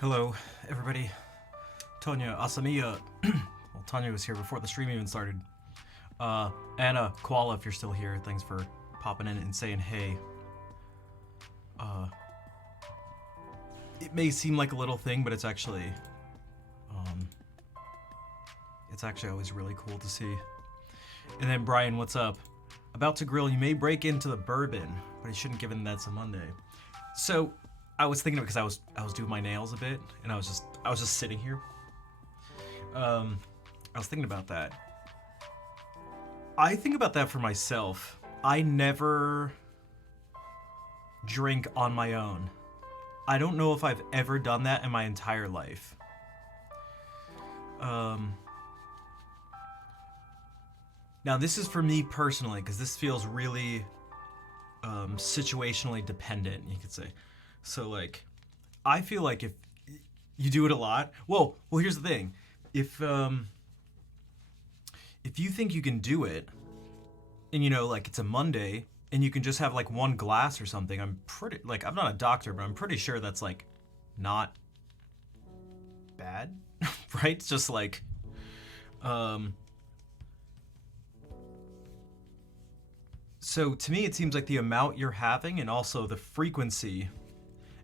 Hello, everybody. Tonya Asamiya. Well, Tanya was here before the stream even started. Anna, Koala, if you're still here, thanks for popping in and saying hey. It may seem like a little thing, but it's actually always really cool to see. And then Brian, what's up? About to grill, you may break into the bourbon, but I shouldn't given that's a Monday. So I was thinking of it because I was doing my nails a bit, and I was just sitting here. I was thinking about that. I think about that for myself. I never drink on my own. I don't know if I've ever done that in my entire life. Now this is for me personally, because this feels really situationally dependent, you could say. So like, I feel like if you do it a lot, well, here's the thing. If you think you can do it, and you know, like it's a Monday, and you can just have like one glass or something, I'm not a doctor, but I'm pretty sure that's like not bad, right? It's just like, so to me, it seems like the amount you're having and also the frequency,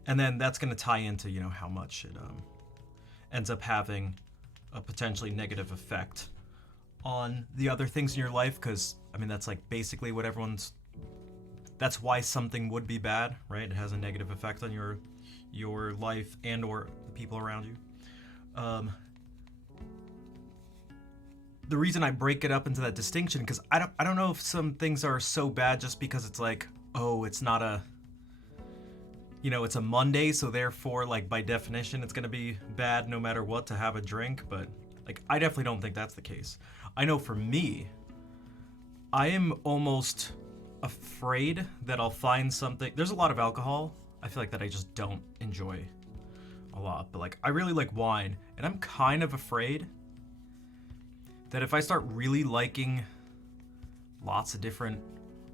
and then that's going to tie into, you know, how much it ends up having a potentially negative effect on the other things in your life, because, I mean, that's like basically what that's why something would be bad, right? It has a negative effect on your life and or the people around you. The reason I break it up into that distinction, because I don't know if some things are so bad just because it's like, oh, it's not a, you know, it's a Monday, so therefore, like, by definition, it's gonna be bad no matter what to have a drink, but, like, I definitely don't think that's the case. I know for me, I am almost afraid that I'll find something. There's a lot of alcohol, I feel like, that I just don't enjoy a lot, but, like, I really like wine, and I'm kind of afraid that if I start really liking lots of different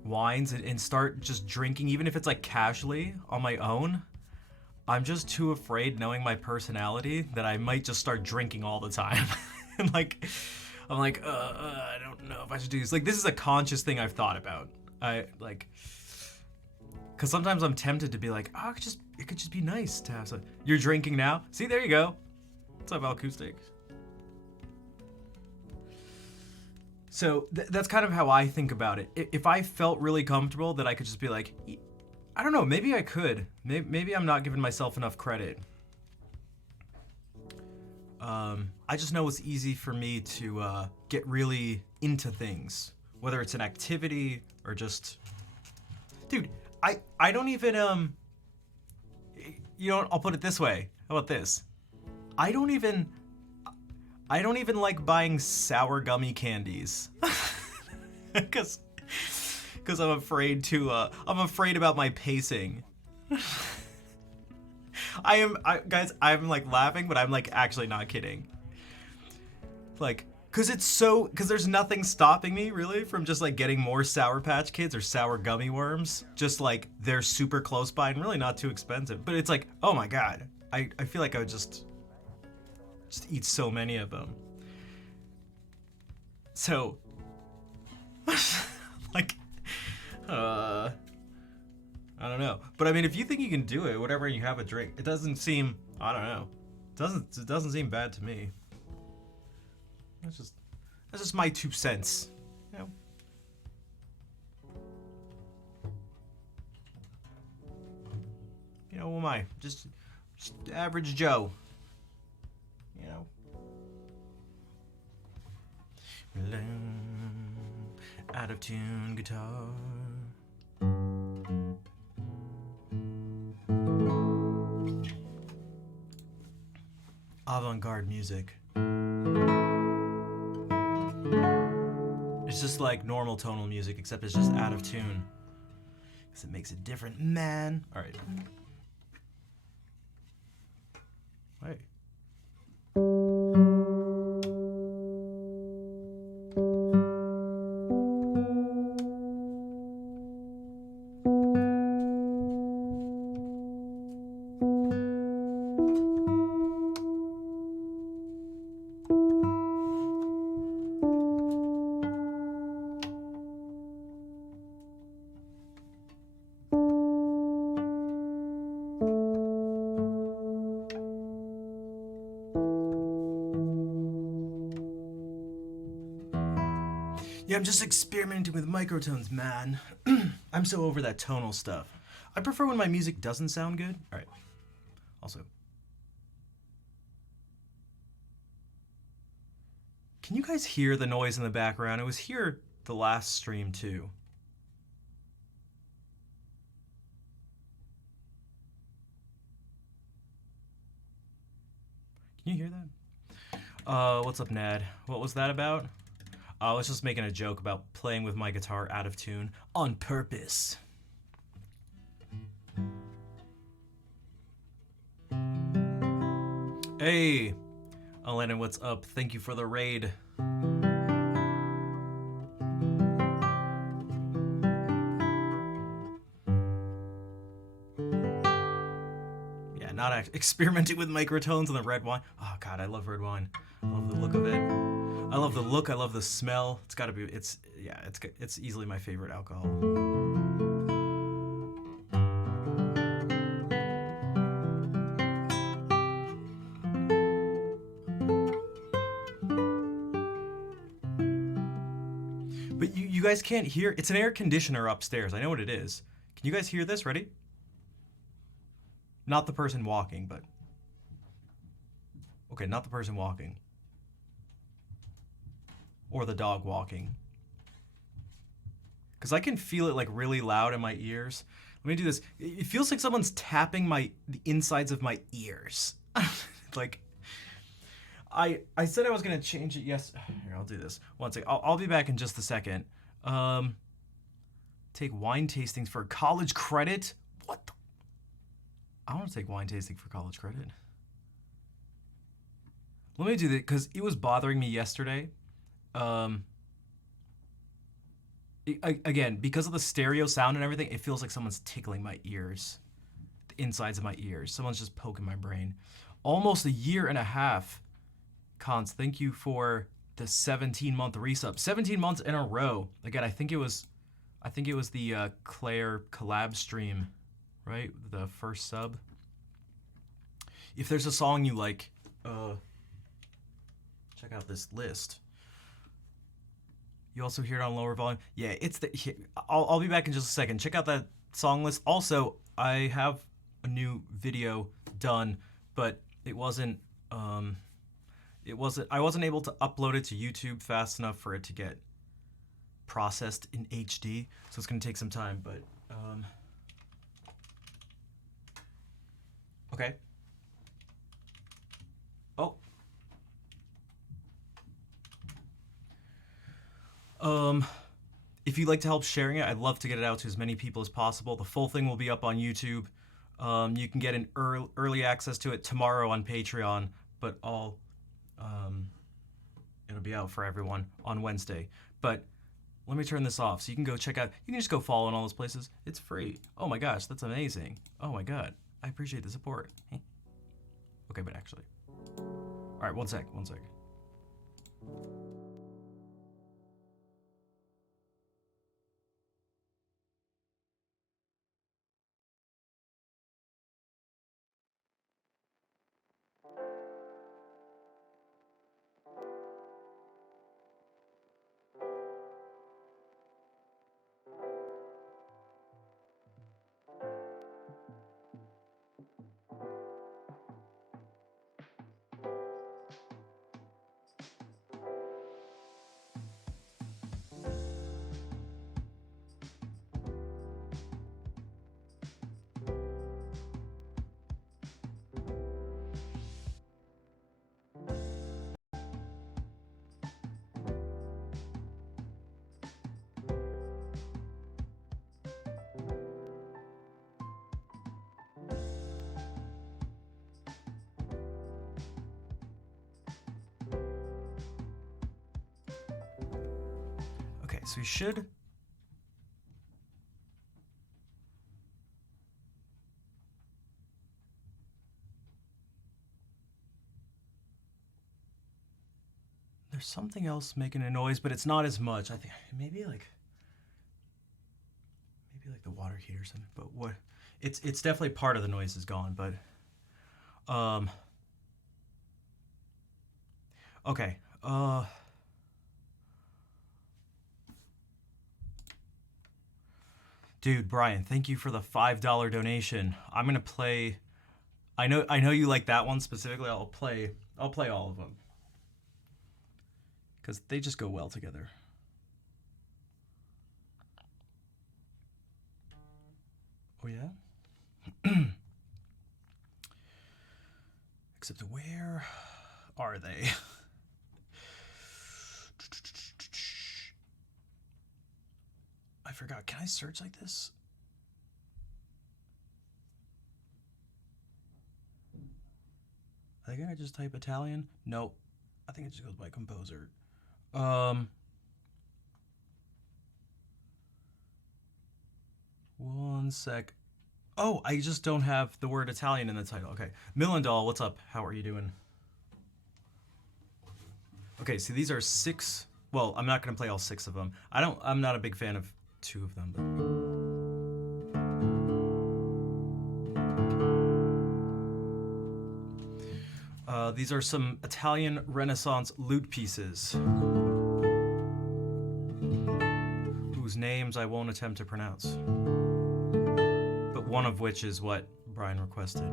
wines and start just drinking, even if it's like casually on my own, I'm just too afraid, knowing my personality, that I might just start drinking all the time. And like, I'm like, I don't know if I should do this. Like, this is a conscious thing I've thought about. I like, because sometimes I'm tempted to be like, oh, it could just be nice to have some. You're drinking now? See, there you go. What's up, Acoustic? So that's kind of how I think about it. If I felt really comfortable that I could just be like, I don't know, maybe I could. Maybe I'm not giving myself enough credit. I just know it's easy for me to get really into things, whether it's an activity or just, dude, I don't even, you know what, I'll put it this way. How about this? I don't even like buying sour gummy candies. Cause I'm afraid I'm afraid about my pacing. Guys, I'm like laughing, but I'm like actually not kidding. Like, cause there's nothing stopping me really from just like getting more Sour Patch Kids or sour gummy worms. Just like they're super close by and really not too expensive. But it's like, oh my God, I feel like I would just eat so many of them. So, like, I don't know. But I mean, if you think you can do it, whatever, you have a drink, it doesn't seem, I don't know. It doesn't seem bad to me. That's just my 2 cents, you know. You know, who am I? Just average Joe. You know. Out of tune guitar. Avant-garde music. It's just like normal tonal music, except it's just out of tune. Because it makes it different, man. Alright. Wait. Yeah, I'm just experimenting with microtones, man. I'm so over that tonal stuff. I prefer when my music doesn't sound good. Alright. Also. Can you guys hear the noise in the background? It was here the last stream, too. Can you hear that? What's up, Nad? What was that about? I was just making a joke about playing with my guitar out of tune on purpose. Hey, Lennon, what's up? Thank you for the raid. Yeah, not experimenting with microtones and the red wine. Oh God, I love red wine. I love the look of it. I love the look. I love the smell. It's got to be. It's easily my favorite alcohol. But you guys can't hear. It's an air conditioner upstairs. I know what it is. Can you guys hear this? Ready? Not the person walking, but okay, not the person walking. Or the dog walking. Because I can feel it like really loud in my ears. Let me do this. It feels like someone's tapping the insides of my ears. Like, I said I was gonna change it. Yes, here, I'll do this. One second. I'll be back in just a second. Take wine tastings for college credit. What? I want to take wine tasting for college credit. Let me do that because it was bothering me yesterday. Again, because of the stereo sound and everything, it feels like someone's tickling my ears, the insides of my ears. Someone's just poking my brain. Almost a year and a half. Cons, thank you for the 17-month resub. 17 months in a row. Again, I think it was the Claire collab stream, right? The first sub. If there's a song you like, check out this list. You also hear it on lower volume. Yeah, it's the. I'll be back in just a second. Check out that song list. Also, I have a new video done, but it wasn't. I wasn't able to upload it to YouTube fast enough for it to get processed in HD. So it's gonna take some time. But okay. Oh. If you'd like to help sharing it, I'd love to get it out to as many people as possible. The full thing will be up on YouTube. You can get an early access to it tomorrow on Patreon, but it'll be out for everyone on Wednesday. But let me turn this off so you can go check out. You can just go follow in all those places. It's free. Oh my gosh, that's amazing. Oh my God, I appreciate the support. Okay, but actually, all right, one sec. so we should... There's something else making a noise, but it's not as much. I think maybe like the water heater or something. But what? It's definitely part of the noise is gone. But okay. Dude, Brian, thank you for the $5 donation. I'm gonna play. I know you like that one specifically. I'll play all of them because they just go well together. Oh yeah. Except where are they? I forgot. Can I search like this? I think I just type Italian. Nope. I think it just goes by composer. One sec. Oh, I just don't have the word Italian in the title. Okay. Millendal, what's up? How are you doing? Okay, so these are 6. Well, I'm not going to play all 6 of them. I'm not a big fan of 2 of them, but these are some Italian Renaissance lute pieces whose names I won't attempt to pronounce. But one of which is what Brian requested.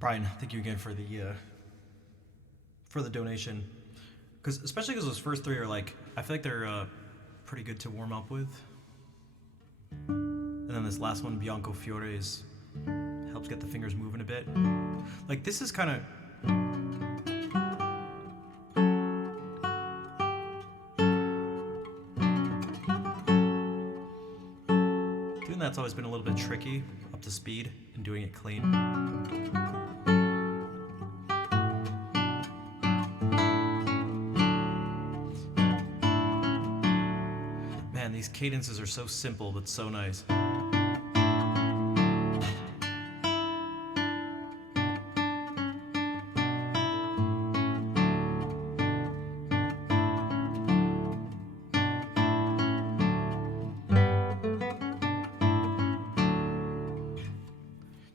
Brian, thank you again for the donation. Because especially because those first three are like, I feel like they're pretty good to warm up with. And then this last one, Bianco Fiore, helps get the fingers moving a bit. Like this is kind of. Doing that's always been a little bit tricky, up to speed, and doing it clean. Man, these cadences are so simple but so nice.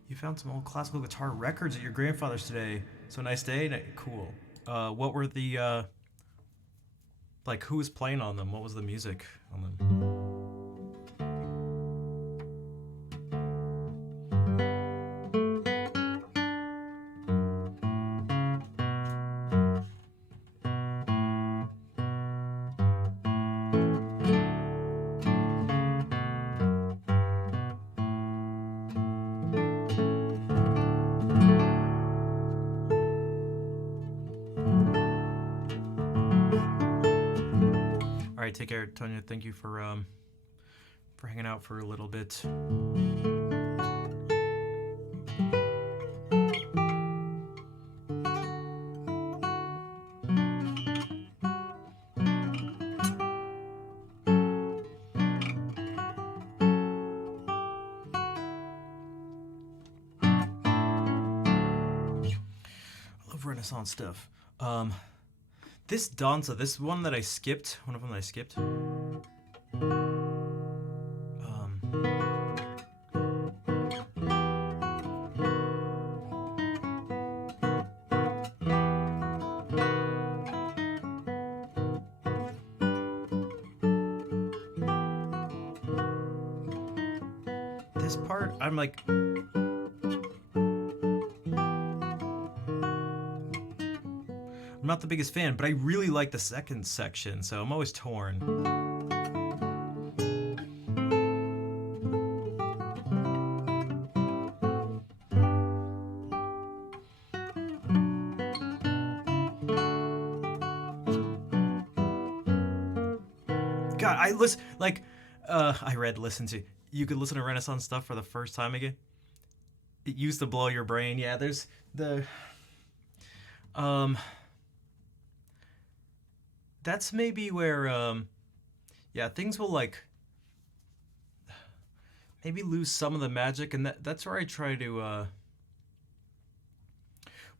You found some old classical guitar records at your grandfather's today. So nice day. Cool. What were the like? Who was playing on them? What was the music on them? All right, take care, Tonya. Thank you for hanging out for a little bit. I love Renaissance stuff. This danza, this one that I skipped, one of them that I skipped. This part, I'm like. I'm not the biggest fan, but I really like the second section, so I'm always torn. God, I listen like listen to. You could listen to Renaissance stuff for the first time again. It used to blow your brain. Yeah, there's the that's maybe where things will like maybe lose some of the magic, and that's where I try to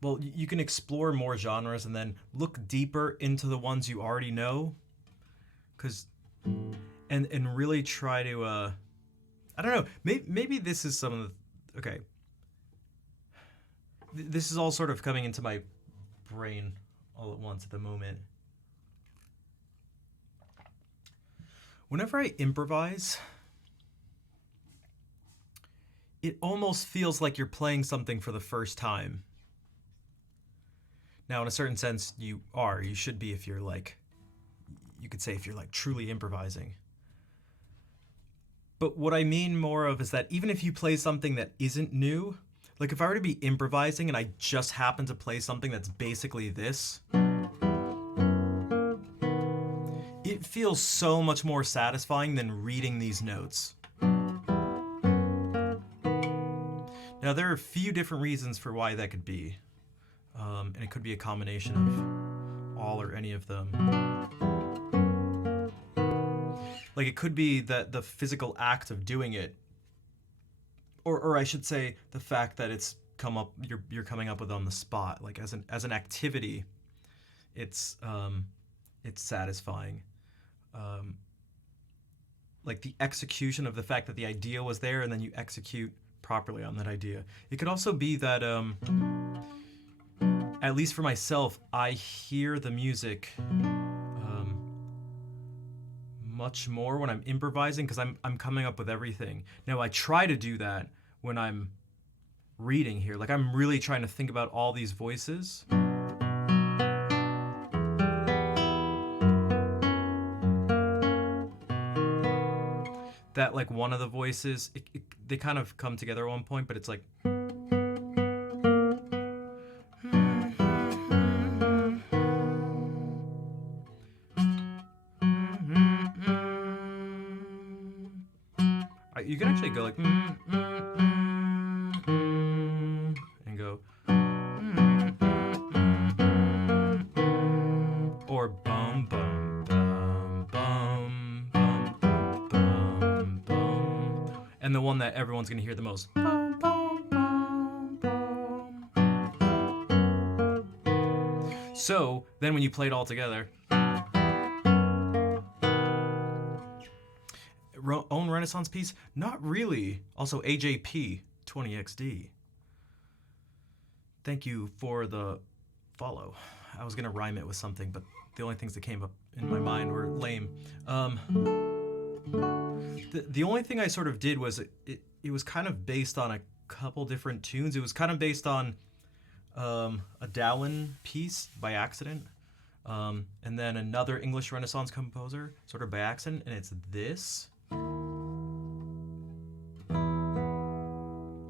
well, you can explore more genres and then look deeper into the ones you already know, cuz and really try to I don't know, maybe this is some of the okay. This is all sort of coming into my brain all at once at the moment. Whenever I improvise, it almost feels like you're playing something for the first time. Now, in a certain sense, you should be if you're like, you could say if you're like truly improvising. But what I mean more of is that even if you play something that isn't new, like if I were to be improvising and I just happen to play something that's basically this, it feels so much more satisfying than reading these notes. Now, there are a few different reasons for why that could be. And it could be a combination of all or any of them. Like it could be that the physical act of doing it, or I should say the fact that it's you're coming up with on the spot, like as an activity, it's satisfying. Like the execution of the fact that the idea was there and then you execute properly on that idea. It could also be that at least for myself, I hear the music much more when I'm improvising because I'm coming up with everything. Now I try to do that when I'm reading here. Like I'm really trying to think about all these voices. That like one of the voices, they kind of come together at one point, but it's like. You can actually go like and go or bum bum bum bum bum bum bum bum, and the one that everyone's gonna hear the most. Bum, bum, bum, bum. So then when you play it all together. Own Renaissance piece? Not really. Also AJP 20XD. Thank you for the follow. I was gonna rhyme it with something, but the only things that came up in my mind were lame. The only thing I sort of did was it was kind of based on a couple different tunes. It was kind of based on a Dowin piece by accident. And then another English Renaissance composer, sort of by accident, and it's this.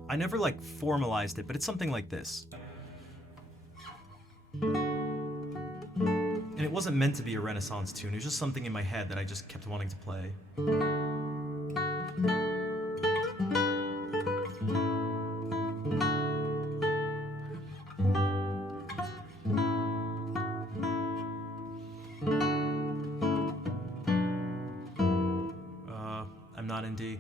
I never like formalized it, but it's something like this. And it wasn't meant to be a Renaissance tune, it was just something in my head that I just kept wanting to play. I'm not in D.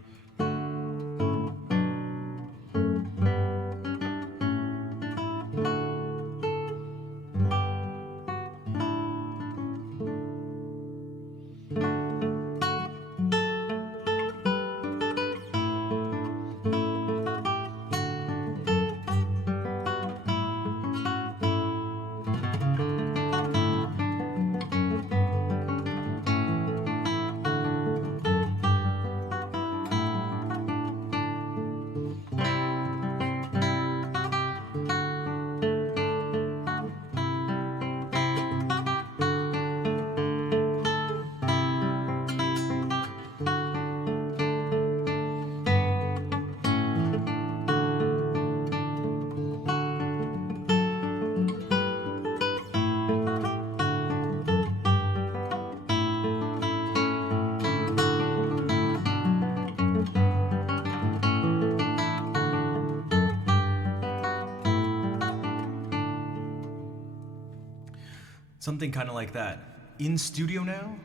Something kind of like that. In studio now?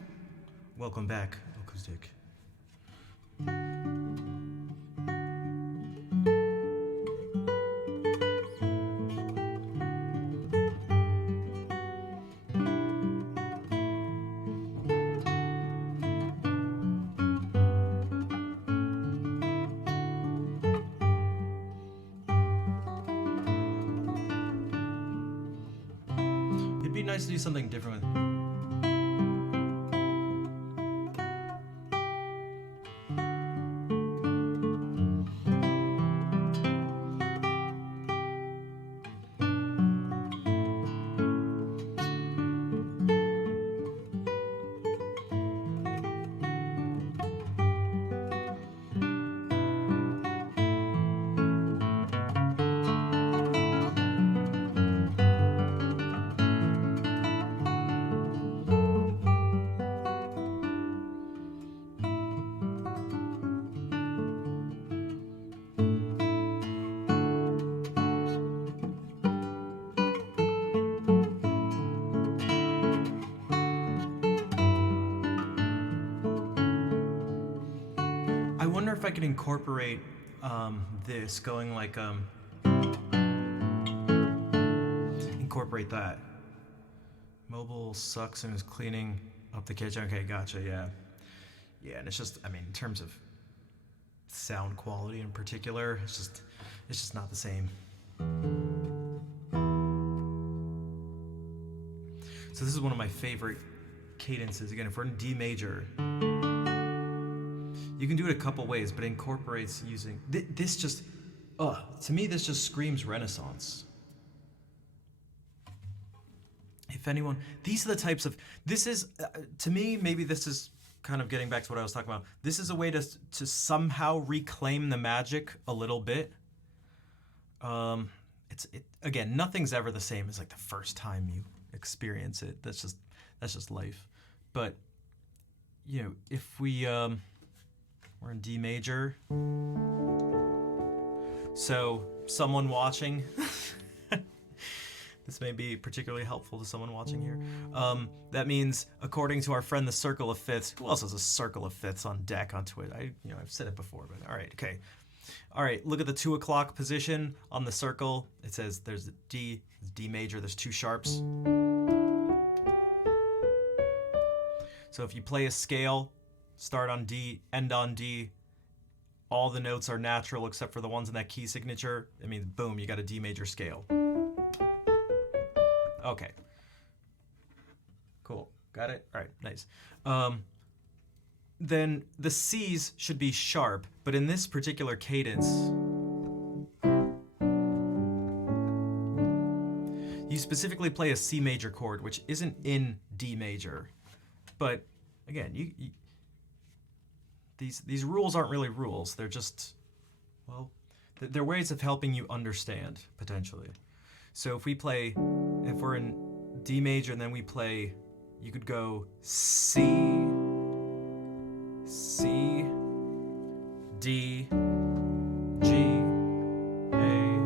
Welcome back, Acoustic. It'd be nice to do something different with. I wonder if I could incorporate this going like incorporate that. Mobile sucks and is cleaning up the kitchen. Okay, gotcha. Yeah, and it's just, I mean, in terms of sound quality in particular, it's just not the same. So this is one of my favorite cadences. Again, if we're in D major. You can do it a couple ways, but it incorporates using this just. To me, this just screams Renaissance. If anyone, these are the types of, this is, to me, maybe this is kind of getting back to what I was talking about. This is a way to somehow reclaim the magic a little bit. Again, nothing's ever the same as like the first time you experience it. That's just life. But you know, if we're in D major, so someone watching, this may be particularly helpful to someone watching here. That means, according to our friend the Circle of Fifths, who else has a Circle of Fifths on deck on Twitch? I've said it before, but all right, okay. All right, look at the 2 o'clock position on the circle. It says there's a D major, there's 2 sharps. So if you play a scale, start on D, end on D, all the notes are natural except for the ones in that key signature. I mean, boom, you got a D major scale. Okay. Cool. Got it? All right, nice. Then the C's should be sharp, but in this particular cadence, you specifically play a C major chord, which isn't in D major. But again, these rules aren't really rules. They're just, well, they're ways of helping you understand, potentially. So if we're in D major and then we play, you could go C, C, D, G, A,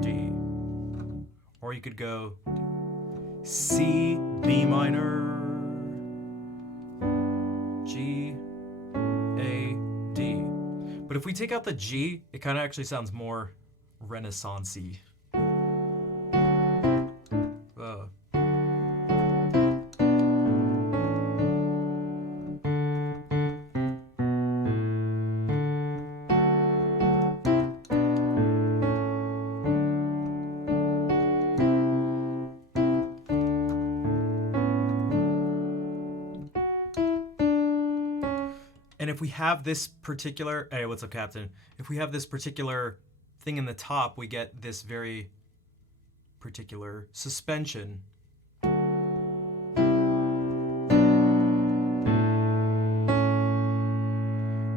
D. Or you could go C, B minor, G, A, D. But if we take out the G, it kind of actually sounds more Renaissance-y. And if we have this particular, hey, what's up, Captain? If we have this particular thing in the top, we get this very particular suspension.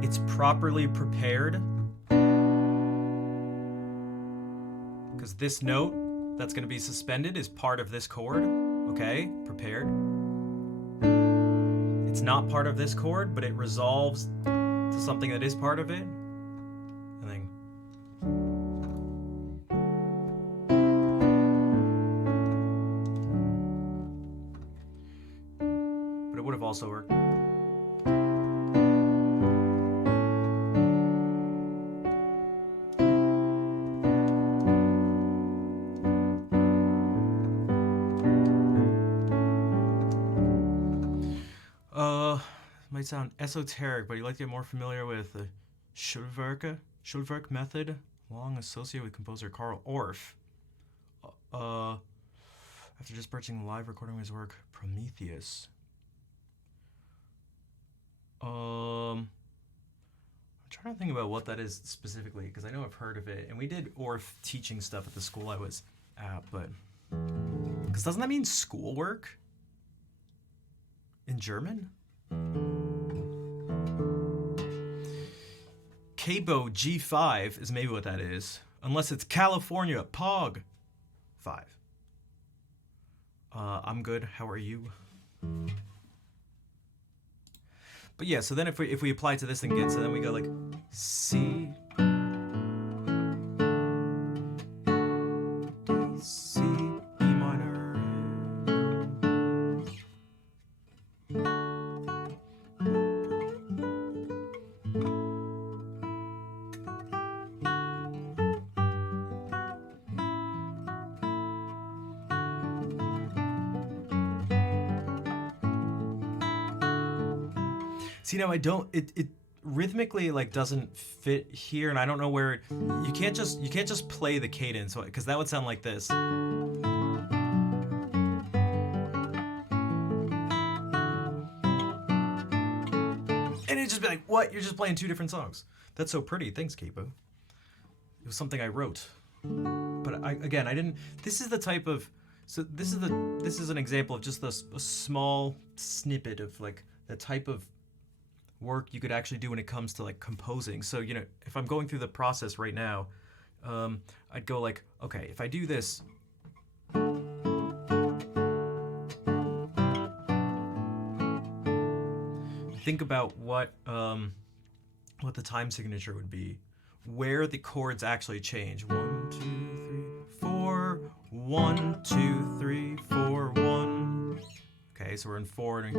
It's properly prepared because this note that's going to be suspended is part of this chord. Okay, prepared. It's not part of this chord, but it resolves to something that is part of it. And then but it would have also worked. Might sound esoteric, but you like to get more familiar with the Schulwerk method, long associated with composer Carl Orff. After just purchasing the live recording of his work, Prometheus. I'm trying to think about what that is specifically, because I know I've heard of it, and we did Orff teaching stuff at the school I was at, but because doesn't that mean schoolwork in German? Cabo G5 is maybe what that is, unless it's California Pog 5. I'm good. How are you? But yeah, so then if we apply to this thing again, so then we go like C, D, C, B minor. See, now it rhythmically like doesn't fit here, and I don't know where you can't just play the cadence, because that would sound like this. And it'd just be like, what? You're just playing 2 different songs. That's so pretty. Thanks, Capo. It was something I wrote, but I didn't. This is the type of. So this is an example of just a small snippet of like the type of work you could actually do when it comes to like composing. So if I'm going through the process right now, I'd go like, okay, if I do this. Think about what the time signature would be, where the chords actually change. 1, 2, 3, 4. 1, 2, 3, 4, 1. Okay, so we're in 4.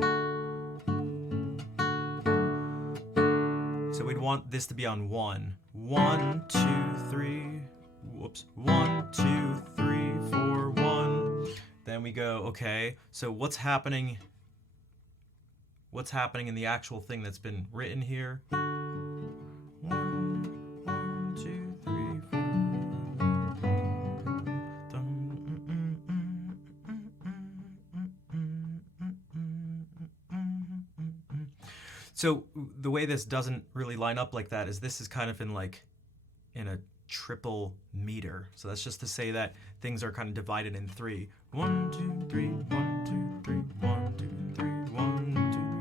So we'd want this to be on 1. 1, 2, 3. Whoops. 1, 2, 3, 4, 1. Then we go, okay, so what's happening in the actual thing that's been written here? 1, 2, 3, 4. So the way this doesn't really line up like that is this is kind of in a triple meter. So that's just to say that things are kind of divided in 3. 1, 2, 3, 1, 2, 3, 1, 2, 3, 1, 2, 3,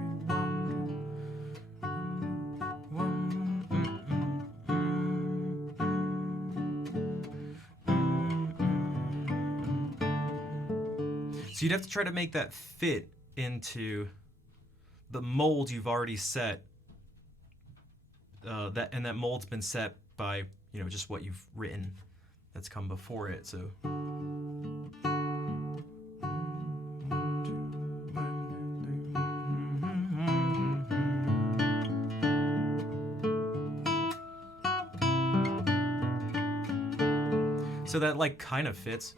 1. So you'd have to try to make that fit into the mold you've already set. That mold's been set by just what you've written that's come before it. So. So that kind of fits.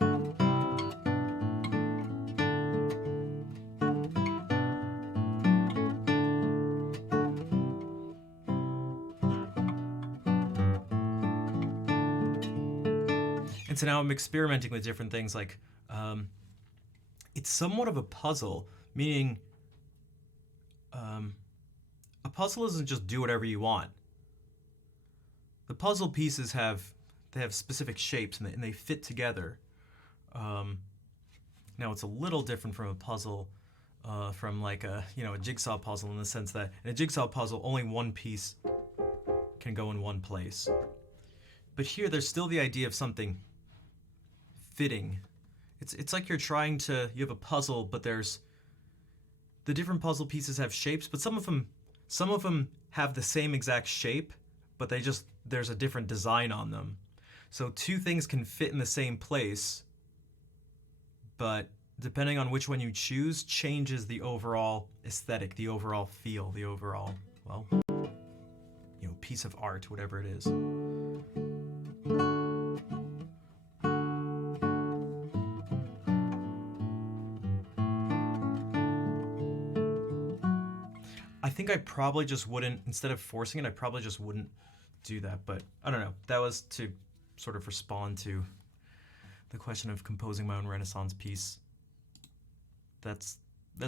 And so now I'm experimenting with different things it's somewhat of a puzzle, meaning a puzzle isn't just do whatever you want. The puzzle pieces have specific shapes and they fit together. Now it's a little different from a puzzle, from a jigsaw puzzle, in the sense that in a jigsaw puzzle only one piece can go in one place. But here there's still the idea of something fitting. It's like you have a puzzle, but there's the different puzzle pieces have shapes, but some of them have the same exact shape, but there's a different design on them. So two things can fit in the same place, but depending on which one you choose, changes the overall aesthetic, the overall feel, the overall, piece of art, whatever it is. I think I probably just wouldn't, instead of forcing it, I probably just wouldn't do that. But I don't know. That was to sort of respond to the question of composing my own Renaissance piece. That's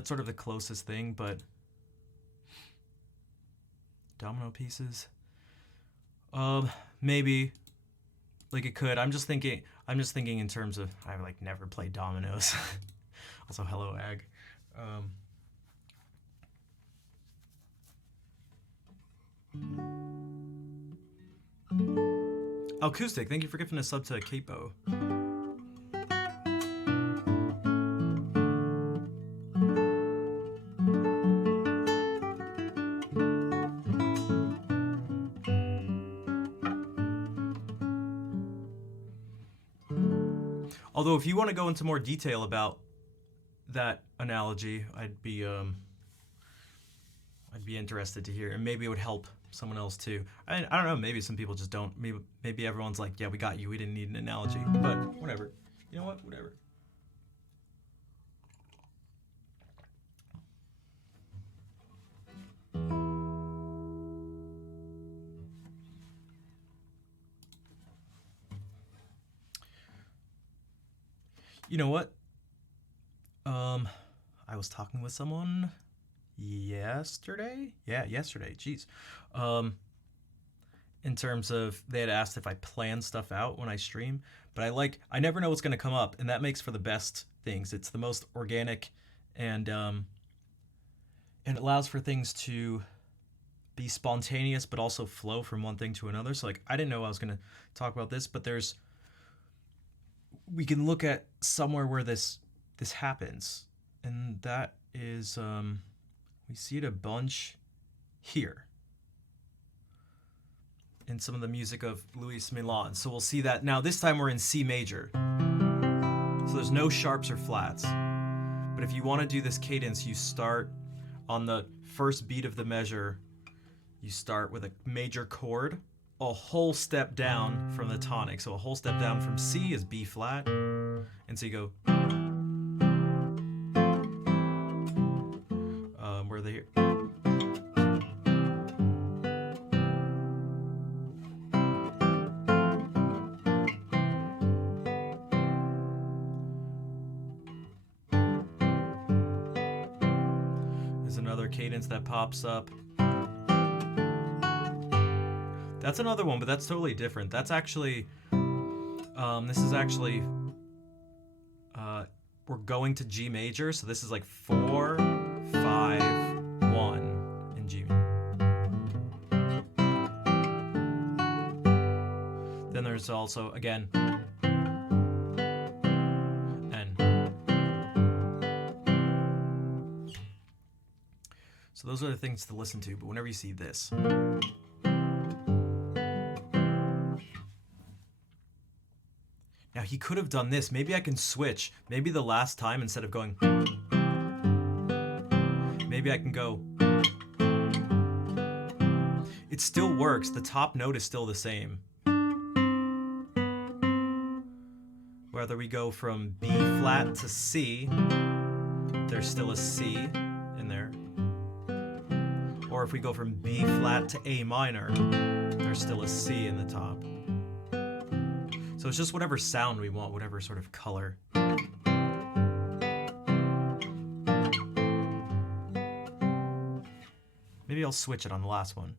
sort of the closest thing, but domino pieces, maybe it could. I'm just thinking in terms of I never played dominoes. Also, hello, Ag. Acoustic, thank you for gifting a sub to Capo. Although if you want to go into more detail about that analogy, I'd be interested to hear, and maybe it would help someone else too. I don't know, maybe some people just don't. Maybe everyone's like, yeah, we got you, we didn't need an analogy. But whatever. You know what? Whatever. You know what? I was talking with someone yesterday. Yeah, yesterday. Jeez. And in terms of they had asked if I plan stuff out when I stream, but I never know what's going to come up, and that makes for the best things. It's the most organic, and it allows for things to be spontaneous but also flow from one thing to another. So like I didn't know I was going to talk about this, but we can look at somewhere where this happens, and that is we see it a bunch here in some of the music of Luis Milan. So we'll see that now. This time we're in C major, so there's no sharps or flats. But if you want to do this cadence, you start on the first beat of the measure. You start with a major chord, a whole step down from the tonic. So a whole step down from C is B flat, and so you go. Where are they here? There's another cadence that pops up. That's another one, but that's totally different. That's actually, this is actually, we're going to G major, so this is like 4, 5, 1 in G. Then there's also, again, N. So those are the things to listen to, but whenever you see this. Now he could have done this. Maybe I can switch. Maybe the last time, instead of going, maybe I can go. It still works. The top note is still the same. Whether we go from B flat to C, there's still a C in there. Or if we go from B flat to A minor, there's still a C in the top. So it's just whatever sound we want, whatever sort of color. Maybe I'll switch it on the last one.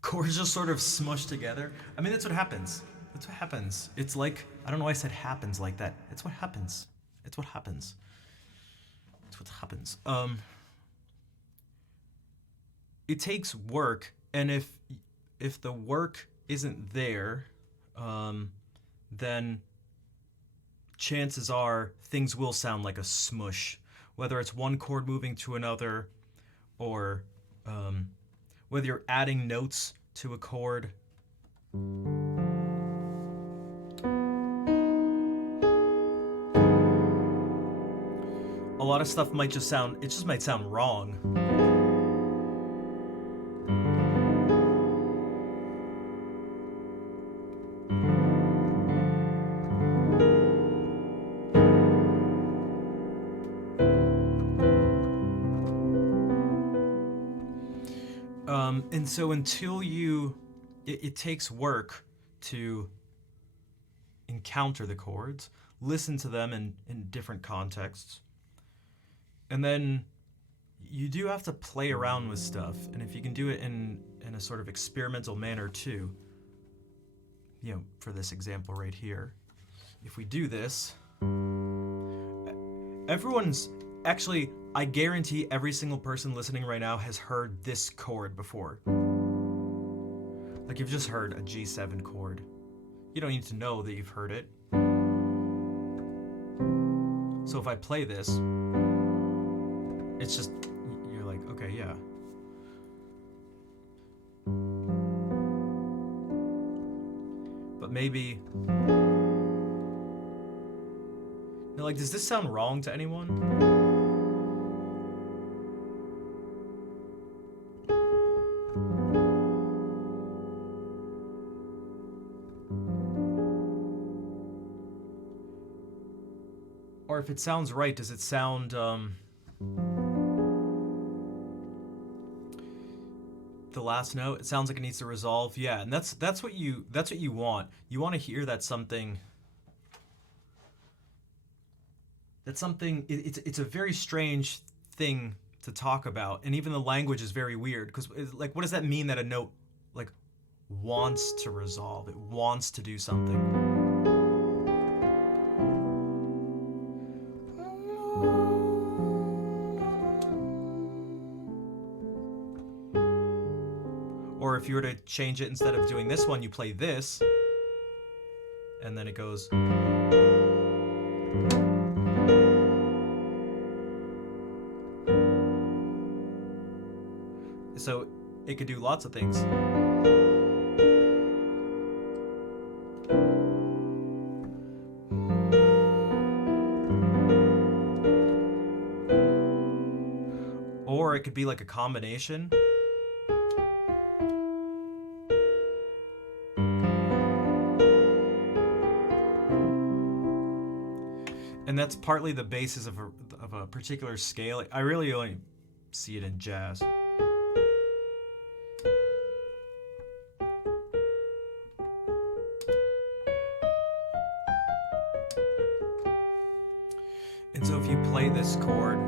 Chords just sort of smushed together. I mean, that's what happens. That's what happens. It's like, I don't know why I said happens like that. It's what happens. It's what happens. It's what happens. It takes work, and if the work isn't there, then chances are things will sound like a smush, whether it's one chord moving to another, or whether you're adding notes to a chord. A lot of stuff might just might sound wrong. And so until you it takes work to encounter the chords, listen to them in different contexts, and then you do have to play around with stuff. And if you can do it in a sort of experimental manner too, for this example right here, if we do this, actually, I guarantee every single person listening right now has heard this chord before. Like, you've just heard a G7 chord. You don't need to know that you've heard it. So if I play this, it's just, you're like, okay, yeah. But maybe, like, does this sound wrong to anyone? Or if it sounds right, does it sound the last note? It sounds like it needs to resolve. Yeah, and that's what you want. You want to hear that something. That's something. It's a very strange thing to talk about, and even the language is very weird because, like, what does that mean that a note like wants to resolve? It wants to do something. Or if you were to change it, instead of doing this one, you play this, and then it goes. So it could do lots of things. Or it could be like a combination. And that's partly the basis of a particular scale. I really only see it in jazz. And so if you play this chord,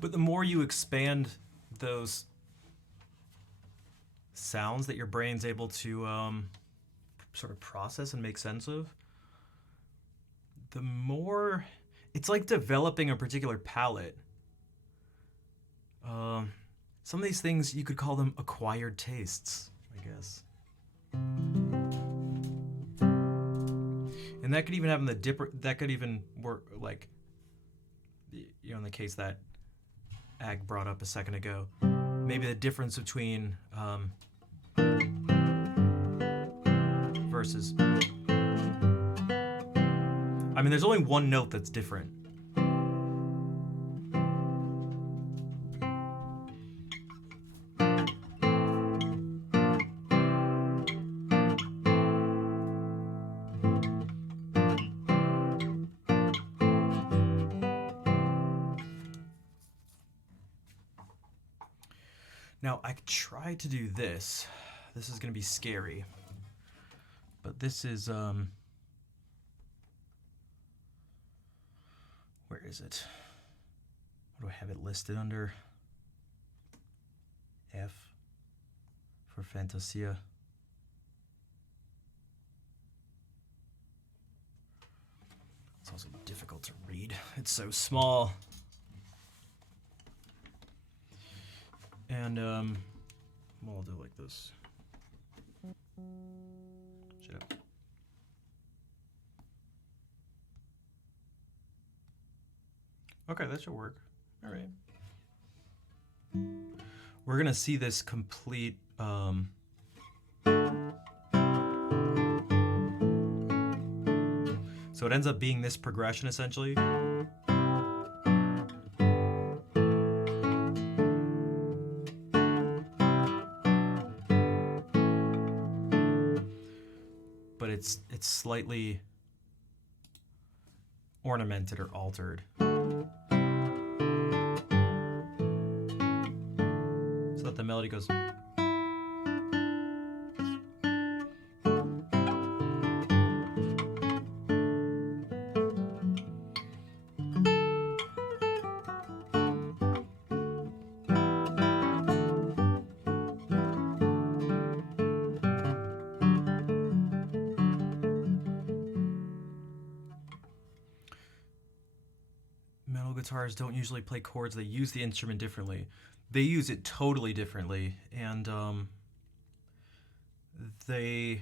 but the more you expand those sounds that your brain's able to sort of process and make sense of, the more it's like developing a particular palette. Some of these things, you could call them acquired tastes, I guess. And that could even have that could even work, like, in the case that Ag brought up a second ago, maybe the difference between verses. I mean, there's only one note that's different. Now, I tried to do this. This is going to be scary. But this is, is it? What do I have it listed under? F for Fantasia. It's also difficult to read. It's so small. And, well, I'll do it like this. Shut up. Okay, that should work. All right. We're gonna see this complete, so it ends up being this progression essentially. But it's slightly ornamented or altered. So that the melody goes. Metal guitars don't usually play chords, they use the instrument differently. They use it totally differently, and they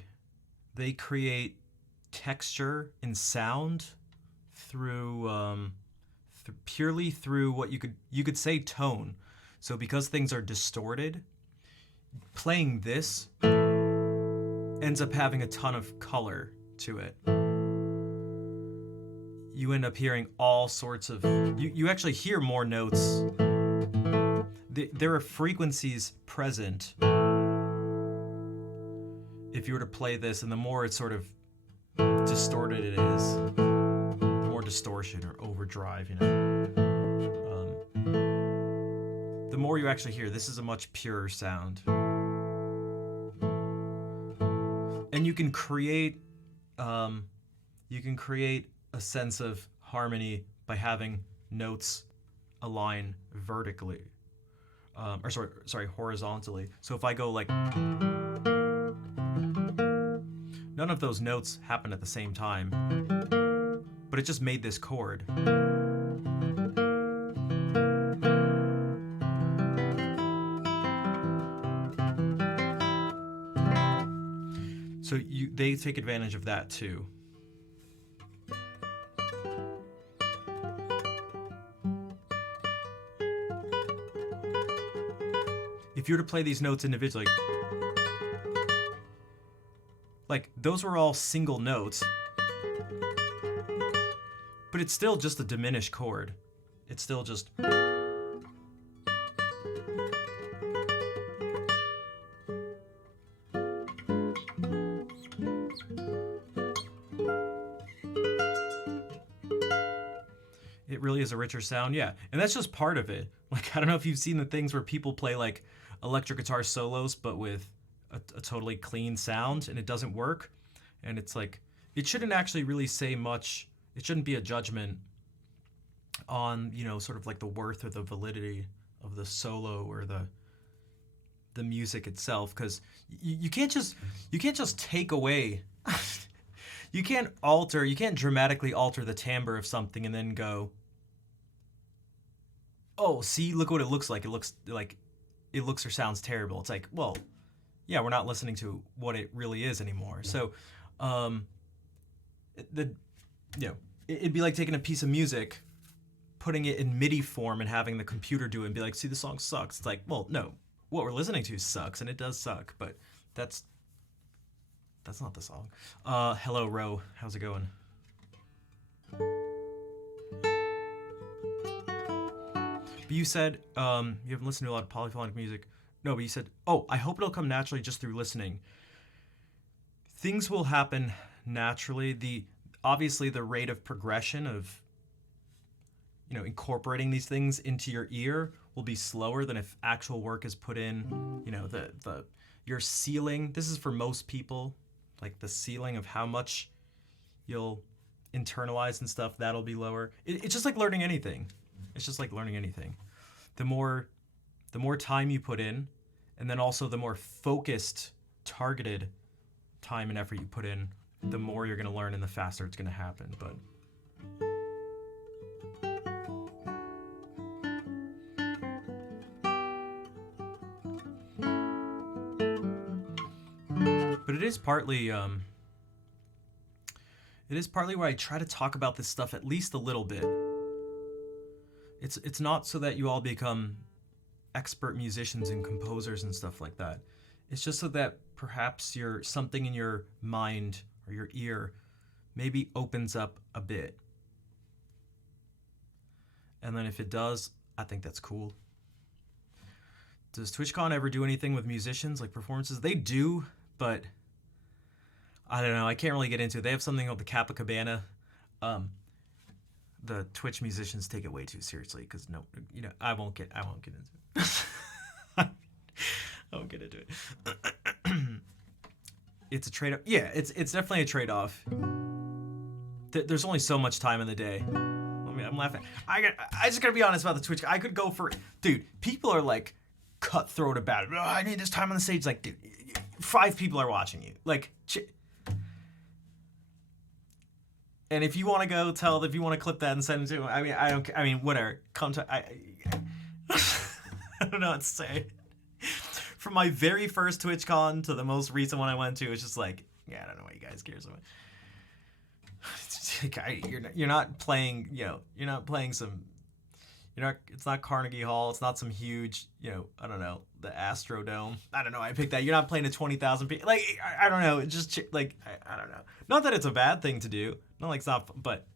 create texture and sound through purely through what you could say tone. So because things are distorted, playing this ends up having a ton of color to it. You end up hearing all sorts of, you actually hear more notes. There are frequencies present if you were to play this, and the more it's sort of distorted it is, the more distortion or overdrive, you know. The more you actually hear, this is a much purer sound. And you can create a sense of harmony by having notes align vertically, or sorry, horizontally. So if I go like, none of those notes happen at the same time, but it just made this chord. So they take advantage of that too. If you were to play these notes individually, like those were all single notes, but it's still just a diminished chord. It's still just. It really is a richer sound, yeah. And that's just part of it. Like, I don't know if you've seen the things where people play like electric guitar solos, but with a totally clean sound, and it doesn't work. And it's like, it shouldn't actually really say much. It shouldn't be a judgment on, you know, sort of like the worth or the validity of the solo or the music itself, because you can't just take away. You can't dramatically alter the timbre of something and then go, oh, see, look what it looks like. It looks or sounds terrible. It's like, well, yeah, we're not listening to what it really is anymore. So, it'd be like taking a piece of music, putting it in MIDI form and having the computer do it and be like, see, the song sucks. It's like, well, no, what we're listening to sucks, and it does suck, but that's not the song. Hello, Ro. How's it going? But you said you haven't listened to a lot of polyphonic music. No, but you said, oh, I hope it'll come naturally just through listening. Things will happen naturally. Obviously the rate of progression of, you know, incorporating these things into your ear will be slower than if actual work is put in. You know, your ceiling. This is for most people, like the ceiling of how much you'll internalize and stuff, that'll be lower. It's just like learning anything. It's just like learning anything. The more time you put in, and then also the more focused, targeted time and effort you put in, the more you're going to learn and the faster it's going to happen. But it is partly why I try to talk about this stuff at least a little bit. It's not so that you all become expert musicians and composers and stuff like that. It's just so that perhaps something in your mind or your ear maybe opens up a bit. And then if it does, I think that's cool. Does TwitchCon ever do anything with musicians, like performances? They do, but I don't know. I can't really get into it. They have something called the Kappa Cabana. The Twitch musicians take it way too seriously because I won't get into it. I won't get into it. It's a trade-off. Yeah, it's definitely a trade-off. There's only so much time in the day. I'm laughing. I just gotta be honest about the Twitch. I could go for, dude. People are like cutthroat about it. Oh, I need this time on the stage. Like, dude, 5 people are watching you. Like, and if you want to go tell, if you want to clip that and send it to him, I mean, whatever. I don't know what to say. From my very first TwitchCon to the most recent one I went to, it's just like, yeah, I don't know why you guys care so much. You're not playing, you're not playing some, it's not Carnegie Hall, it's not some huge, I don't know, the Astrodome. I don't know, I picked that. You're not playing to 20,000 people. Like, I don't know, it's just, like, I don't know. Not that it's a bad thing to do. Not like it's not, but...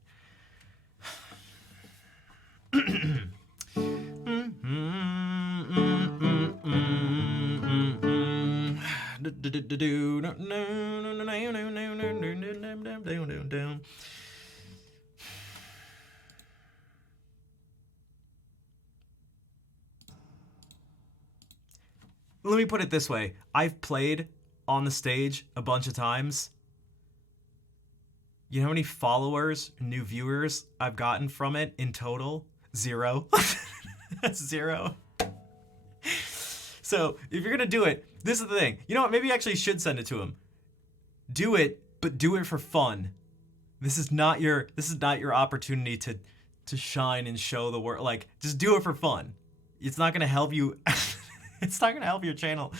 Let me put it this way. I've played on the stage a bunch of times. You know how many followers, new viewers I've gotten from it in total? 0. That's 0. So if you're gonna do it, this is the thing. You know what? Maybe you actually should send it to him. Do it, but do it for fun. This is not your opportunity to shine and show the world. Like, just do it for fun. It's not gonna help you. It's not gonna help your channel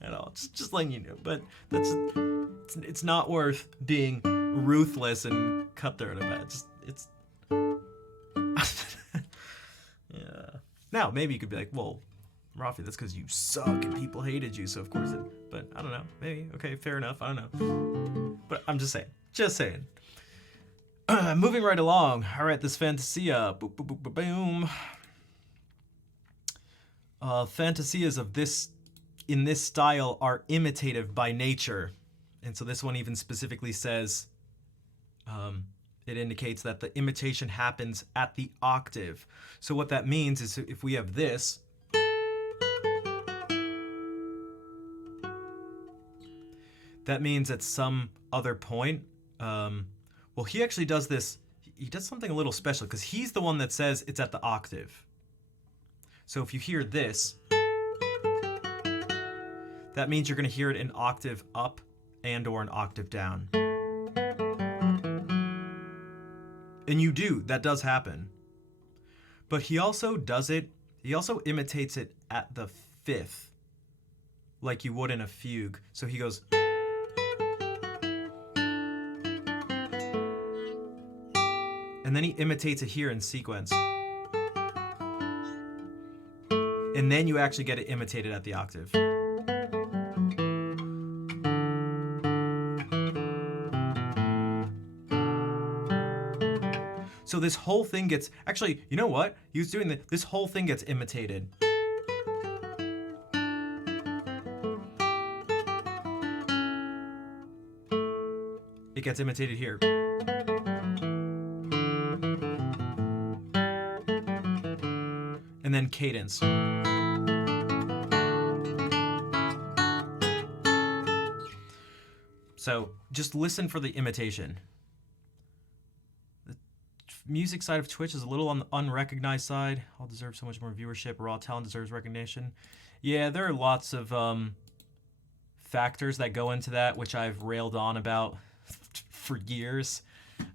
at all. Just letting you know. But it's not worth being ruthless and cutthroat about it. It's yeah. Now maybe you could be like, well, Rafi, that's because you suck and people hated you, so of course it. But I don't know. Maybe. Okay, fair enough. I don't know. But I'm just saying. Just saying. Moving right along. All right, this Fantasia. Boop, boop, boop, boop, boom. Fantasias of in this style are imitative by nature. And so this one even specifically says, it indicates that the imitation happens at the octave. So what that means is if we have this, that means at some other point, well, he actually does this, he does something a little special because he's the one that says it's at the octave. So if you hear this, that means you're going to hear it an octave up and or an octave down. And you do, that does happen. But he also imitates it at the 5th, like you would in a fugue. So he goes... And then he imitates it here in sequence. And then you actually get it imitated at the octave. So this whole thing gets, actually, you know what? He was doing this whole thing gets imitated. It gets imitated here. And then cadence. So just listen for the imitation. music side of Twitch is a little on the unrecognized side. All deserve so much more viewership. Raw talent deserves recognition. Yeah, there are lots of factors that go into that, which I've railed on about for years.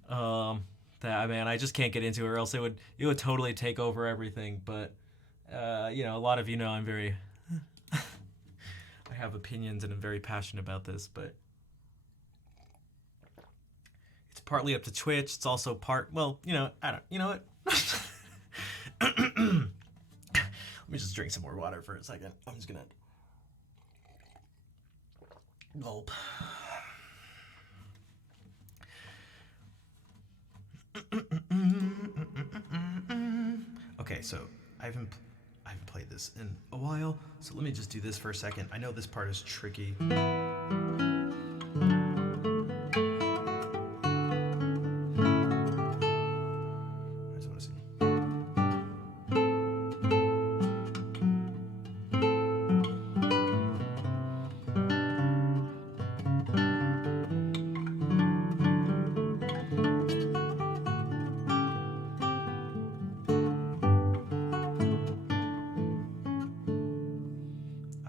That man, I just can't get into it, or else it would totally take over everything. But you know, a lot of you know I'm very I have opinions and I'm very passionate about this, but it's partly up to Twitch. It's also well, you know, I don't, you know what? Let me just drink some more water for a second. I'm just gonna gulp. Okay, so I haven't played this in a while, so let me just do this for a second. I know this part is tricky.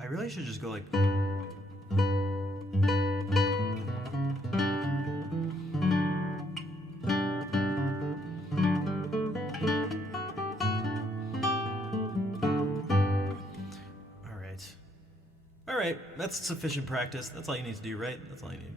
I really should just go like. All right, that's sufficient practice. That's all you need to do, right? That's all you need.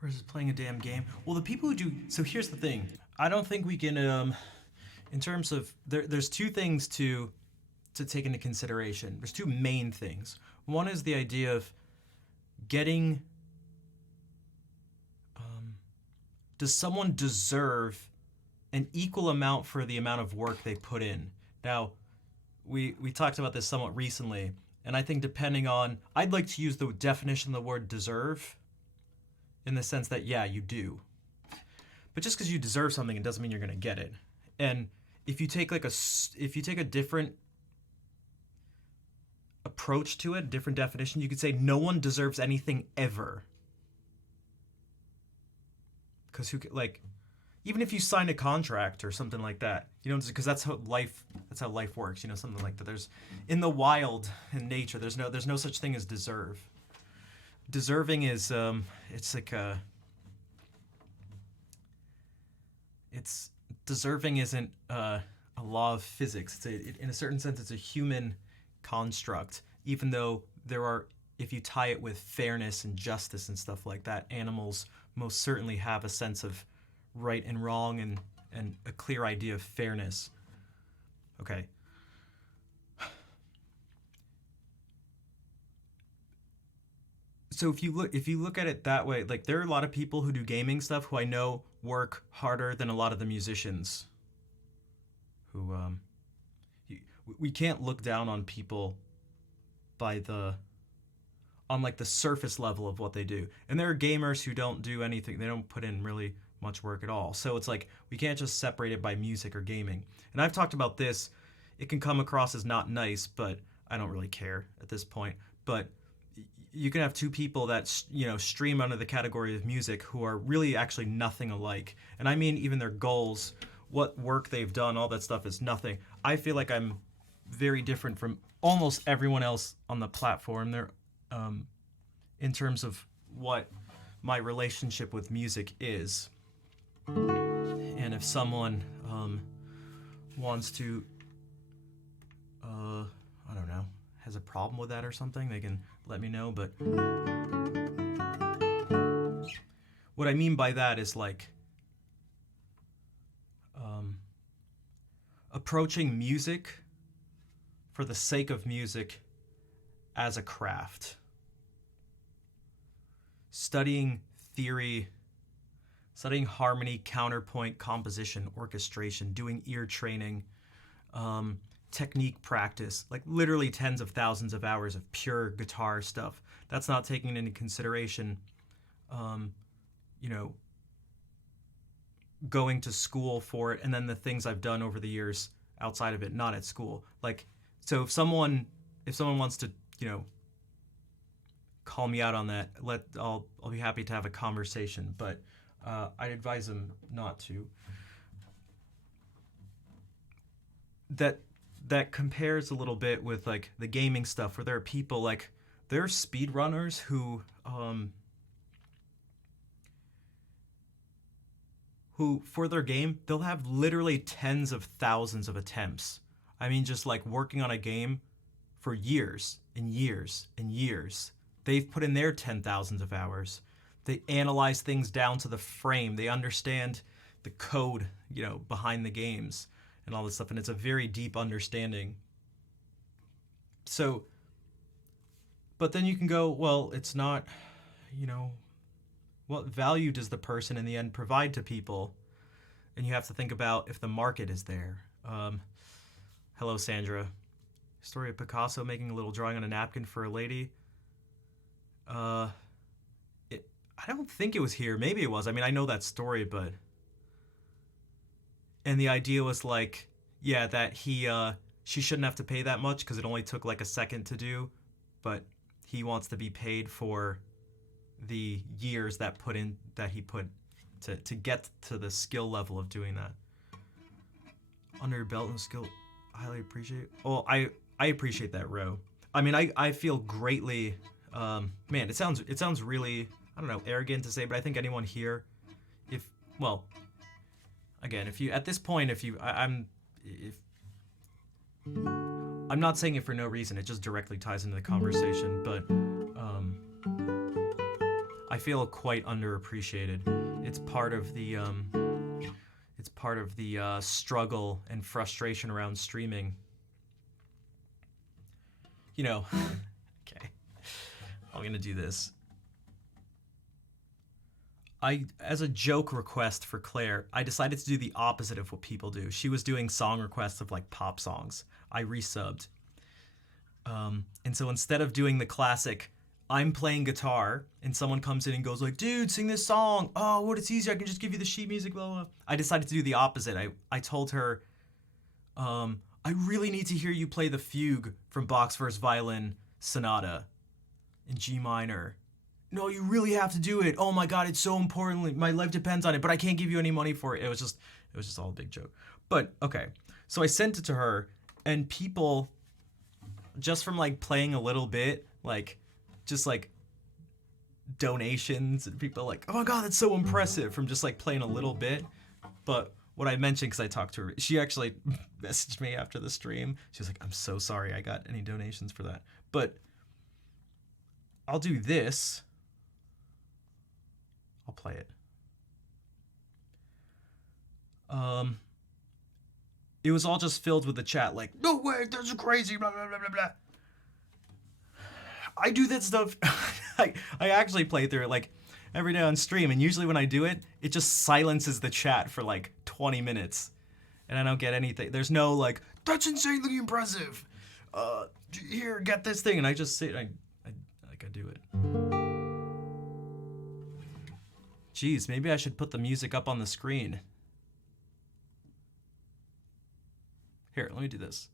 Versus playing a damn game. Well, the people who do. So here's the thing. I don't think we can. In terms of there's two things to to take into consideration. There's two main things. One is the idea of getting, does someone deserve an equal amount for the amount of work they put in? Now, we talked about this somewhat recently, and I think depending on, I'd like to use the definition of the word deserve in the sense that, yeah, you do. But just because you deserve something, it doesn't mean you're going to get it. And if you take a different approach to it, a different definition, you could say no one deserves anything ever. Because even if you sign a contract or something like that, because that's how life works, something like that. There's, in the wild, in nature, there's no such thing as deserve. Deserving is deserving isn't a law of physics. In a certain sense, it's a human construct, even though if you tie it with fairness and justice and stuff like that, animals most certainly have a sense of right and wrong and a clear idea of fairness. Okay. So if you look at it that way, like, there are a lot of people who do gaming stuff who I know work harder than a lot of the musicians. Who we can't look down on people on the surface level of what they do. And there are gamers who don't do anything. They don't put in really much work at all. So it's like, we can't just separate it by music or gaming. And I've talked about this. It can come across as not nice, but I don't really care at this point. But you can have two people that stream under the category of music who are really actually nothing alike. And I mean, even their goals, what work they've done, all that stuff is nothing. I feel like I'm very different from almost everyone else on the platform there, in terms of what my relationship with music is. And if someone wants to, I don't know, has a problem with that or something, they can let me know. But what I mean by that is approaching music for the sake of music as a craft. Studying theory, studying harmony, counterpoint, composition, orchestration, doing ear training, technique practice, like literally tens of thousands of hours of pure guitar stuff. That's not taking into consideration, going to school for it, and then the things I've done over the years outside of it, not at school. So if someone wants to, call me out on that, I'll be happy to have a conversation, but I'd advise them not to. That compares a little bit with the gaming stuff, where there are people there are speedrunners who for their game, they'll have literally tens of thousands of attempts. I mean, just working on a game for years and years and years. They've put in their 10,000s of hours. They analyze things down to the frame. They understand the code, behind the games and all this stuff. And it's a very deep understanding. So, but then you can go, well, it's not, what value does the person in the end provide to people? And you have to think about if the market is there. Hello, Sandra. Story of Picasso making a little drawing on a napkin for a lady. I don't think it was here. Maybe it was. I mean, I know that story, but... And the idea was that she shouldn't have to pay that much because it only took a second to do, but he wants to be paid for the years that he put to get to the skill level of doing that. Under your belt and skill, I highly appreciate. Well, I appreciate that, Ro. I mean, I feel greatly. Man, it sounds really, I don't know, arrogant to say, but I think anyone here, again, I'm not saying it for no reason. It just directly ties into the conversation, but I feel quite underappreciated. It's part of the struggle and frustration around streaming. you know, okay, I'm gonna do this. As a joke request for Claire, I decided to do the opposite of what people do. She was doing song requests of like pop songs. I resubbed. And so instead of doing the classic, I'm playing guitar and someone comes in and goes like, dude, sing this song. Oh, what, it's easier. I can just give you the sheet music, blah, blah, blah. I decided to do the opposite. I told her, I really need to hear you play the fugue from Bach's First Violin Sonata in G minor. No, you really have to do it. Oh my God, it's so important. My life depends on it, but I can't give you any money for it. It was just all a big joke. But okay, so I sent it to her, and people, just from like playing a little bit, like, just like donations, and people like, oh my God, that's so impressive from just like playing a little bit. But what I mentioned, because I talked to her, she actually messaged me after the stream. She was like, I'm so sorry I got any donations for that. But I'll do this. I'll play it. It was all just filled with the chat like, no way, that's crazy, blah, blah, blah, blah, blah. I do that stuff. I actually play through it like every day on stream, and usually when I do it, it just silences the chat for like 20 minutes, and I don't get anything. There's no like, that's insanely impressive. Here, get this thing, and I just sit. I do it. Jeez, maybe I should put the music up on the screen. Here, let me do this.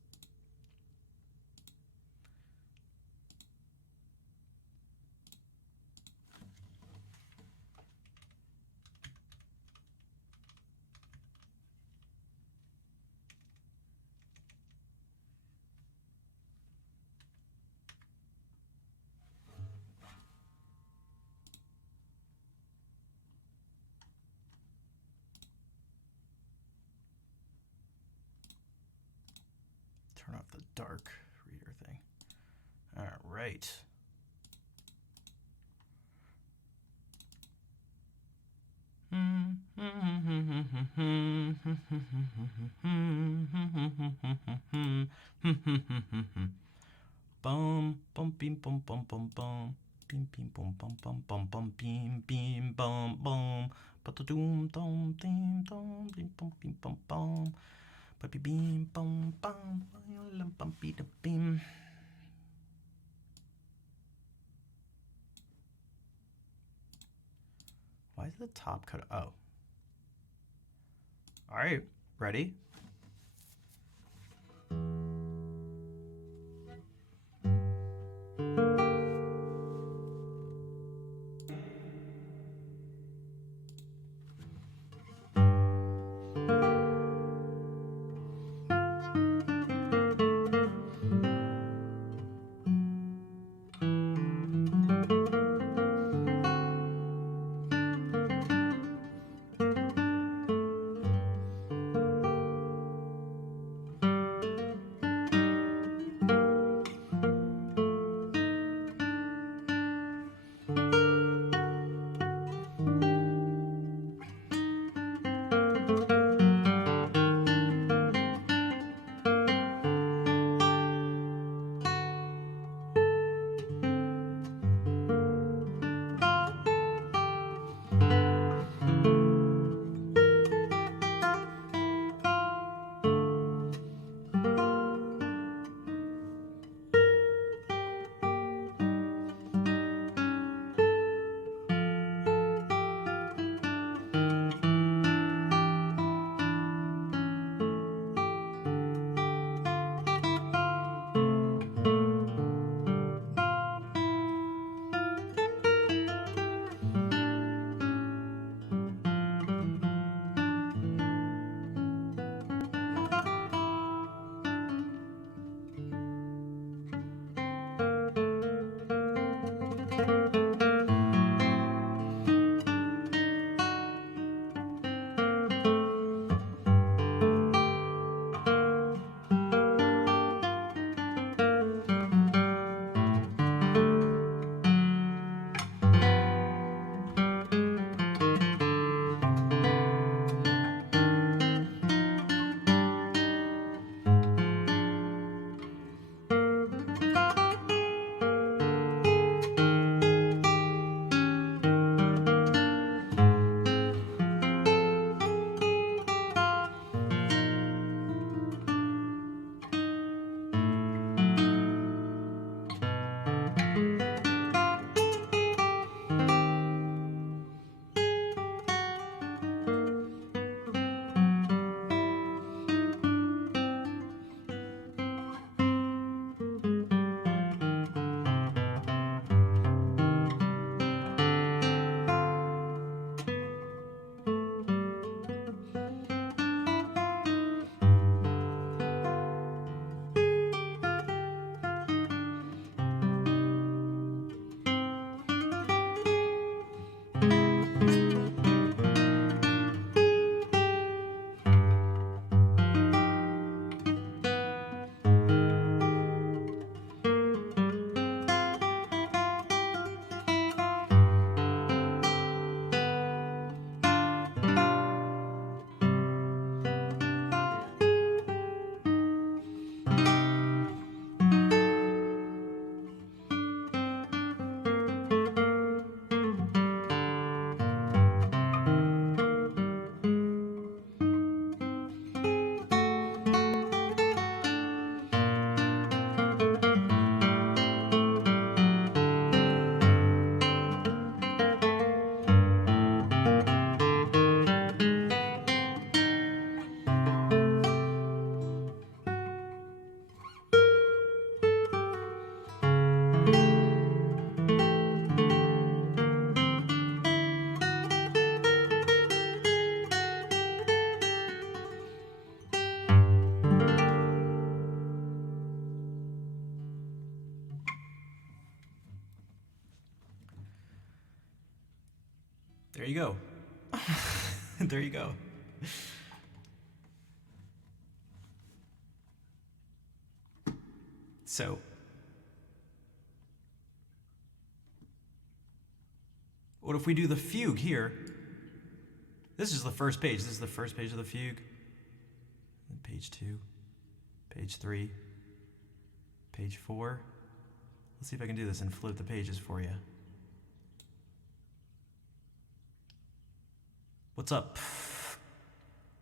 Turn off the dark reader thing. All right. Bum bum bim bum bum bum bum bim bim bum bum bum bum bum bim bim bum bum ba-da-doom dum dim dum bim bum bim bum bum ba-bim bum bum bum bim. Why is the top cut? Oh. All right, ready? There you go. There you go. So, what if we do the fugue here? This is the first page. This is the first page of the fugue. Page 2, page 3, page 4. Let's see if I can do this and flip the pages for you. What's up?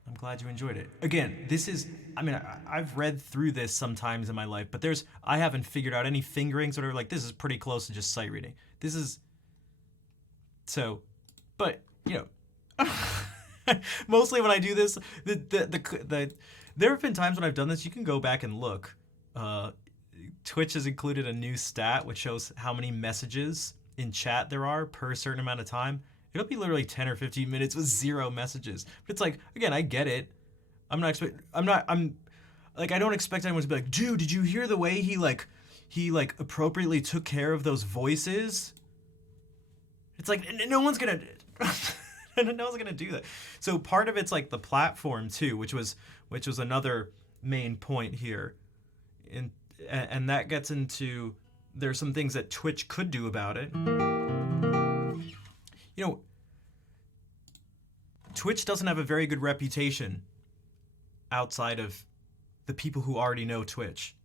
I'm glad you enjoyed it. Again, this is, I mean, I've read through this sometimes in my life, but I haven't figured out any fingerings that are like, this is pretty close to just sight reading. This is, so, but, you know, mostly when I do this, there have been times when I've done this, you can go back and look. Twitch has included a new stat which shows how many messages in chat there are per certain amount of time. It'll be literally 10 or 15 minutes with 0 messages. But it's like, again, I get it. I don't expect anyone to be like, dude, did you hear the way he appropriately took care of those voices? It's like, no one's gonna do that. So part of it's like the platform too, which was another main point here. And that gets into, there's some things that Twitch could do about it. You know, Twitch doesn't have a very good reputation outside of the people who already know Twitch.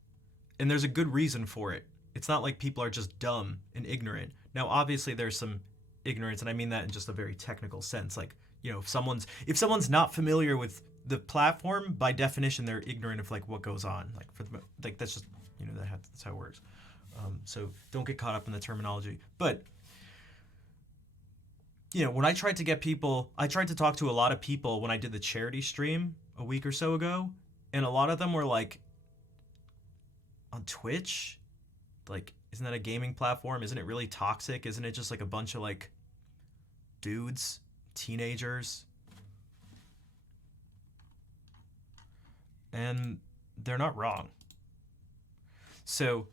And there's a good reason for it. It's not like people are just dumb and ignorant. Now, obviously, there's some ignorance, and I mean that in just a very technical sense. Like, you know, if someone's not familiar with the platform, by definition, they're ignorant of like what goes on. Like that's just, you know, that's how it works. So don't get caught up in the terminology. But you know, when I tried to talk to a lot of people when I did the charity stream a week or so ago, and a lot of them were like, on Twitch? Like, isn't that a gaming platform? Isn't it really toxic? Isn't it just like a bunch of like dudes, teenagers? And they're not wrong. So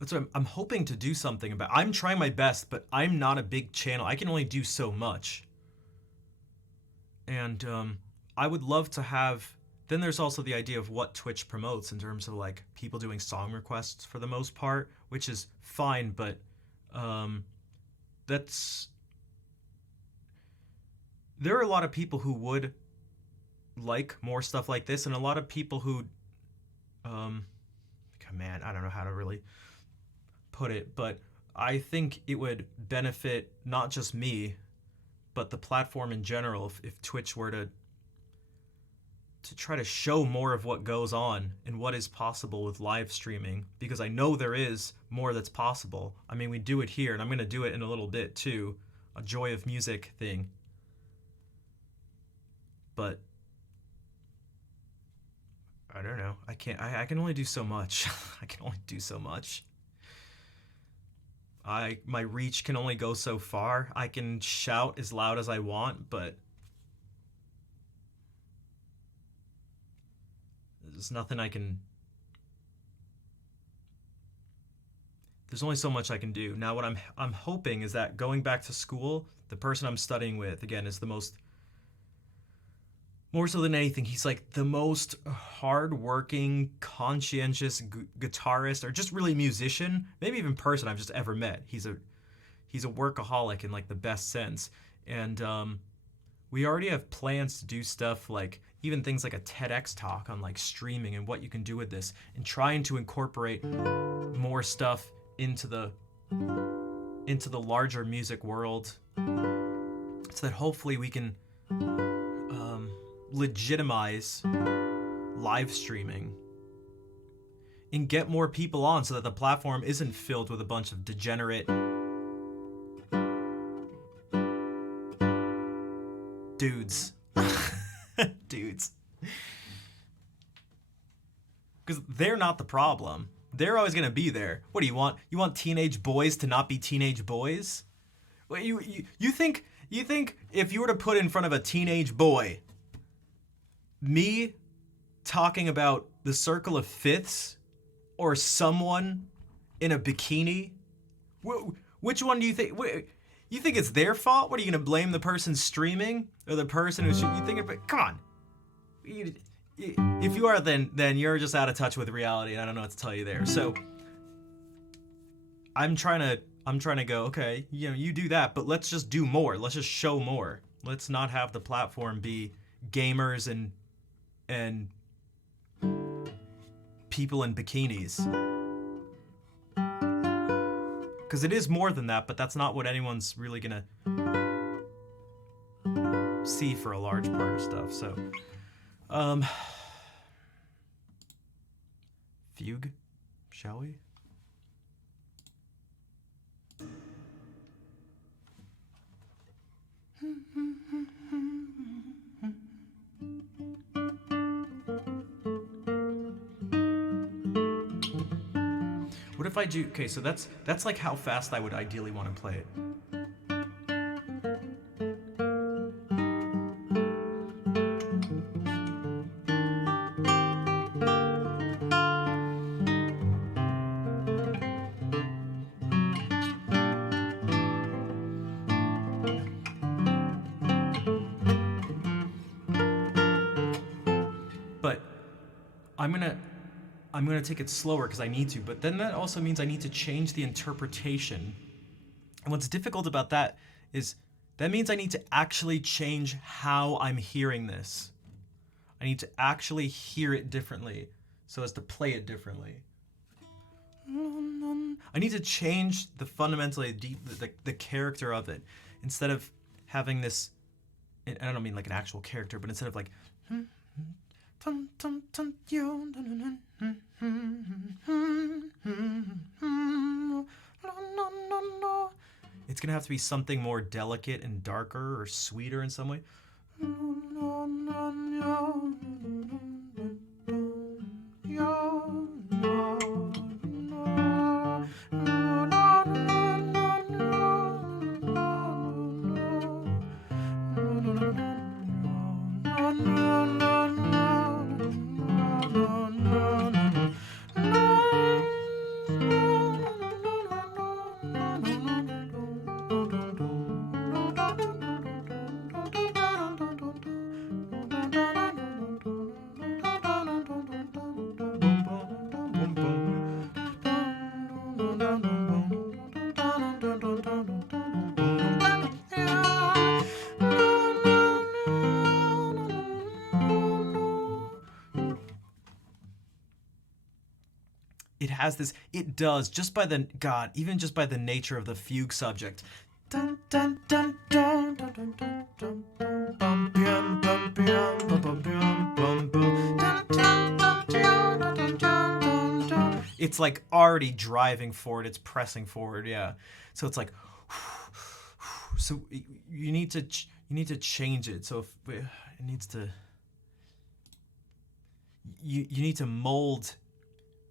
that's what I'm hoping to do something about. I'm trying my best, but I'm not a big channel. I can only do so much. And I would love to have... Then there's also the idea of what Twitch promotes in terms of like people doing song requests for the most part, which is fine, but that's... There are a lot of people who would like more stuff like this, and a lot of people who... man, I don't know how to really put it, but I think it would benefit not just me, but the platform in general if Twitch were to try to show more of what goes on and what is possible with live streaming, because I know there is more that's possible. I mean, we do it here, and I'm going to do it in a little bit too, a Joy of Music thing. But I don't know. I can only do so much. I can only do so much. My reach can only go so far. I can shout as loud as I want, but there's nothing I can... There's only so much I can do. Now what I'm hoping is that going back to school, the person I'm studying with, again, is the most... More so than anything, he's like the most hard-working, conscientious guitarist, or just really musician, maybe even person I've just ever met. He's a workaholic in like the best sense, and we already have plans to do stuff like even things like a TEDx talk on like streaming and what you can do with this, and trying to incorporate more stuff into the larger music world, so that hopefully we can legitimize live streaming and get more people on, so that the platform isn't filled with a bunch of degenerate dudes. Dudes. Because they're not the problem. They're always going to be there. What do you want? You want teenage boys to not be teenage boys? What, you think if you were to put in front of a teenage boy me talking about the Circle of Fifths or someone in a bikini, Which one do you think? You think it's their fault? What are you gonna blame the person streaming or the person who's? You think? Come on. If you are, then you're just out of touch with reality, and I don't know what to tell you there. So I'm trying to go. Okay, you do that, but let's just do more. Let's just show more. Let's not have the platform be gamers and people in bikinis. Because it is more than that, but that's not what anyone's really gonna see for a large part of stuff. So, fugue, shall we? What if I do? Okay, so that's like how fast I would ideally want to play it. But I'm gonna take it slower because I need to, but then that also means I need to change the interpretation. And what's difficult about that is that means I need to actually change how I'm hearing this. I need to actually hear it differently so as to play it differently. I need to change the fundamentally the character of it. Instead of having this, I don't mean like an actual character, but instead of like it's gonna have to be something more delicate and darker or sweeter in some way. It has this, it does, just by the, God, even just by the nature of the fugue subject. It's like already driving forward, it's pressing forward, yeah. So it's like, so you need to change it. So if it needs to, you need to mold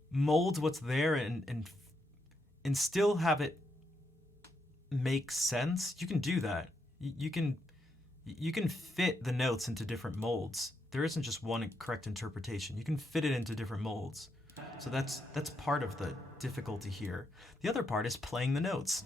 what's there and still have it make sense. You can do that. You can fit the notes into different molds. There isn't just one correct interpretation. You can fit it into different molds. So that's part of the difficulty here. The other part is playing the notes.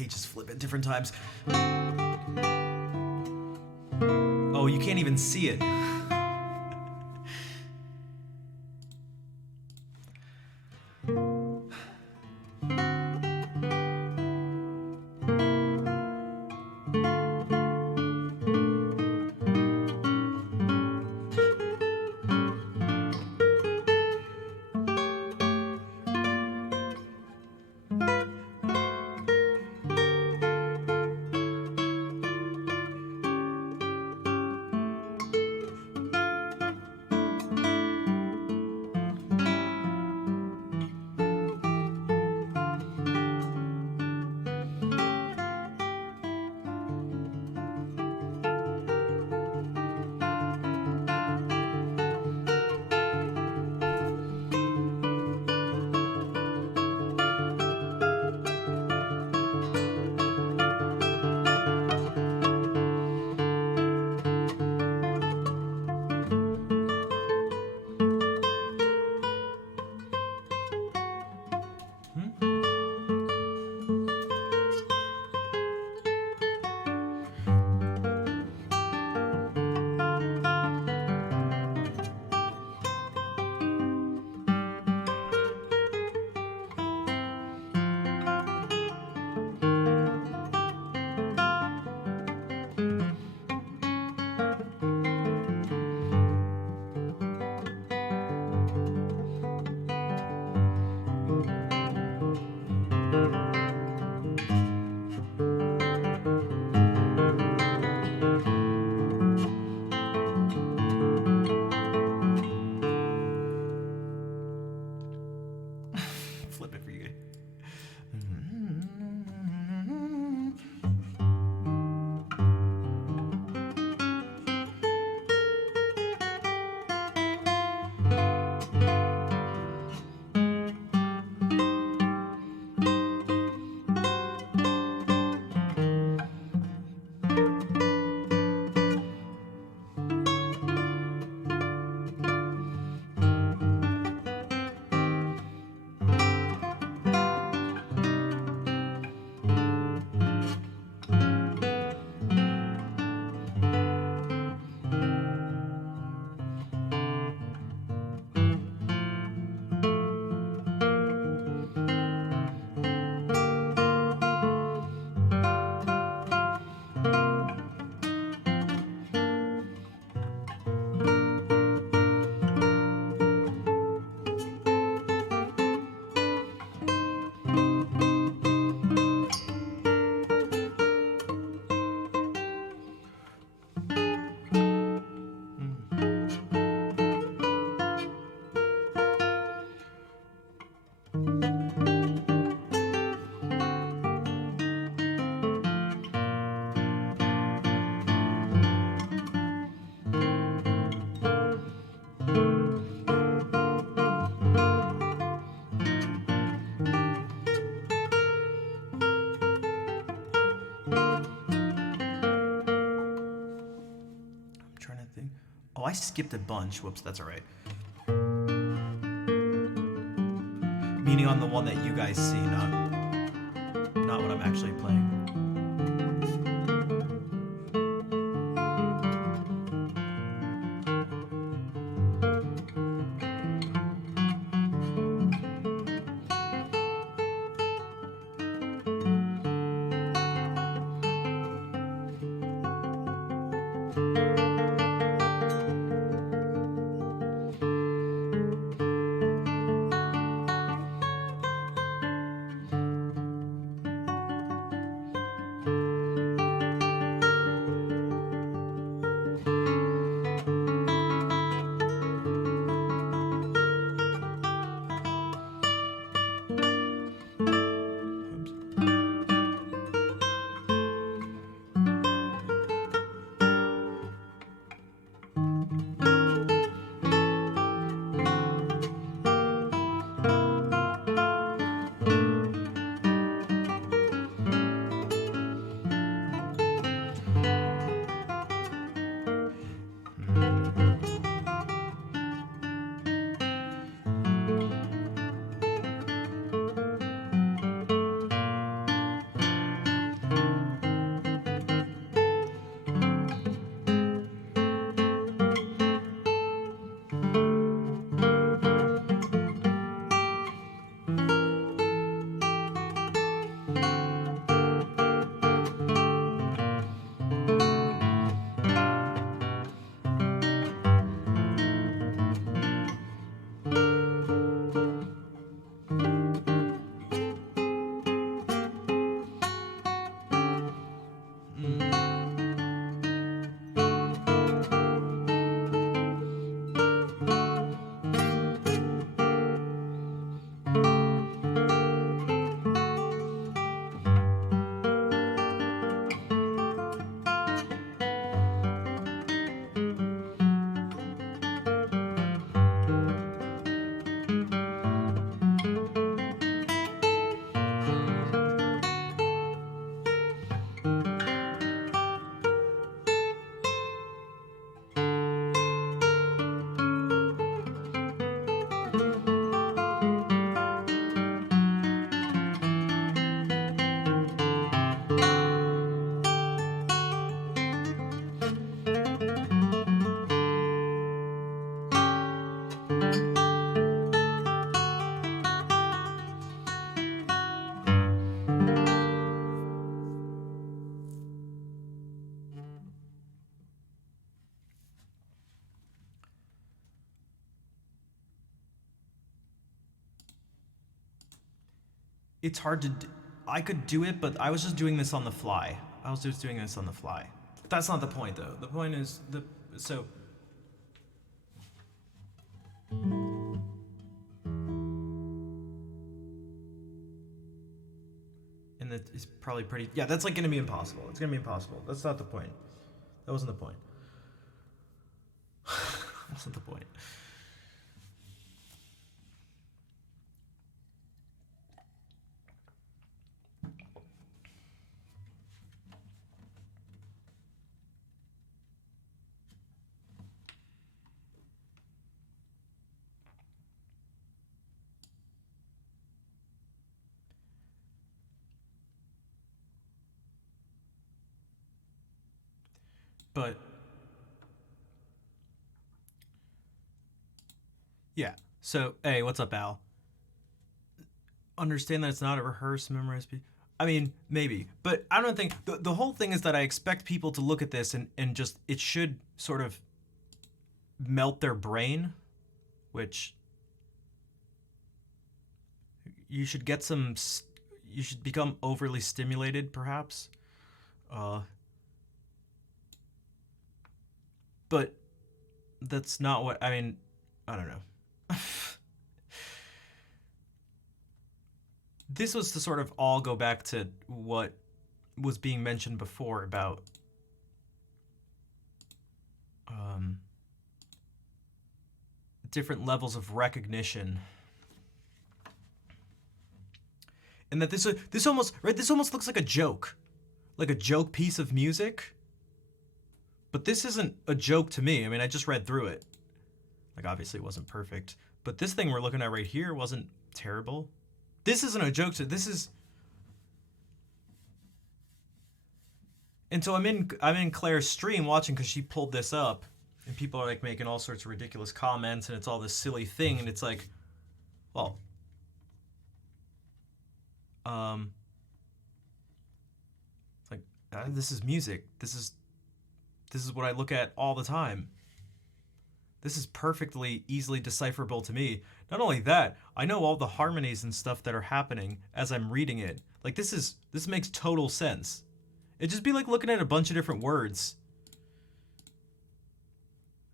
pages flip at different times. Oh, you can't even see it. Flip it for you. Oh, I skipped a bunch. Whoops, that's all right. Meaning on the one that you guys see, not what I'm actually playing. it's hard to I could do it, but I was just doing this on the fly. I was just doing this on the fly. That's not the point though. The point is so and that is probably pretty. Yeah, that's like gonna be impossible. It's gonna be impossible. That's not the point. That wasn't the point. That's not the point. But yeah. So hey, what's up, Al? Understand that it's not a rehearse, memorize. I mean, maybe, but I don't think the whole thing is that I expect people to look at this and just it should sort of melt their brain, which you should get some. You should become overly stimulated, perhaps. Uh, but that's not what I mean. I don't know. This was to sort of all go back to what was being mentioned before about um, different levels of recognition, and that this almost right. This almost looks like a joke piece of music. But this isn't a joke to me. I mean, I just read through it. Like, obviously, it wasn't perfect, but this thing we're looking at right here wasn't terrible. This isn't a joke. This is. And so I'm in Claire's stream watching because she pulled this up, and people are like making all sorts of ridiculous comments, and it's all this silly thing, and it's like, well, um, like this is music. This is what I look at all the time. This is perfectly easily decipherable to me. Not only that, I know all the harmonies and stuff that are happening as I'm reading it. Like this makes total sense. It'd just be like looking at a bunch of different words.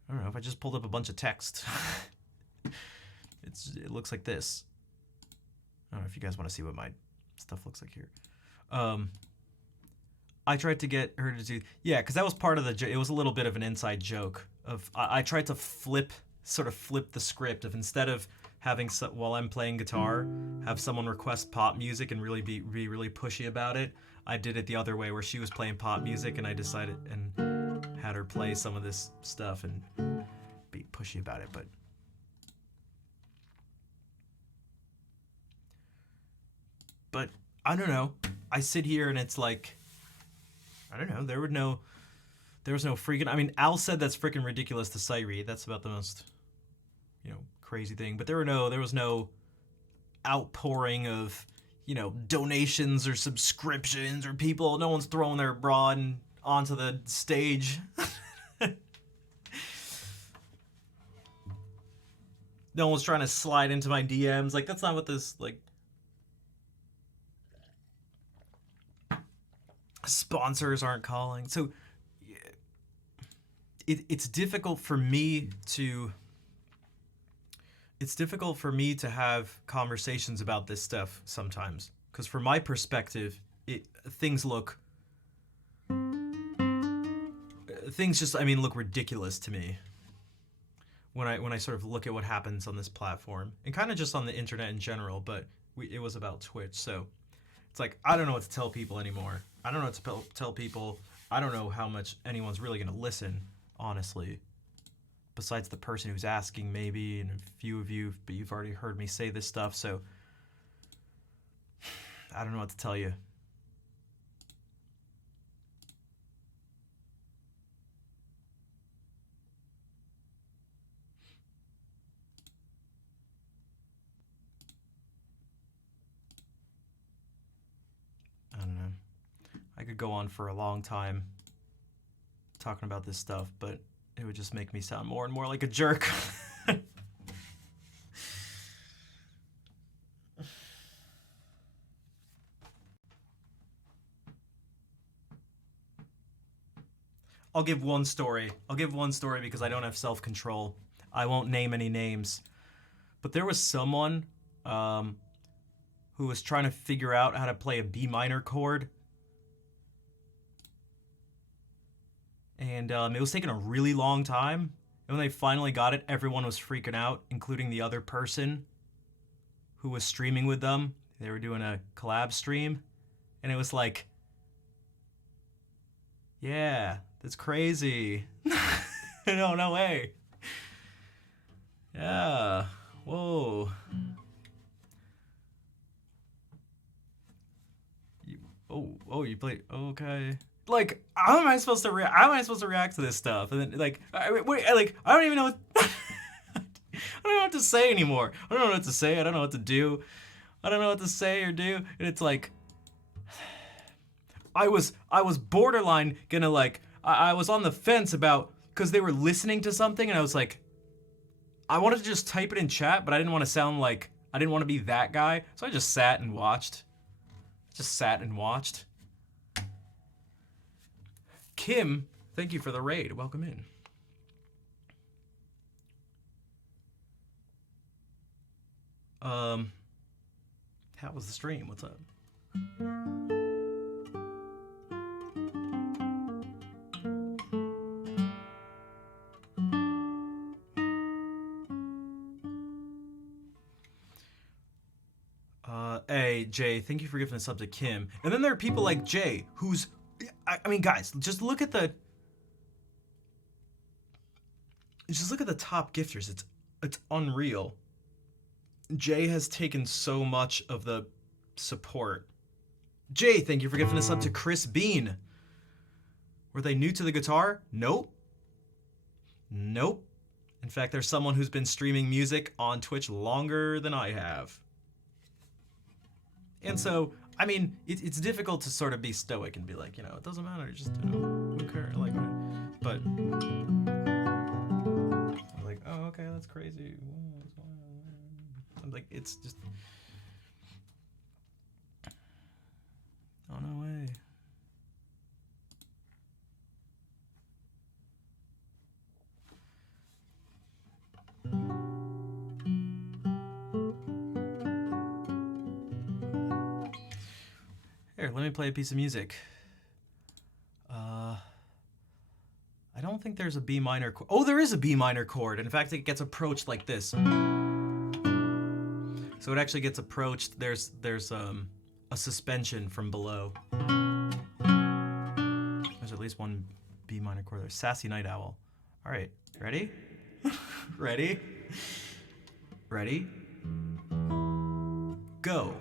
I don't know, if I just pulled up a bunch of text. It looks like this. I don't know if you guys want to see what my stuff looks like here. I tried to get her to do, yeah, because that was part of the. It was a little bit of an inside joke of I tried to sort of flip the script of instead of having while I'm playing guitar, have someone request pop music and really be really pushy about it. I did it the other way where she was playing pop music and I decided and had her play some of this stuff and be pushy about it, but I don't know. I sit here and it's like. I don't know. There was no freaking. I mean, Al said that's freaking ridiculous to sight read. That's about the most, crazy thing. But there was no outpouring of, donations or subscriptions or people. No one's throwing their broad onto the stage. No one's trying to slide into my DMs. Like that's not what this like. Sponsors aren't calling, so it's difficult for me to have conversations about this stuff sometimes because from my perspective things just look ridiculous to me when I sort of look at what happens on this platform and kind of just on the internet in general, but it was about Twitch, so it's like I don't know what to tell people anymore. I don't know what to tell people. I don't know how much anyone's really going to listen, honestly. Besides the person who's asking, maybe, and a few of you, but you've already heard me say this stuff, so I don't know what to tell you. I don't know. I could go on for a long time talking about this stuff, but it would just make me sound more and more like a jerk. I'll give one story. I'll give one story because I don't have self-control. I won't name any names. But there was someone who was trying to figure out how to play a B minor chord. And it was taking a really long time. And when they finally got it, everyone was freaking out, including the other person who was streaming with them. They were doing a collab stream. And it was like, yeah, that's crazy. No way. Yeah. Whoa. You play. Okay. Like, how am I supposed to react? How am I supposed to react to this stuff? And then, like, I don't even know what. I don't know what to say anymore. I don't know what to say. I don't know what to do. I don't know what to say or do. And it's like, I was borderline gonna like. I was on the fence about because they were listening to something, and I was like, I wanted to just type it in chat, but I didn't want to sound like I didn't want to be that guy. So I just sat and watched. Kim, thank you for the raid. Welcome in. How was the stream? What's up? Hey, Jay, thank you for giving this up to Kim. And then there are people like Jay, who's... I mean, guys, just look at the... Just look at the top gifters. It's unreal. Jay has taken so much of the support. Jay, thank you for giving this up to Chris Bean. Were they new to the guitar? Nope. In fact, there's someone who's been streaming music on Twitch longer than I have. And so, I mean, it's difficult to sort of be stoic and be like, it doesn't matter, just, who cares? Like, but, I'm like, oh, okay, that's crazy. I'm like, it's just, oh, no way. Here, let me play a piece of music. I don't think there's a B minor chord. Oh, there is a B minor chord. In fact, it gets approached like this. So it actually gets approached. There's a suspension from below. There's at least one B minor chord there. Sassy Night Owl. All right, ready? Ready? Go.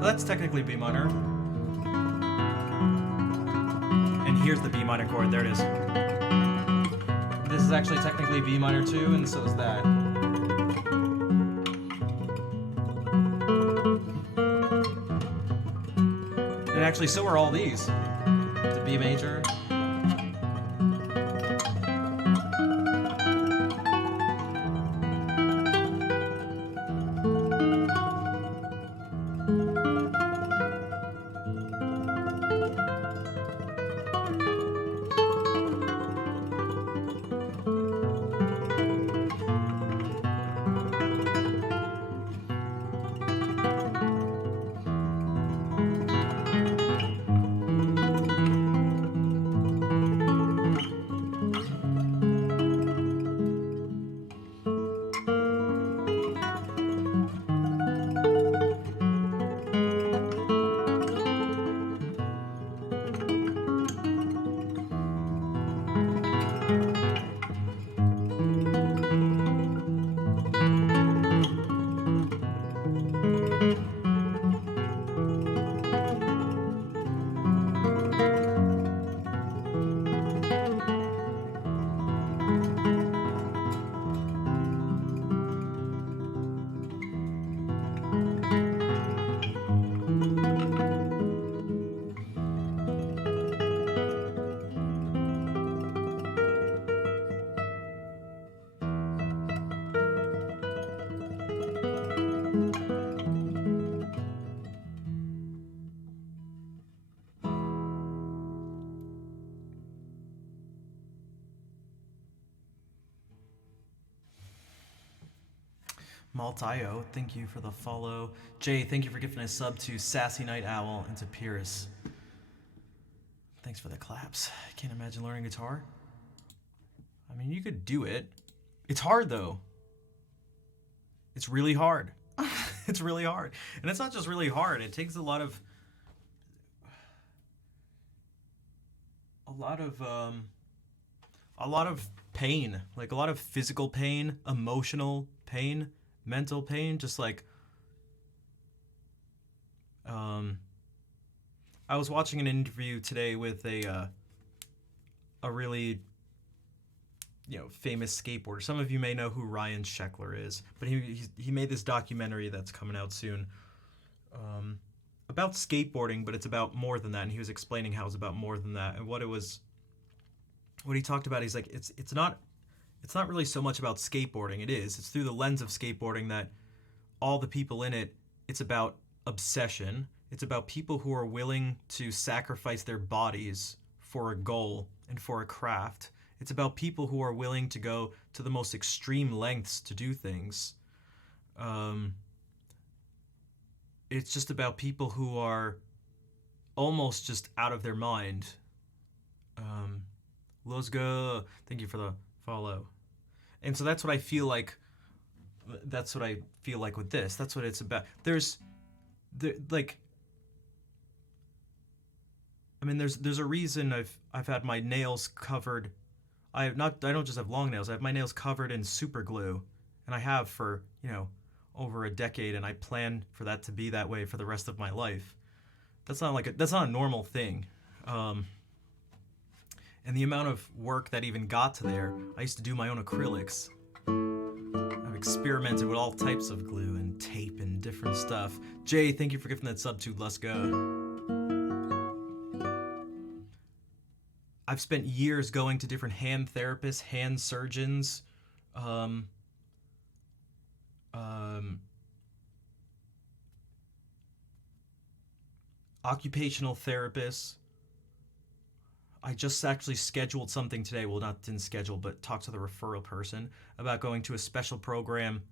That's technically B minor. And here's the B minor chord, there it is. This is actually technically B minor too, and so is that. And actually, so are all these. The B major. Maltayo, thank you for the follow. Jay, thank you for gifting a sub to Sassy Night Owl and to Pierce. Thanks for the claps. I can't imagine learning guitar. I mean, you could do it. It's hard though. It's really hard. It's really hard. And it's not just really hard. It takes a lot of pain, like a lot of physical pain, emotional pain, mental pain, just like I was watching an interview today with a really famous skateboarder. Some of you may know who Ryan Sheckler is, but he made this documentary that's coming out soon about skateboarding, but it's about more than that. And he was explaining how it's about more than that. And what he talked about, he's like, it's not really so much about skateboarding. It's through the lens of skateboarding that all the people in it, it's about obsession. It's about people who are willing to sacrifice their bodies for a goal and for a craft. It's about people who are willing to go to the most extreme lengths to do things. It's just about people who are almost just out of their mind. Let's go. Thank you for the follow. And so that's what I feel like. That's what I feel like with this. That's what it's about. There's a reason I've had my nails covered. I don't just have long nails. I have my nails covered in super glue, and I have for over a decade, and I plan for that to be that way for the rest of my life. That's not a normal thing. And the amount of work that even got to there, I used to do my own acrylics. I've experimented with all types of glue and tape and different stuff. Jay, thank you for gifting that sub to Let's Go. I've spent years going to different hand therapists, hand surgeons, occupational therapists. I just actually scheduled something today. Well, didn't schedule, but talked to the referral person about going to a special program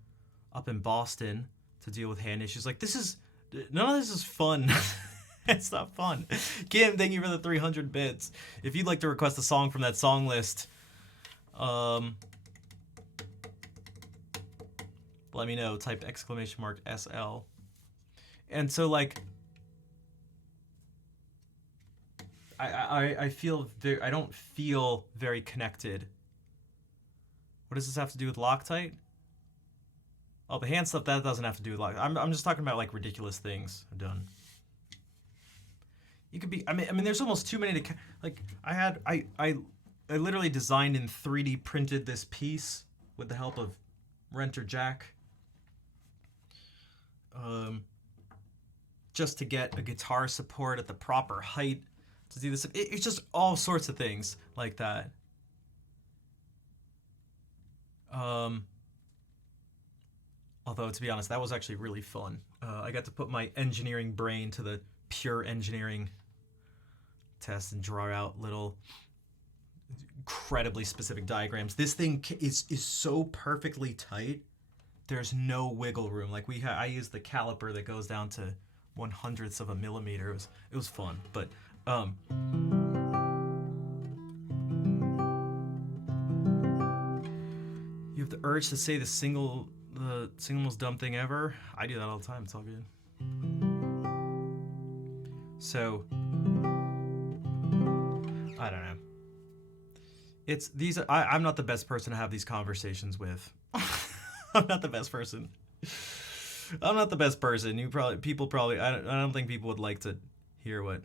up in Boston to deal with hand issues. Like, none of this is fun. It's not fun. Kim, thank you for the 300 bits. If you'd like to request a song from that song list, let me know. Type !SL. And so, like, I don't feel very connected. What does this have to do with Loctite? Oh, the hand stuff, that doesn't have to do with Loctite. I'm just talking about, like, ridiculous things I've done. You could be. I mean, there's almost too many to. Like, I literally designed and 3D printed this piece with the help of Renter Jack. Just to get a guitar support at the proper height to do this. It's just all sorts of things like that. Although, to be honest, that was actually really fun. I got to put my engineering brain to the pure engineering test and draw out little incredibly specific diagrams. This thing is so perfectly tight. There's no wiggle room. Like, I used the caliper that goes down to 1/100th of a millimeter. It was fun, but you have the urge to say the single most dumb thing ever. I do that all the time. It's all good. So, I don't know. I'm not the best person to have these conversations with. I'm not the best person. I'm not the best person. People probably. I don't think people would like to hear what.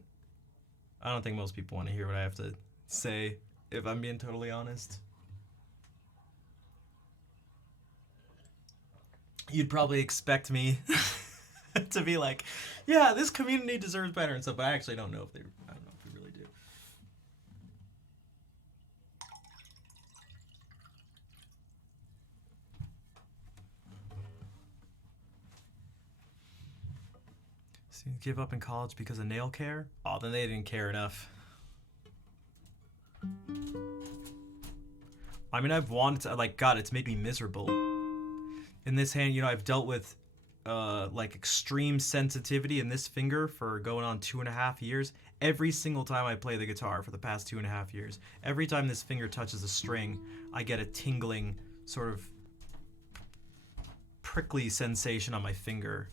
I don't think most people want to hear what I have to say, if I'm being totally honest. You'd probably expect me to be like, yeah, this community deserves better and stuff, but I actually don't know if we really do. So you give up in college because of nail care? Oh, then they didn't care enough. I mean, I've wanted to, like, God, it's made me miserable. in this hand, I've dealt with like extreme sensitivity in this finger for going on 2.5 years. Every single time I play the guitar for the past 2.5 years, every time this finger touches a string, I get a tingling, sort of prickly sensation on my finger.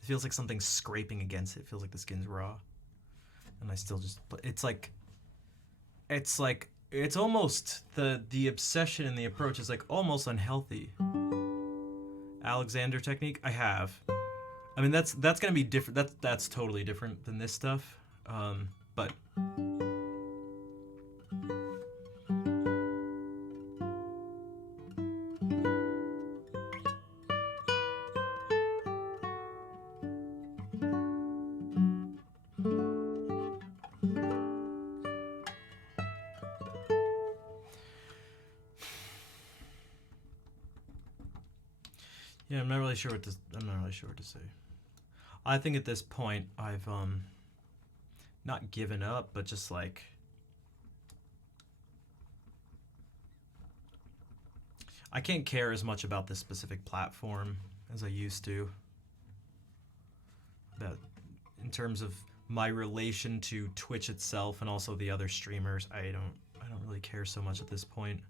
It feels like something's scraping against it. It feels like the skin's raw. And I still just, it's almost, the obsession and the approach is like almost unhealthy. Alexander technique, I have. I mean, that's gonna be different. That's totally different than this stuff. But yeah, I'm not really sure what to say. I think at this point I've not given up, but just like I can't care as much about this specific platform as I used to. That in terms of my relation to Twitch itself and also the other streamers, I don't really care so much at this point.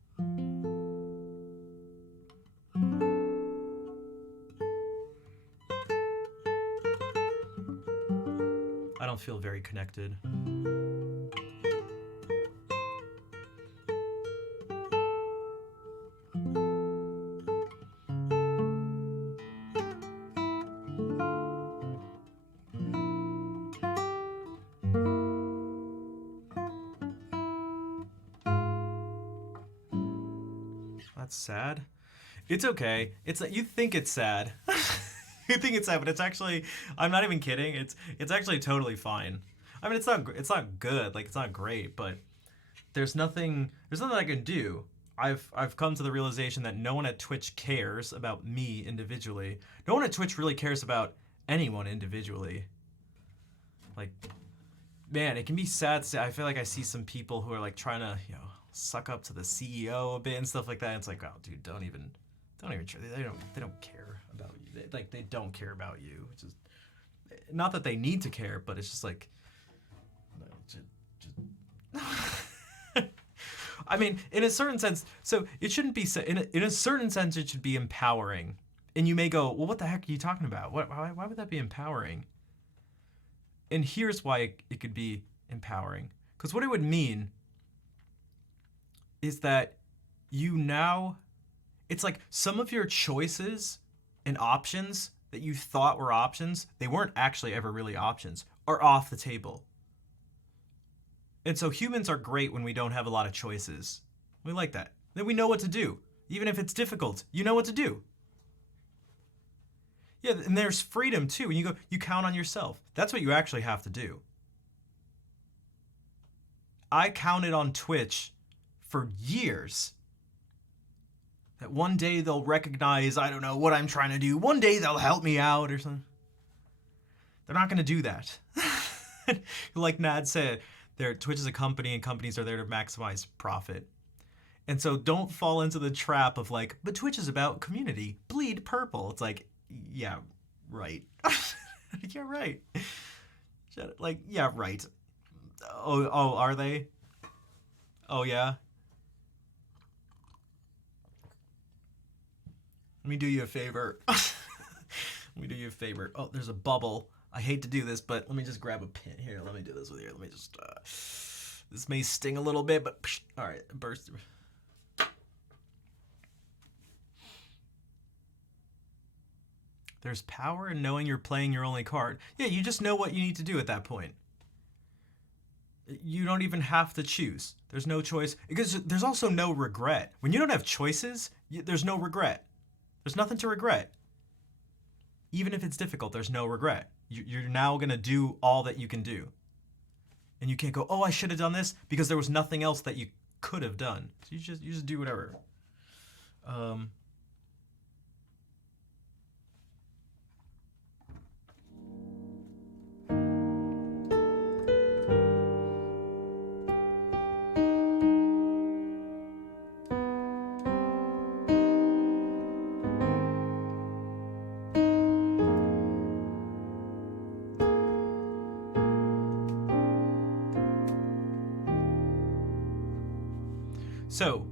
I don't feel very connected. That's sad. It's okay. It's you think it's sad. You think it's sad, but it's actually, I'm not even kidding. It's actually totally fine. I mean, it's not good. Like, it's not great, but there's nothing I can do. I've come to the realization that no one at Twitch cares about me individually. No one at Twitch really cares about anyone individually. Like, man, it can be sad. I feel like I see some people who are like trying to, suck up to the CEO a bit and stuff like that. And it's like, oh, dude, don't even try. They don't care about you. They don't care about you. It's just not that they need to care, but it's just like, I mean, in a certain sense, so it shouldn't be in a certain sense it should be empowering. And you may go, well, what the heck are you talking about? Why would that be empowering? And here's why it could be empowering. Because what it would mean is that it's like some of your choices and options that you thought were options, they weren't actually ever really options, are off the table. And so humans are great when we don't have a lot of choices. We like that. Then we know what to do. Even if it's difficult, you know what to do. Yeah, and there's freedom too. When you count on yourself. That's what you actually have to do. I counted on Twitch for years. That one day they'll recognize, I don't know, what I'm trying to do. One day they'll help me out or something. They're not going to do that. Like Nad said, Twitch is a company and companies are there to maximize profit. And so don't fall into the trap of like, but Twitch is about community. Bleed purple. It's like, yeah, right. Yeah, right. Like, yeah, right. Oh, are they? Oh, yeah. Let me do you a favor. Oh, there's a bubble. I hate to do this, but let me just grab a pin here. Let me do this with you. Let me just, this may sting a little bit, but all right, burst. There's power in knowing you're playing your only card. Yeah, you just know what you need to do at that point. You don't even have to choose. There's no choice. Because there's also no regret. When you don't have choices, there's no regret. There's nothing to regret. Even if it's difficult, there's no regret. You're now going to do all that you can do. And you can't go, oh, I should have done this because there was nothing else that you could have done. So you just do whatever. So,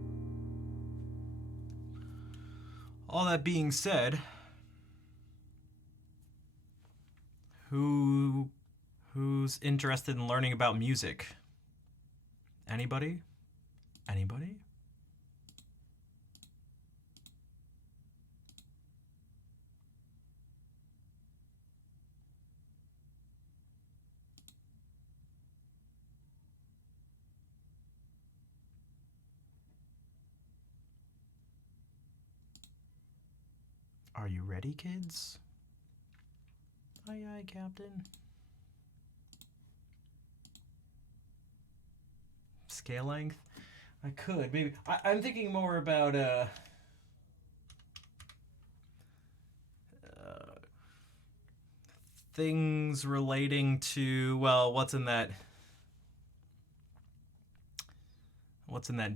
all that being said, who's interested in learning about music? Anybody? Anybody? Are you ready, kids? Aye, aye, Captain. Scale length? I could, maybe. I'm thinking more about, things relating to, well, what's in that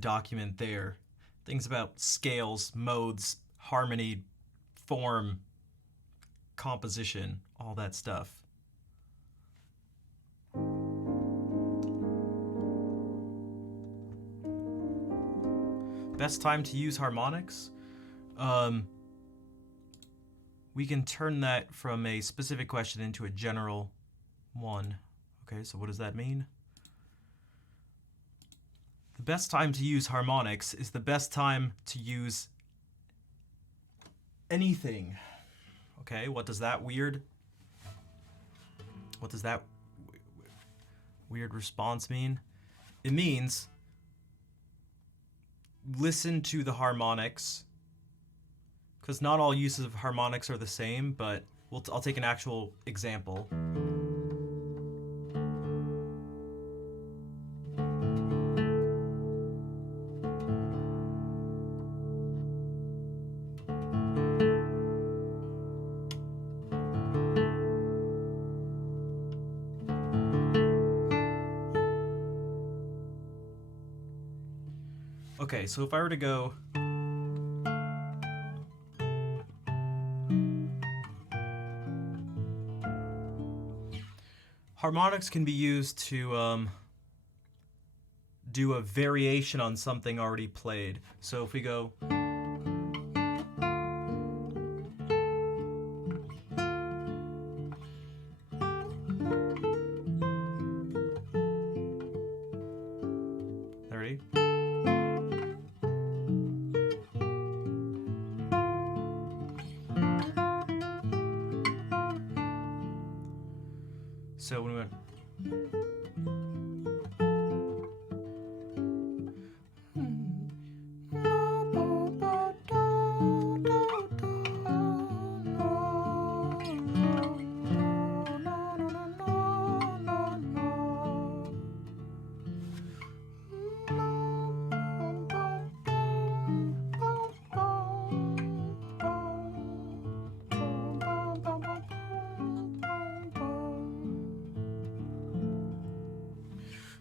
document there? Things about scales, modes, harmony, form, composition, all that stuff. Best time to use harmonics? We can turn that from a specific question into a general one. Okay, so what does that mean? The best time to use harmonics is the best time to use anything. Okay, what does that weird response mean? It means listen to the harmonics, because not all uses of harmonics are the same, but I'll take an actual example. Okay, so if I were to go harmonics can be used to do a variation on something already played. So if we go ready? So when we went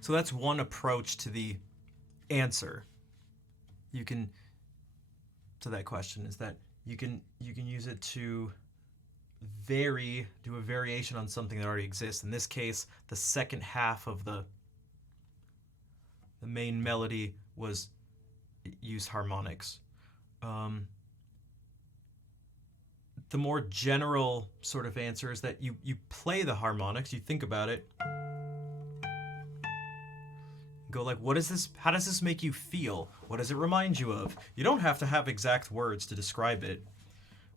So that's one approach to the answer. You can to that question is that you can use it to do a variation on something that already exists. In this case, the second half of the main melody was used harmonics. The more general sort of answer is that you play the harmonics, you think about it, go like, what is this? How does this make you feel? What does it remind you of? You don't have to have exact words to describe it,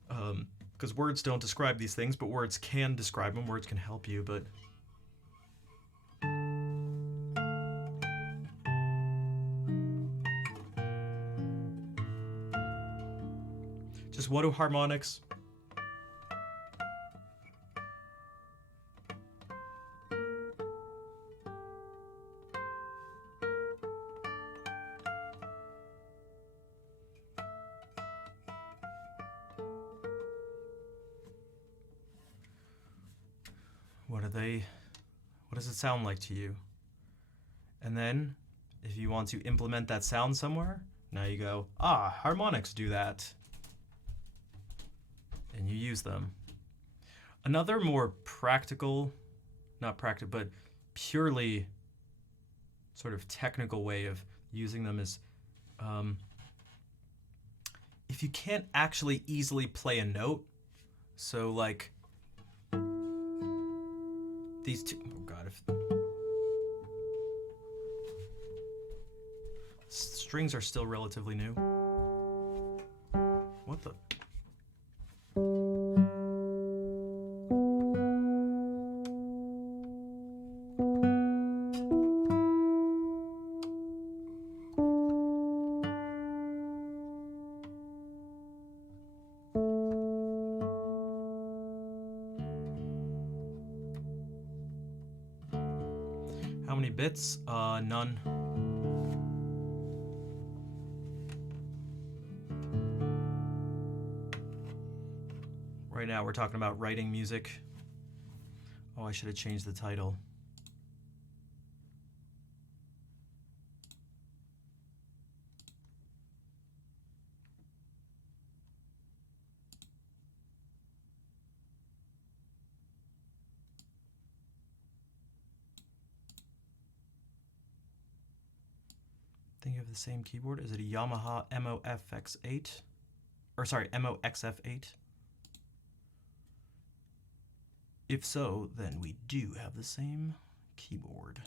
because words don't describe these things, but words can describe them. Words can help you, but just what do harmonics? What does it sound like to you? And then, if you want to implement that sound somewhere, now you go, harmonics do that. And you use them. Another more practical, not practical, but purely sort of technical way of using them is if you can't actually easily play a note, so like these two, oh god, if strings are still relatively new. What the? How many bits? None. Right now we're talking about writing music. Oh, I should have changed the title. Think you have the same keyboard? Is it a Yamaha MOFX8? Or sorry, MOXF8? If so, then we do have the same keyboard.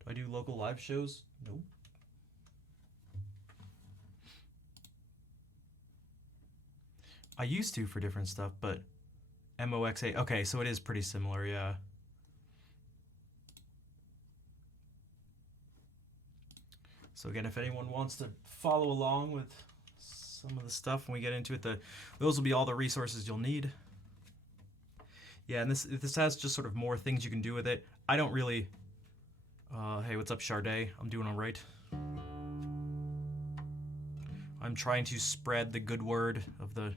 Do I do local live shows? Nope. I used to for different stuff, but MOX8, okay, so it is pretty similar, yeah. So again, if anyone wants to follow along with some of the stuff when we get into it, those will be all the resources you'll need. Yeah, and this has just sort of more things you can do with it. I don't really... hey, what's up, Charday? I'm doing all right. I'm trying to spread the good word of the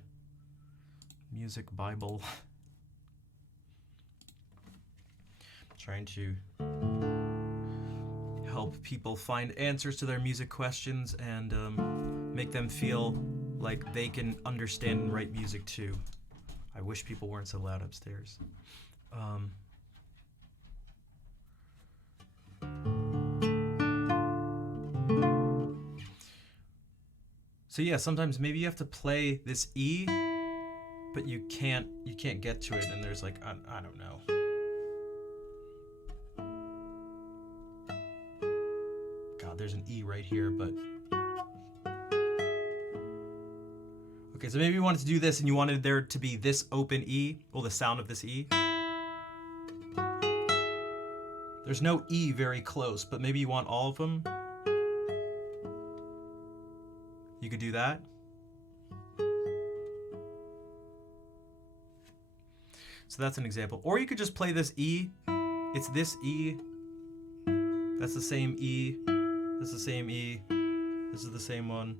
music Bible. Trying to help people find answers to their music questions and make them feel like they can understand and write music too. I wish people weren't so loud upstairs. So yeah, sometimes maybe you have to play this E, but you can't get to it, and there's like I don't know. God, there's an E right here, but okay, so maybe you wanted to do this and you wanted there to be this open E, well, the sound of this E. There's no E very close, but maybe you want all of them. You could do that. So that's an example. Or you could just play this E. It's this E. That's the same E. This is the same E. This is the same one.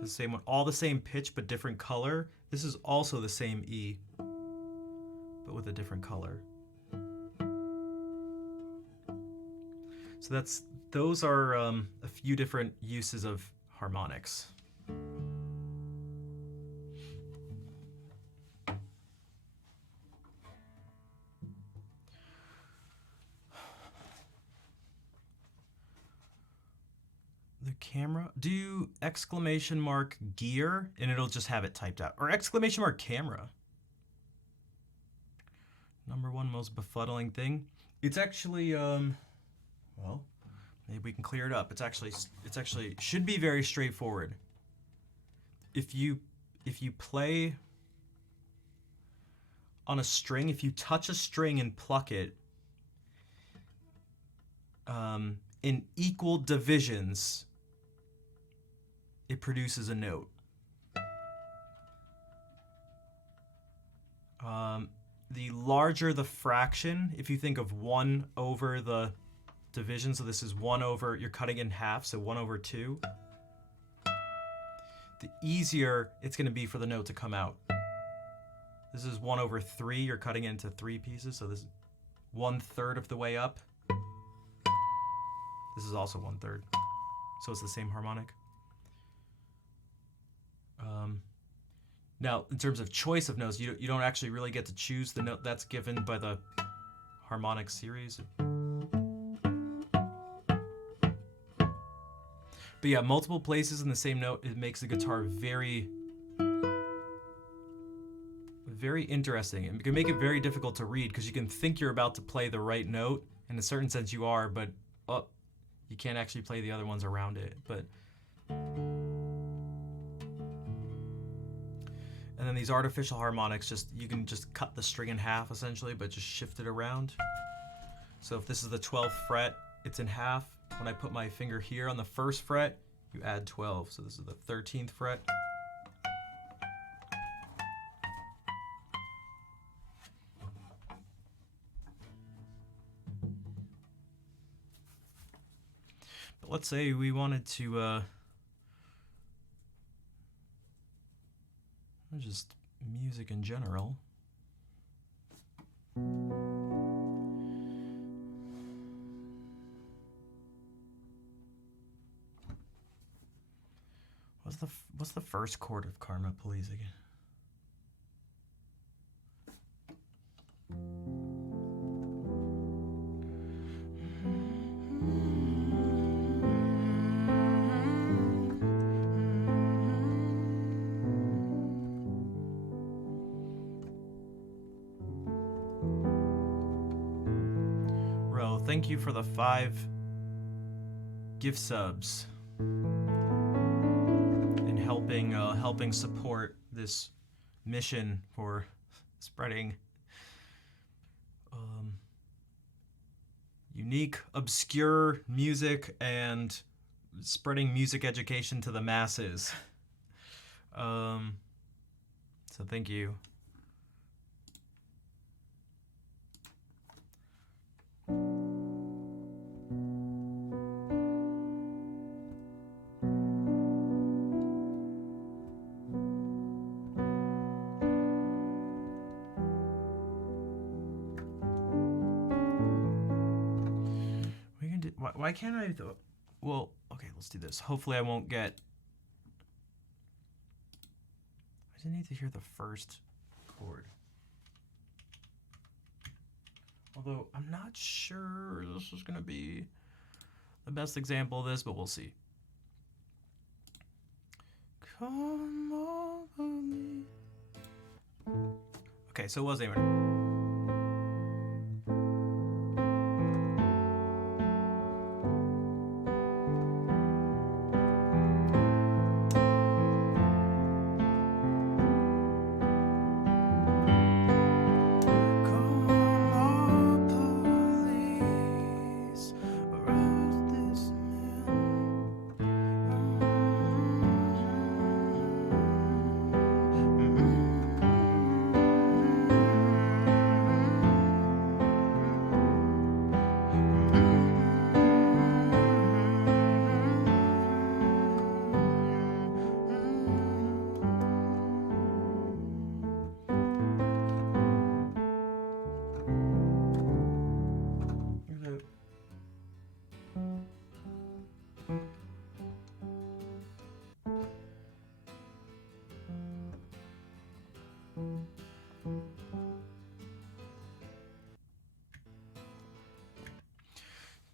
This is the same one. All the same pitch, but different color. This is also the same E, but with a different color. So those are a few different uses of harmonics. The camera, do exclamation mark gear and it'll just have it typed out, or exclamation mark camera. Number one most befuddling thing. It's actually well, maybe we can clear it up. It's actually should be very straightforward. If you play on a string, if you touch a string and pluck it in equal divisions, it produces a note. The larger the fraction, if you think of 1 over the division, so this is 1 over, you're cutting in half, so 1 over 2, the easier it's going to be for the note to come out. This is 1 over 3, you're cutting it into 3 pieces, so this is 1/3 of the way up. This is also 1/3, so it's the same harmonic. Now, in terms of choice of notes, you don't actually really get to choose the note. That's given by the harmonic series. But yeah, multiple places in the same note, it makes the guitar very, very interesting. It can make it very difficult to read because you can think you're about to play the right note. In a certain sense, you are, but you can't actually play the other ones around it. But and then these artificial harmonics, you can just cut the string in half essentially, but just shift it around. So if this is the 12th fret, it's in half. When I put my finger here on the 1st fret, you add 12. So this is the 13th fret. But let's say we wanted to just music in general. What's the first chord of Karma Police again? Ro, thank you for the 5 gift subs. Helping support this mission for spreading unique, obscure music and spreading music education to the masses. So thank you. Why can't I? Well, okay, let's do this. Hopefully I won't get... I just need to hear the first chord. Although I'm not sure this is going to be the best example of this, but we'll see. Come over me. Okay, so it was A-minor.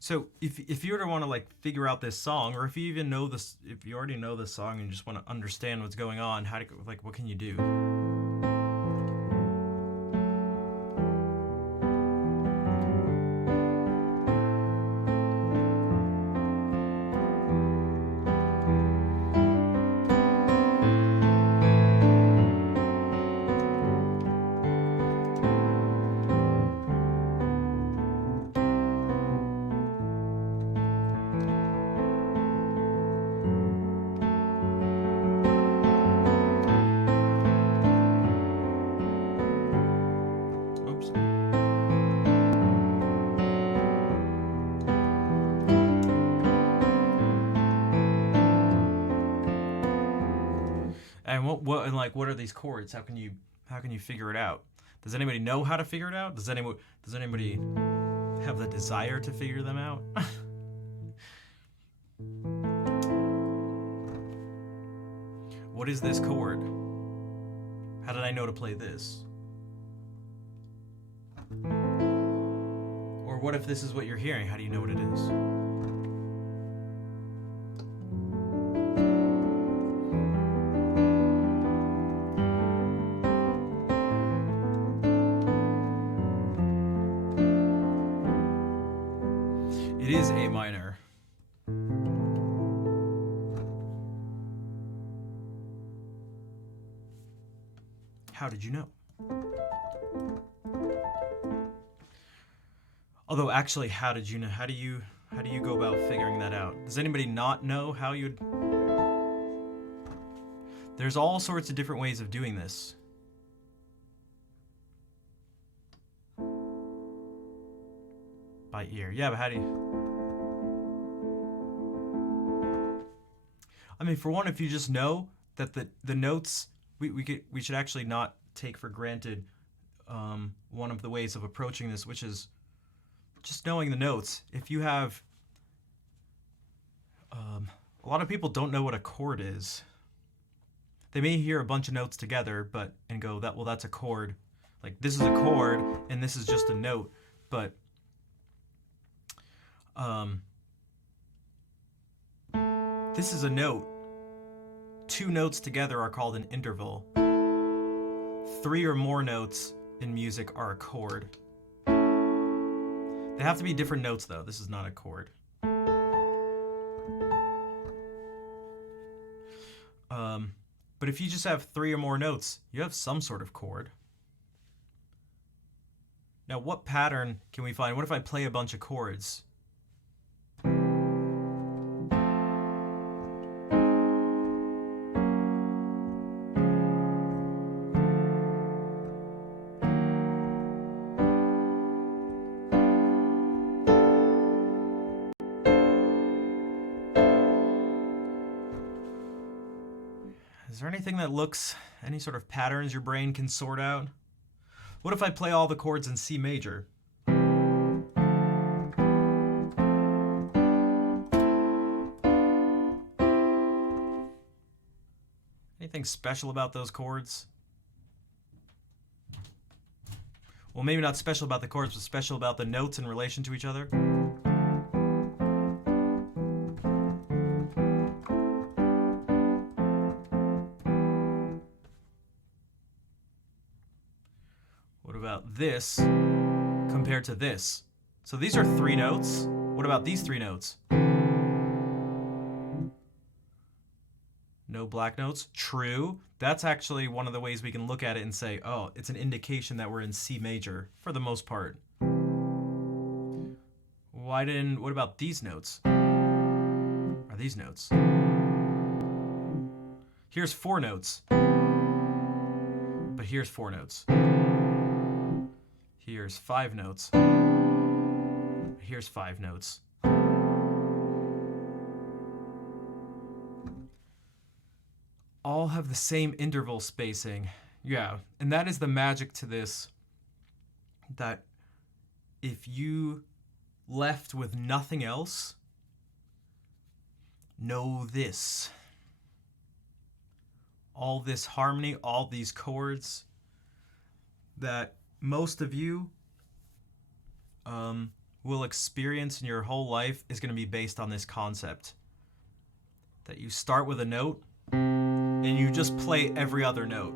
So if you were to want to like figure out this song, or if you even know this, if you already know this song and you just want to understand what's going on, what can you do? And what are these chords? How can you figure it out? Does anybody know how to figure it out? Does anybody have the desire to figure them out? What is this chord? How did I know to play this? Or what if this is what you're hearing? How do you know what it is? It is A minor. How did you know? Although actually, how did you know? How do you go about figuring that out? Does anybody not know how you'd... There's all sorts of different ways of doing this. By ear. Yeah, but how do you... I mean, for one, if you just know that the notes, we should actually not take for granted one of the ways of approaching this, which is just knowing the notes. If you have... a lot of people don't know what a chord is. They may hear a bunch of notes together, and go, well, that's a chord. Like, this is a chord, and this is just a note. But this is a note. 2 notes together are called an interval. 3 or more notes in music are a chord. They have to be different notes, though. This is not a chord. But if you just have 3 or more notes, you have some sort of chord. Now, what pattern can we find? What if I play a bunch of chords? Is there anything that looks, any sort of patterns your brain can sort out? What if I play all the chords in C major? Anything special about those chords? Well, maybe not special about the chords, but special about the notes in relation to each other. What about this compared to this? So these are 3 notes. What about these 3 notes? No black notes? True. That's actually one of the ways we can look at it and say, oh, it's an indication that we're in C major, for the most part. What about these notes? Are these notes? Here's 4 notes. But here's 4 notes. Here's 5 notes. Here's 5 notes. All have the same interval spacing. Yeah, and that is the magic to this. That if you left with nothing else, know this. All this harmony, all these chords, that most of you will experience in your whole life is going to be based on this concept. That you start with a note, and you just play every other note.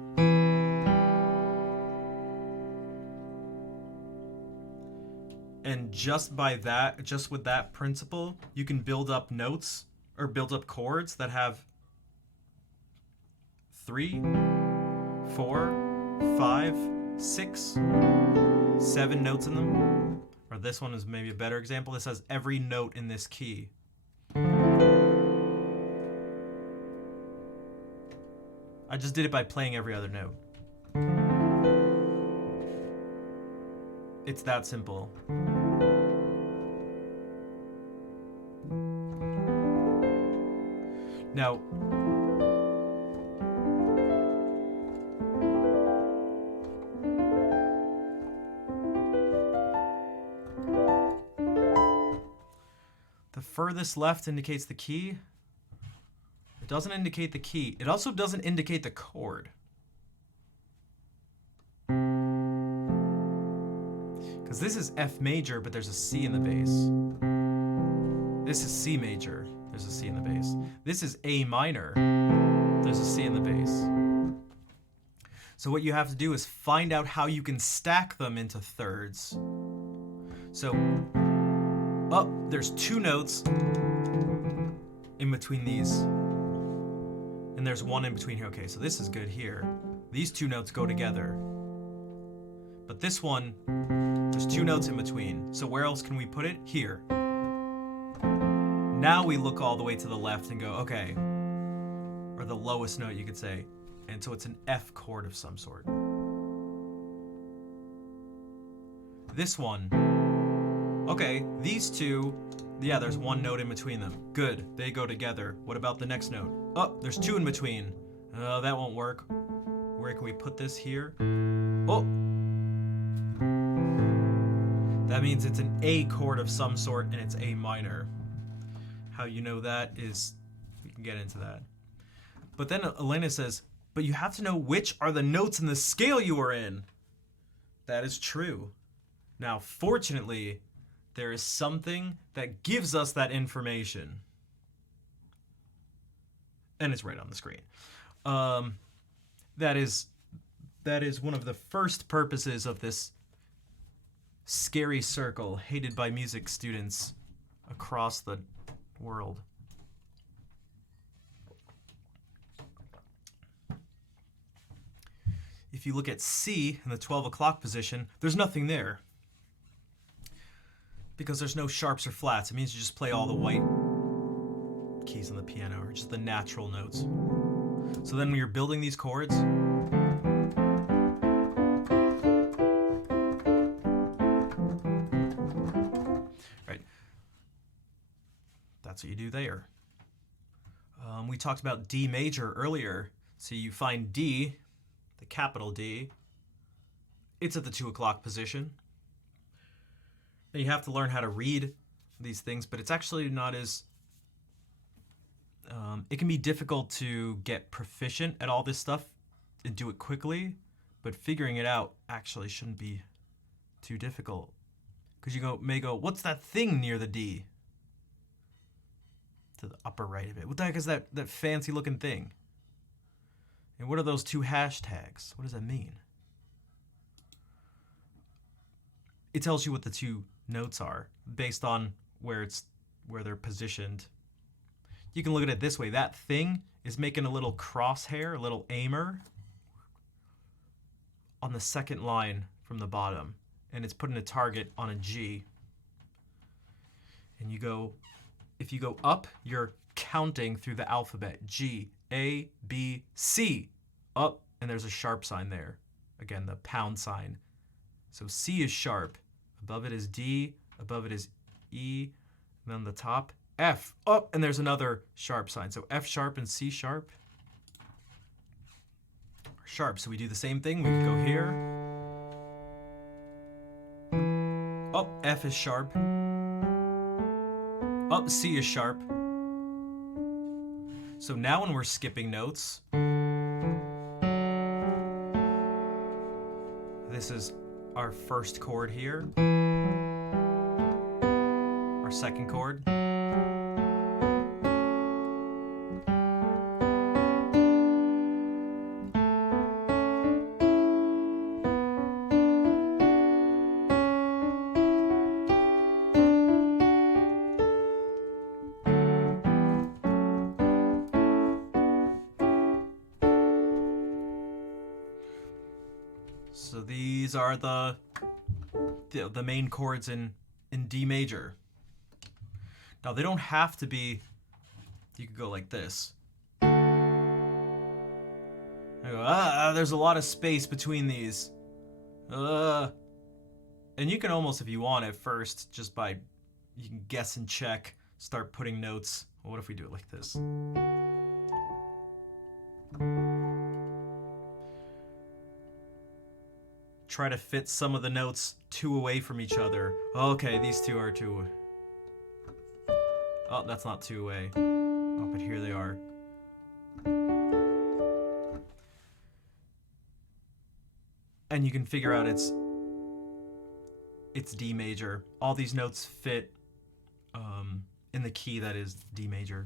And just with that principle, you can build up notes, or build up chords that have 3, 4, 5, 6, 7 notes in them. Or this one is maybe a better example. This has every note in this key. I just did it by playing every other note. It's that simple. Now, the furthest left indicates the key. It doesn't indicate the key. It also doesn't indicate the chord. Because this is F major, but there's a C in the bass. This is C major. There's a C in the bass. This is A minor. There's a C in the bass. So what you have to do is find out how you can stack them into thirds. So Oh, there's 2 notes in between these. And there's 1 in between here. Okay, so this is good here. These 2 notes go together. But this one, there's 2 notes in between. So where else can we put it? Here. Now we look all the way to the left and go, okay. Or the lowest note, you could say. And so it's an F chord of some sort. This one. Okay, these 2, yeah, there's 1 note in between them. Good, they go together. What about the next note? Oh, there's 2 in between. That won't work. Where can we put this here? Oh! That means it's an A chord of some sort, and it's A minor. How you know that is, we can get into that. But then Elena says, but you have to know which are the notes in the scale you are in. That is true. Now, fortunately, there is something that gives us that information. And it's right on the screen. That is one of the first purposes of this scary circle hated by music students across the world. If you look at C in the 12 o'clock position, there's nothing there. Because there's no sharps or flats. It means you just play all the white keys on the piano, or just the natural notes. So then when you're building these chords, right, that's what you do there. We talked about D major earlier. So you find D, the capital D, it's at the 2 o'clock position. You have to learn how to read these things, but it's actually not as... it can be difficult to get proficient at all this stuff and do it quickly, but figuring it out actually shouldn't be too difficult. Because you may go, what's that thing near the D? To the upper right of it. What the heck is that fancy looking thing? And what are those 2 hashtags? What does that mean? It tells you what the 2 notes are based on where they're positioned. You can look at it this way. That thing is making a little crosshair, a little aimer on the second line from the bottom, and it's putting a target on a G. And if you go up, you're counting through the alphabet. G, A, B, C. Up, and there's a sharp sign there. Again, the pound sign. So C is sharp. Above it is D, above it is E, and then the top, F. Oh, and there's another sharp sign. So F sharp and C sharp are sharp. So we do the same thing. We can go here. Oh, F is sharp. Oh, C is sharp. So now when we're skipping notes, this is our first chord here, our second chord, so these are the main chords in D major. Now they don't have to be, you could go like this. I go, there's a lot of space between these. And you can almost, if you want at first, just by, you can guess and check, start putting notes. Well, what if we do it like this? Try to fit some of the notes 2 away from each other. Okay, these 2 are 2. Oh, that's not 2 away. Oh, but here they are. And you can figure out it's D major. All these notes fit in the key that is D major.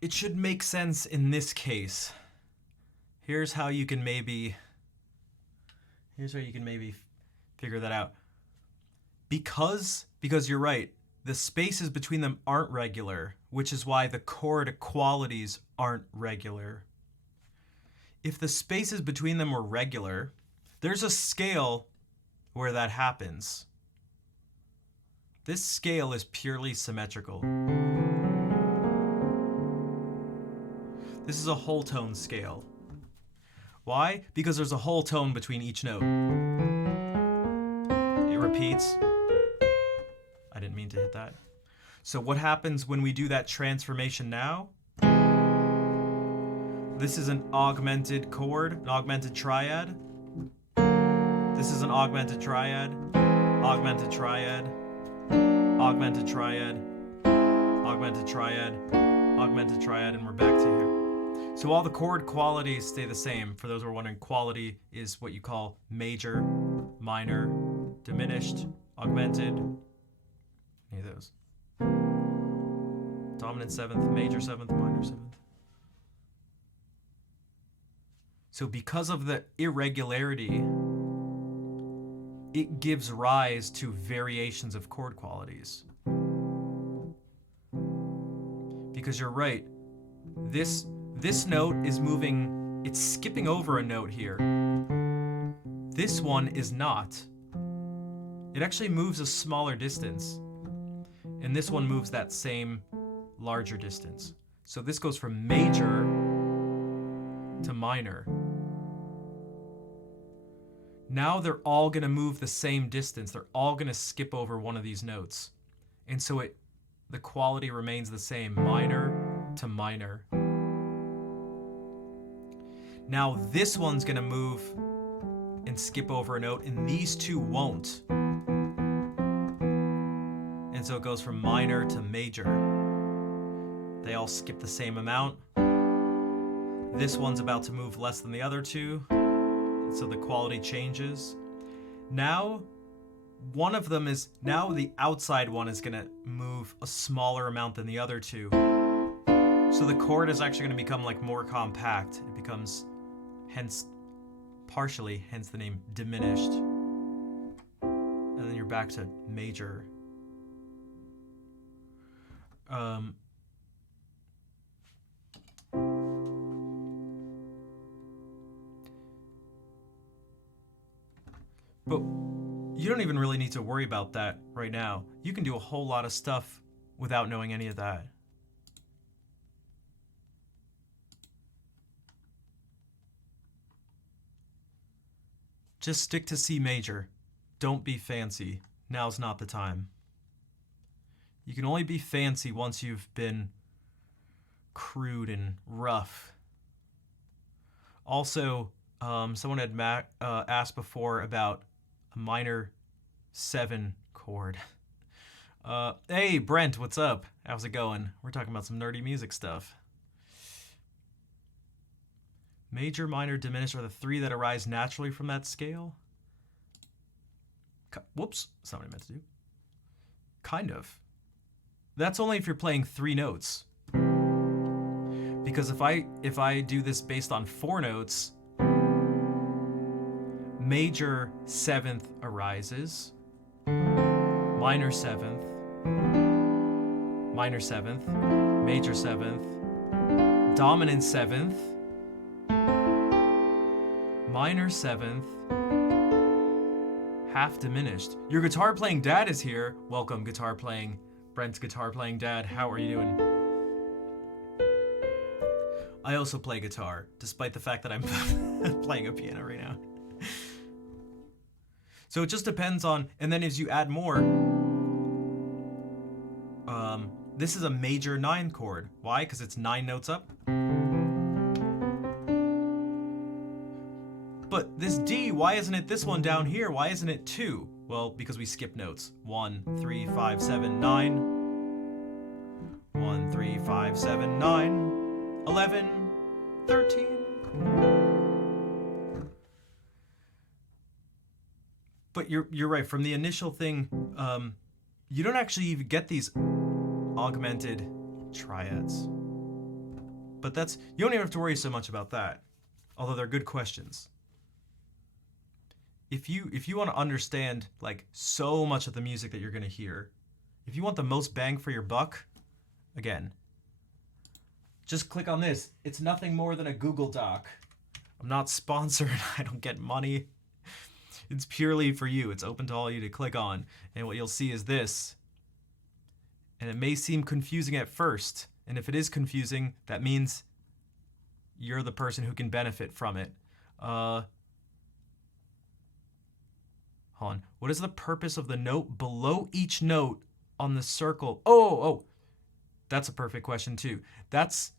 It should make sense in this case. Here's how you can maybe figure that out. Because you're right, the spaces between them aren't regular, which is why the chord qualities aren't regular. If the spaces between them were regular, there's a scale where that happens. This scale is purely symmetrical. This is a whole tone scale. Why? Because there's a whole tone between each note. It repeats. I didn't mean to hit that. So what happens when we do that transformation now? This is an augmented chord, an augmented triad. This is an augmented triad, augmented triad, augmented triad, augmented triad, augmented triad, and we're back to here. So all the chord qualities stay the same. For those who are wondering, quality is what you call major, minor, diminished, augmented, any of those. Dominant seventh, major seventh, minor seventh. So because of the irregularity, it gives rise to variations of chord qualities. Because you're right, this note is moving, it's skipping over a note here. This one is not. It actually moves a smaller distance. And this one moves that same larger distance. So this goes from major to minor. Now they're all going to move the same distance. They're all going to skip over one of these notes. And so the quality remains the same, minor to minor. Now this one's going to move and skip over a note, and these two won't. And so it goes from minor to major. They all skip the same amount. This one's about to move less than the other two, so the quality changes. Now, one of them is, now the outside one is going to move a smaller amount than the other two. So the chord is actually going to become like more compact. It becomes, hence the name diminished. And then you're back to major. But you don't even really need to worry about that right now. You can do a whole lot of stuff without knowing any of that. Just stick to C major. Don't be fancy. Now's not the time. You can only be fancy once you've been crude and rough. Also, someone had asked before about a minor 7 chord. Hey, Brent, what's up? How's it going? We're talking about some nerdy music stuff. Major, minor, diminished are the three that arise naturally from that scale. Whoops, that's not what I meant to do. Kind of. That's only if you're playing 3 notes. Because if I do this based on 4 notes, major 7th arises, minor 7th, major 7th, dominant 7th, minor 7th, half diminished. Your guitar playing dad is here. Welcome, guitar playing, Brent's guitar playing dad. How are you doing? I also play guitar, despite the fact that I'm playing a piano right now. So it just depends on, and then as you add more, this is a major 9 chord. Why? Because it's 9 notes up. But this D, why isn't it this one down here? Why isn't it 2? Well, because we skip notes. 1, 3, 5, 7, 9. 1, 3, 5, 7, 9. 11, 13. But you're right. From the initial thing, you don't actually even get these augmented triads. But you don't even have to worry so much about that. although they're good questions. If you want to understand like so much of the music that you're going to hear, if you want the most bang for your buck, again, just click on this. It's nothing more than a Google Doc. I'm not sponsored. I don't get money. It's purely for you. It's open to all you to click on. And what you'll see is this. And it may seem confusing at first. And if it is confusing, that means you're the person who can benefit from it. Hold on. What is the purpose of the note below each note on the circle? Oh, that's a perfect question too. That's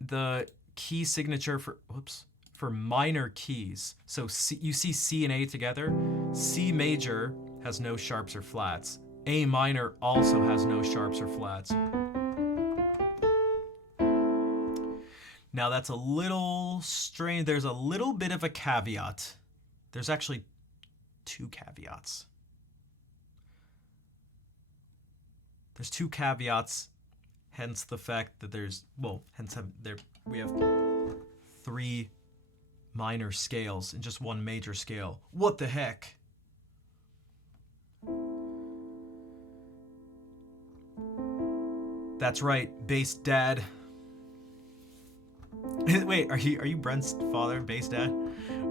the key signature for minor keys. So C, you see C and A together. C major has no sharps or flats. A minor also has no sharps or flats. Now that's a little strange. There's a little bit of a caveat. There's actually two caveats. There's two caveats, hence the fact that we have three minor scales and just one major scale. What the heck? That's right, bass dad. Wait, are you Brent's father, bass dad?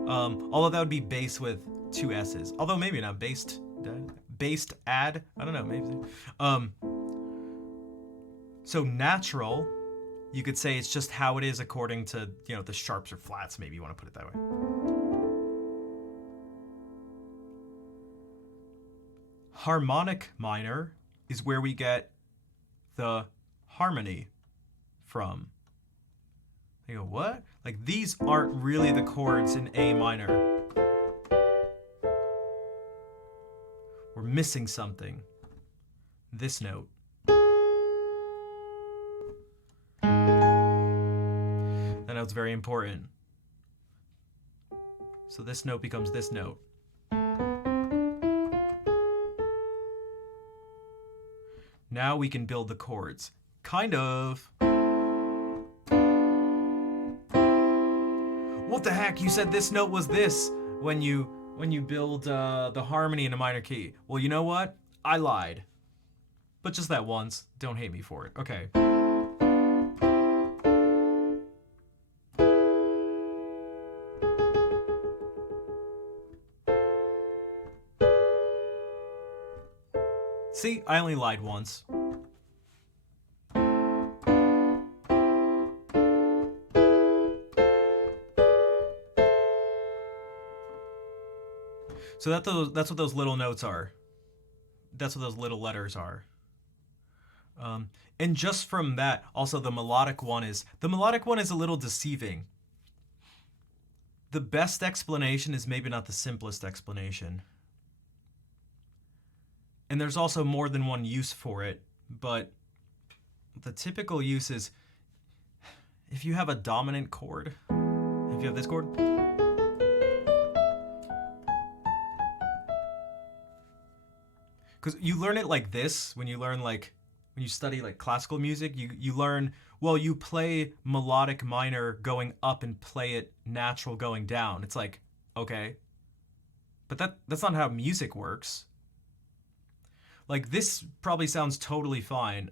Although that would be bass with two S's. Although maybe not based dad. Based ad? I don't know, maybe. So natural, you could say it's just how it is according to, the sharps or flats, maybe you want to put it that way. Harmonic minor is where we get the harmony from. You go, what? Like, these aren't really the chords in A minor. We're missing something. This note. That note's very important. So this note becomes this note. Now we can build the chords. Kind of. What the heck? You said this note was this when you build the harmony in a minor key. Well, you know what? I lied. But just that once. Don't hate me for it. Okay. See, I only lied once. So that's what those little notes are. That's what those little letters are. And just from that, also the melodic one is a little deceiving. The best explanation is maybe not the simplest explanation. And there's also more than one use for it, but the typical use is if you have a dominant chord, if you have this chord, because you learn it like this when you study like classical music, you learn, well, you play melodic minor going up and play it natural going down. It's like, okay, but that's not how music works. Like, this probably sounds totally fine.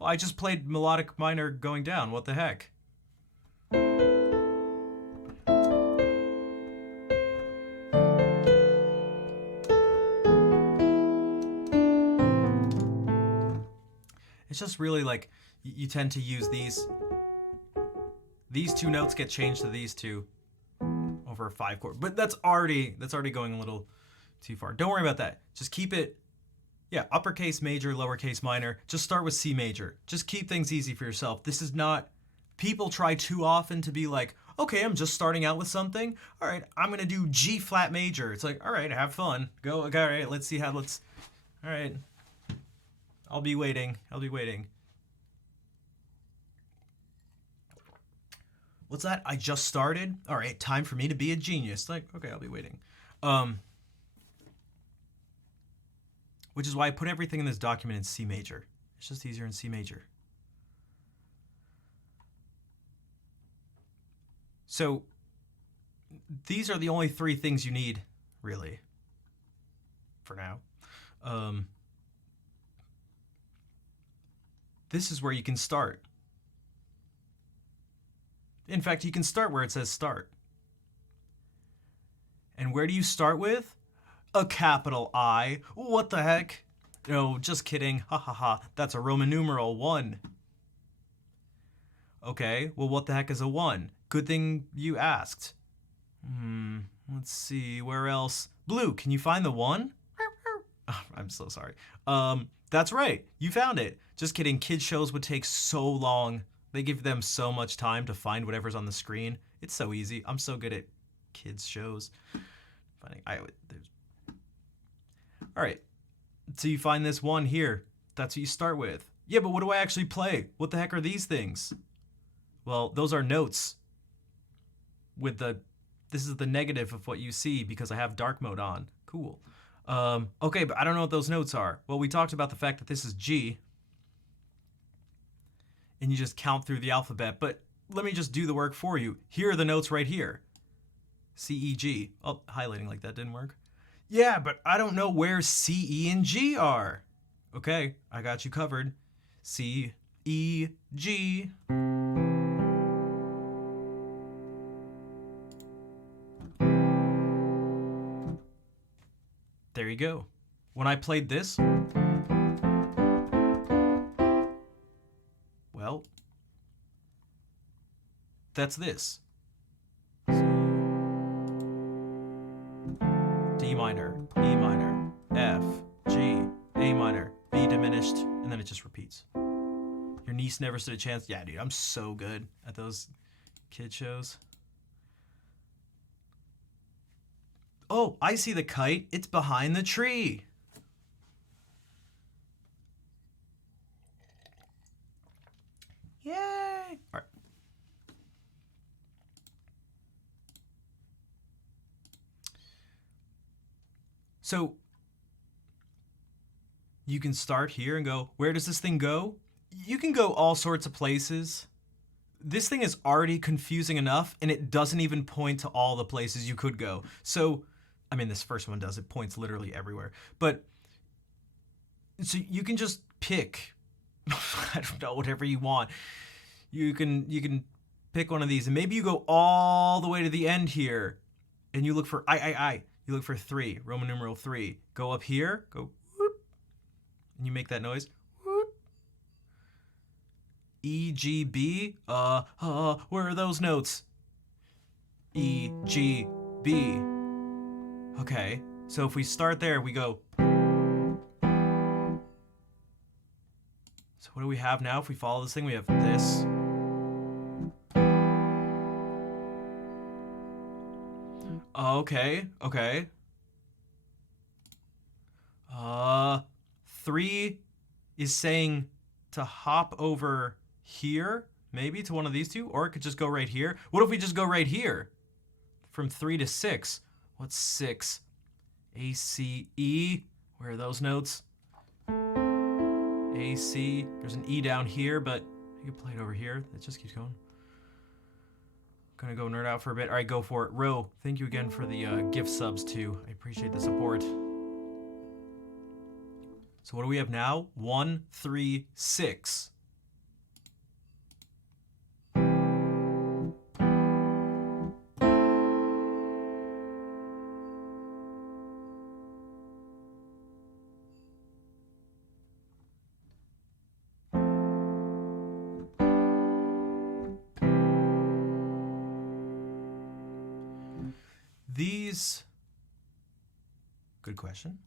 I just played melodic minor going down. What the heck? It's just really like you tend to use these two notes get changed to these two over a 5 chord. But that's already going a little too far. Don't worry about that. Just keep it, yeah, uppercase major, lowercase minor. Just start with C major. Just keep things easy for yourself. This is not, people try too often to be like, okay, I'm just starting out with something. All right, I'm going to do G flat major. It's like, all right, have fun. Go, okay, all right, let's see how, all right. I'll be waiting. What's that? I just started? All right, time for me to be a genius. Like, okay, I'll be waiting. which is why I put everything in this document in C major. It's just easier in C major. So these are the only three things you need, really, for now. This is where you can start. In fact, you can start where it says start. And where do you start with? A capital I. What the heck? No, just kidding. Ha ha ha. That's a Roman numeral 1. Okay, well, what the heck is a 1? Good thing you asked. Let's see, where else? Blue, can you find the 1? Oh, I'm so sorry. That's right, you found it. Just kidding, kids shows would take so long. They give them so much time to find whatever's on the screen. It's so easy. I'm so good at kids shows. All right, so you find this 1 here. That's what you start with. Yeah, but what do I actually play? What the heck are these things? Well, those are notes. This is the negative of what you see because I have dark mode on. Cool. Okay, but I don't know what those notes are. Well, we talked about the fact that this is G. And you just count through the alphabet. But let me just do the work for you. Here are the notes right here. C, E, G. Oh, highlighting like that didn't work. Yeah, but I don't know where C, E, and G are. Okay, I got you covered. C, E, G. There you go. When I played this, well, that's this. D minor, E minor, F, G, A minor, B diminished, and then it just repeats. Your niece never stood a chance. Yeah, dude, I'm so good at those kid shows. Oh, I see the kite. It's behind the tree. Yay! All right. So you can start here and go, where does this thing go? You can go all sorts of places. This thing is already confusing enough, and it doesn't even point to all the places you could go. So, I mean, this first one does. It points literally everywhere. But, so you can just pick, I don't know, whatever you want. You can pick one of these, and maybe you go all the way to the end here, and you look for I. You look for 3, Roman numeral 3. Go up here, go whoop, and you make that noise. Whoop. E, G, B. Where are those notes? E, G, B. Okay, so if we start there, we go. So what do we have now? If we follow this thing, we have this. Okay. 3 is saying to hop over here, maybe to one of these two, or it could just go right here. What if we just go right here? From 3 to 6. What's 6? A, C, E. Where are those notes? A, C. There's an E down here, but you can play it over here. It just keeps going. Gonna go nerd out for a bit. All right, go for it. Ro, thank you again for the gift subs too. I appreciate the support. So what do we have now? 1, 3, 6. These, good question.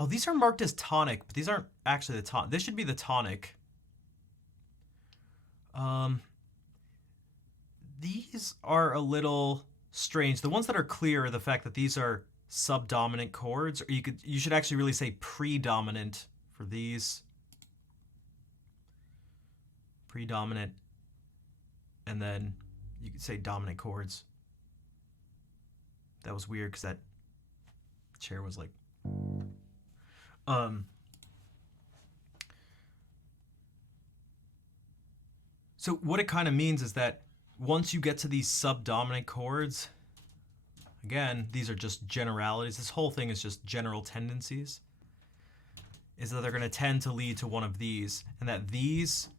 Oh, these are marked as tonic, but these aren't actually the tonic. This should be the tonic. These are a little strange. The ones that are clear are the fact that these are subdominant chords, or you should actually really say predominant for these. Predominant. And then you could say dominant chords. That was weird because that chair was like... So what it kind of means is that once you get to these subdominant chords, again, these are just generalities. This whole thing is just general tendencies. Is that they're going to tend to lead to one of these. And that these,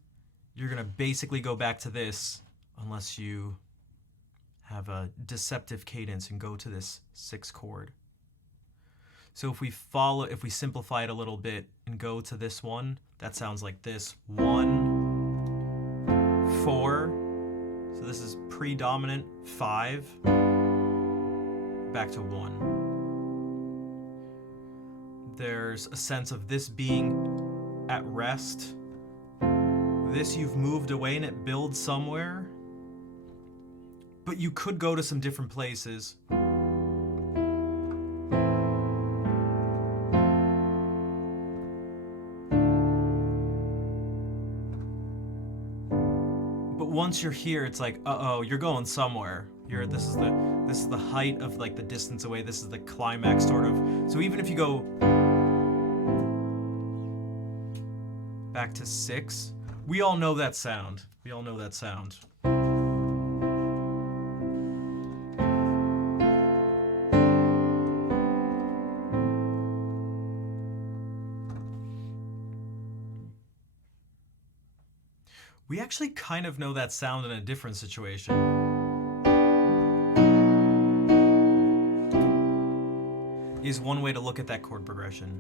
you're going to basically go back to this unless you have a deceptive cadence and go to this 6th chord. So if we simplify it a little bit and go to this one, that sounds like this. 1, 4. So this is predominant 5. Back to 1. There's a sense of this being at rest. This you've moved away and it builds somewhere. But you could go to some different places. But once you're here, it's like, uh-oh, you're going somewhere. This is the height of like the distance away. This is the climax sort of. So even if you go back to 6, we all know that sound. We all know that sound. We actually kind of know that sound in a different situation. Is one way to look at that chord progression.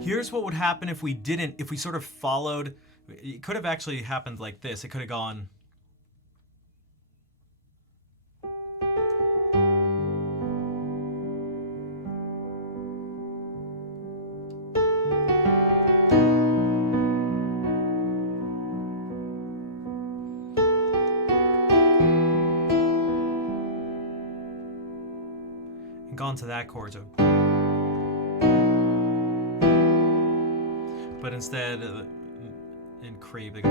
Here's what would happen if we sort of followed. It could have actually happened like this. It could have gone. And gone to that chord. So. But instead, in craving.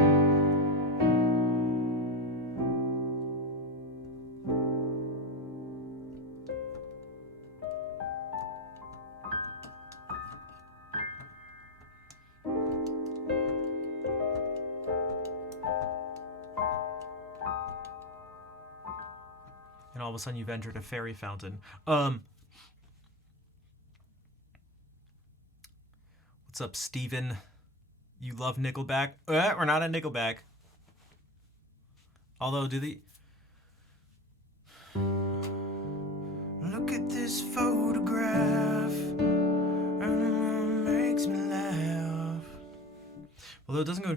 And all of a sudden you've entered a fairy fountain. What's up, Steven? You love Nickelback? We're not at Nickelback. Although, do the... Look at this photograph. Makes me laugh. Although it doesn't go...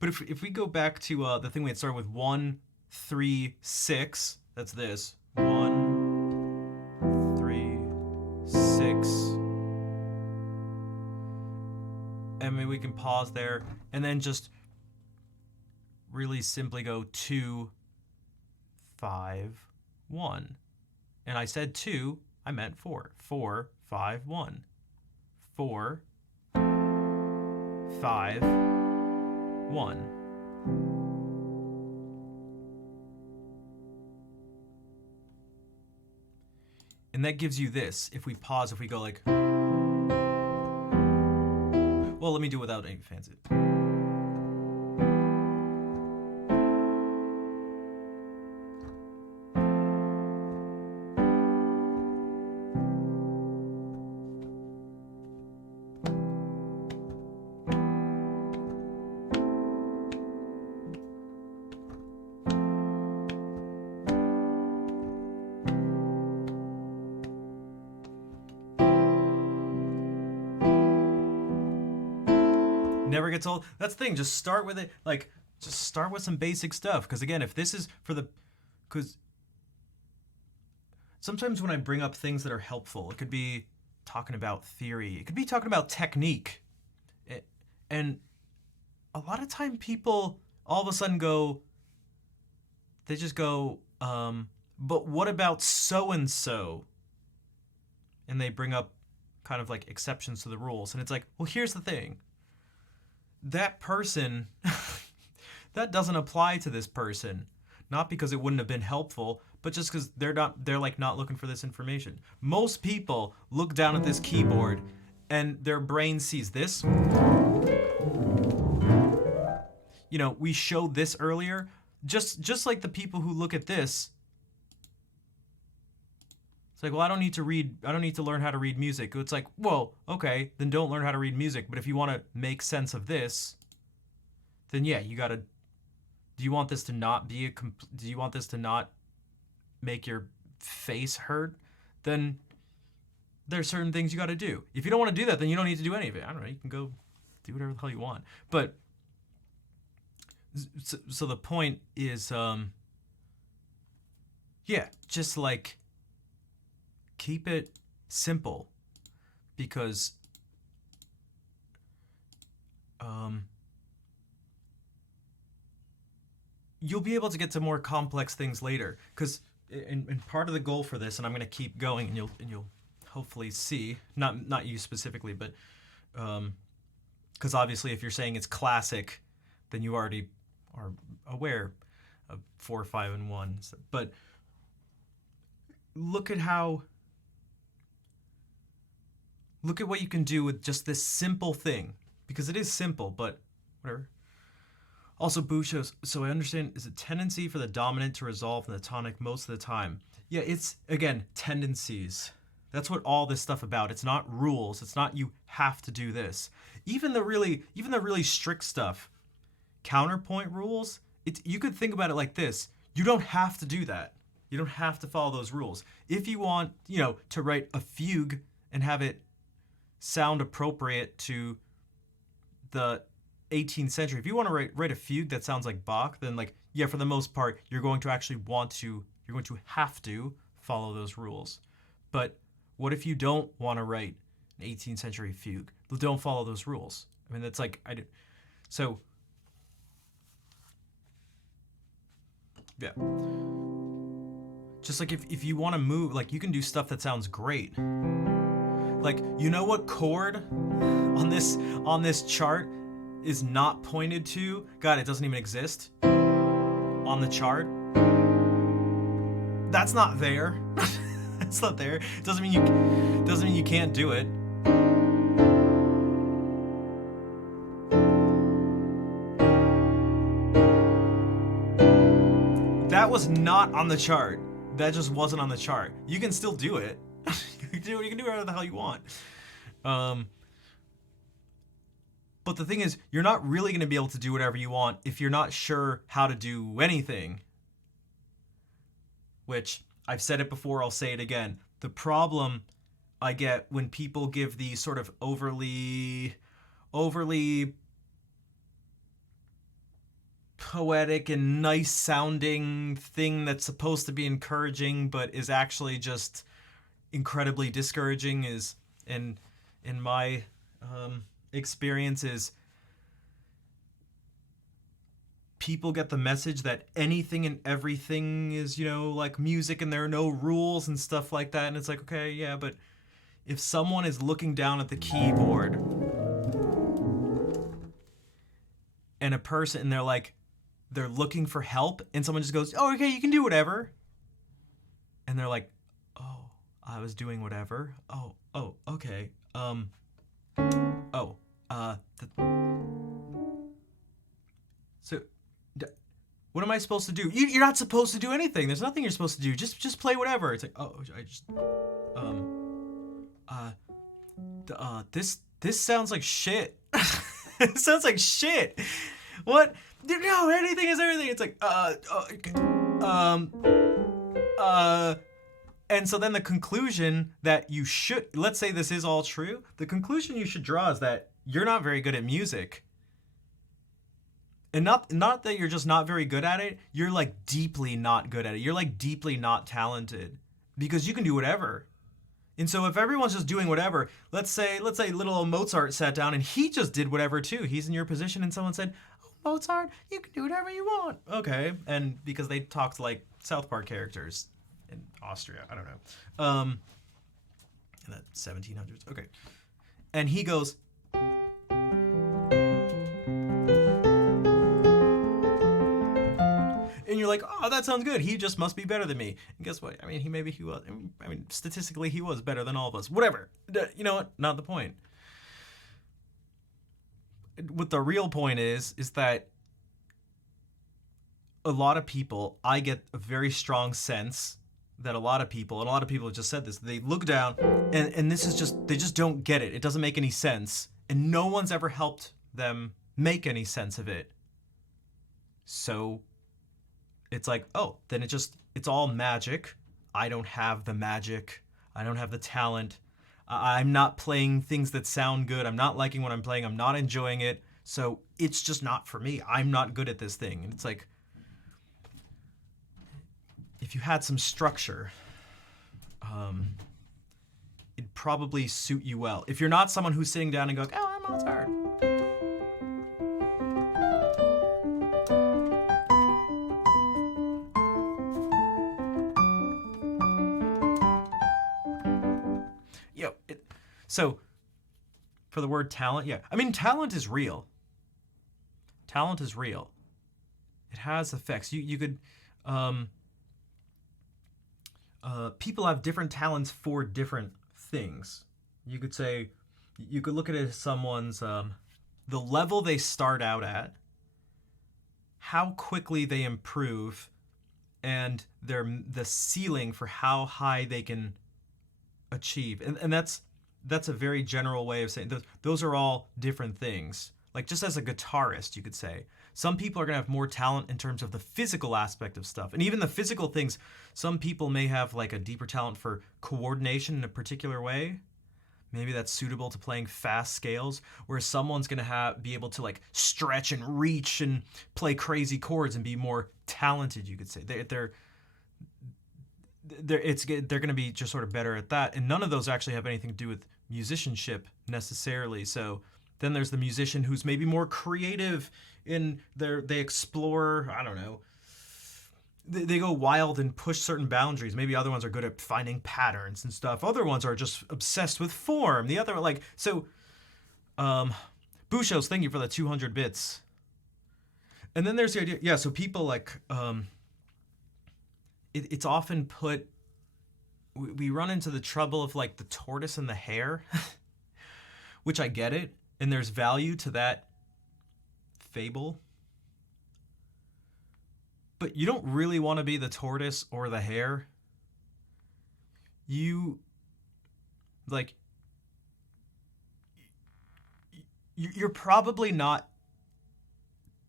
But if we go back to the thing we had started with 1, 3, 6, that's this. 1, 3, 6. And maybe we can pause there and then just really simply go 2, 5, 1. And I said 2, I meant 4. 4, 5, 1. 4, 5, 1. And that gives you this. If we pause, if we go like... Well, let me do it without any fancy. Never gets old. That's the thing. Just start with it. Like, just start with some basic stuff. Because again, if this is for the, because sometimes when I bring up things that are helpful, it could be talking about theory. It could be talking about technique. And a lot of time people all of a sudden go, they just go, but what about so and so? And they bring up kind of like exceptions to the rules. And it's like, well, here's the thing. That person, that doesn't apply to this person. Not because it wouldn't have been helpful, but just because they're like not looking for this information. Most people look down at this keyboard and their brain sees this. You know, we showed this earlier. Just like the people who look at this, it's like, well, I don't need to learn how to read music. It's like, well, okay, then don't learn how to read music. But if you want to make sense of this, then yeah, you gotta. Do you want this to not be do you want this to not make your face hurt? Then there's certain things you got to do. If you don't want to do that, then you don't need to do any of it. I don't know. You can go do whatever the hell you want. But so the point is, yeah, just like keep it simple, because you'll be able to get to more complex things later. Because and part of the goal for this, and I'm going to keep going, and you'll hopefully see, not you specifically, but because obviously if you're saying it's classic, then you already are aware of 4, 5, and 1. But look at what you can do with just this simple thing, because it is simple, but whatever. Also, Boo shows, so I understand, is a tendency for the dominant to resolve in the tonic most of the time. Yeah, it's, again, tendencies. That's what all this stuff about. It's not rules. It's not you have to do this. Even the really strict stuff, counterpoint rules, you could think about it like this. You don't have to do that. You don't have to follow those rules. If you want, to write a fugue and have it sound appropriate to the 18th century, if you want to write a fugue that sounds like Bach, then yeah, for the most part, you're going to have to follow those rules. But what if you don't want to write an 18th century fugue? Don't follow those rules. I mean, that's like, so, yeah. Just like if you want to move, you can do stuff that sounds great. What chord on this chart is not pointed to? God, it doesn't even exist on the chart. That's not there. It's not there. It doesn't mean you can't do it. That was not on the chart. That just wasn't on the chart. You can still do it. You can do whatever the hell you want. But the thing is, you're not really going to be able to do whatever you want if you're not sure how to do anything. Which, I've said it before, I'll say it again. The problem I get when people give the sort of overly poetic and nice sounding thing that's supposed to be encouraging but is actually just incredibly discouraging is, in my experience, is people get the message that anything and everything is, like music and there are no rules and stuff like that. And it's like, okay, yeah, but if someone is looking down at the keyboard and a person, and they're looking for help, and someone just goes, oh, okay, you can do whatever. And they're like, oh, I was doing whatever. Oh, okay. So, what am I supposed to do? You're not supposed to do anything. There's nothing you're supposed to do. Just play whatever. It's like, oh, this sounds like shit. It sounds like shit. What? No, anything is everything. It's like, and so then the conclusion that let's say this is all true, the conclusion you should draw is that you're not very good at music. And not that you're just not very good at it, you're like deeply not good at it. You're like deeply not talented because you can do whatever. And so if everyone's just doing whatever, let's say little Mozart sat down and he just did whatever too. He's in your position and someone said, "Oh, Mozart, you can do whatever you want." Okay. And because they talked like South Park characters in Austria, I don't know. In the 1700s. Okay. And he goes, and you're like, "Oh, that sounds good. He just must be better than me." And guess what? I mean, he was. I mean, statistically, he was better than all of us. Whatever. You know what? Not the point. What the real point is that a lot of people, I get a very strong sense that a lot of people, and a lot of people have just said this, they look down and this is just, they just don't get it. It doesn't make any sense. And no one's ever helped them make any sense of it. So it's like, oh, then it's all magic. I don't have the magic. I don't have the talent. I'm not playing things that sound good. I'm not liking what I'm playing. I'm not enjoying it. So it's just not for me. I'm not good at this thing. And it's like, if you had some structure, it'd probably suit you well. If you're not someone who's sitting down and going, "Oh, I'm Mozart." So, for the word talent, yeah. I mean, talent is real. Talent is real. It has effects. You could, people have different talents for different things. You could say, you could look at it as someone's, the level they start out at, how quickly they improve, and the ceiling for how high they can achieve. And that's a very general way of saying those are all different things. Like just as a guitarist, you could say, some people are going to have more talent in terms of the physical aspect of stuff. And even the physical things, some people may have like a deeper talent for coordination in a particular way. Maybe that's suitable to playing fast scales, where someone's going to be able to like stretch and reach and play crazy chords and be more talented, you could say. They're going to be just sort of better at that. And none of those actually have anything to do with musicianship necessarily. So then there's the musician who's maybe more creative in they explore, I don't know, they go wild and push certain boundaries. Maybe other ones are good at finding patterns and stuff. Other ones are just obsessed with form. The other, like, so, Bushos, thank you for the 200 bits. And then there's the idea, yeah, so people like, it's often put, we run into the trouble of like the tortoise and the hare, which I get it, and there's value to that fable. But you don't really want to be the tortoise or the hare. You're probably not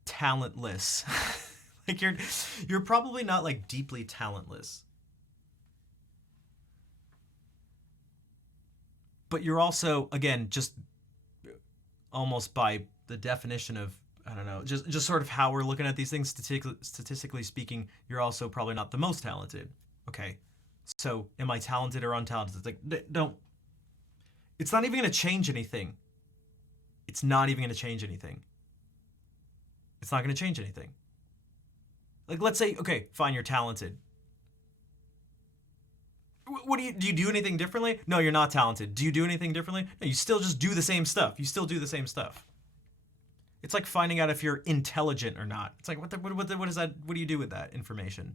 talentless. Like you're probably not like deeply talentless. But you're also, again, just almost by the definition of, I don't know, just sort of how we're looking at these things, statistically speaking, you're also probably not the most talented. Okay, so am I talented or untalented? It's like, it's not even going to change anything. It's not even going to change anything. It's not going to change anything. Like, let's say, okay, fine, you're talented. What do you do anything differently? No, you're not talented. Do you do anything differently? No, you still just do the same stuff. You still do the same stuff. It's like finding out if you're intelligent or not. It's like, what is that? What do you do with that information?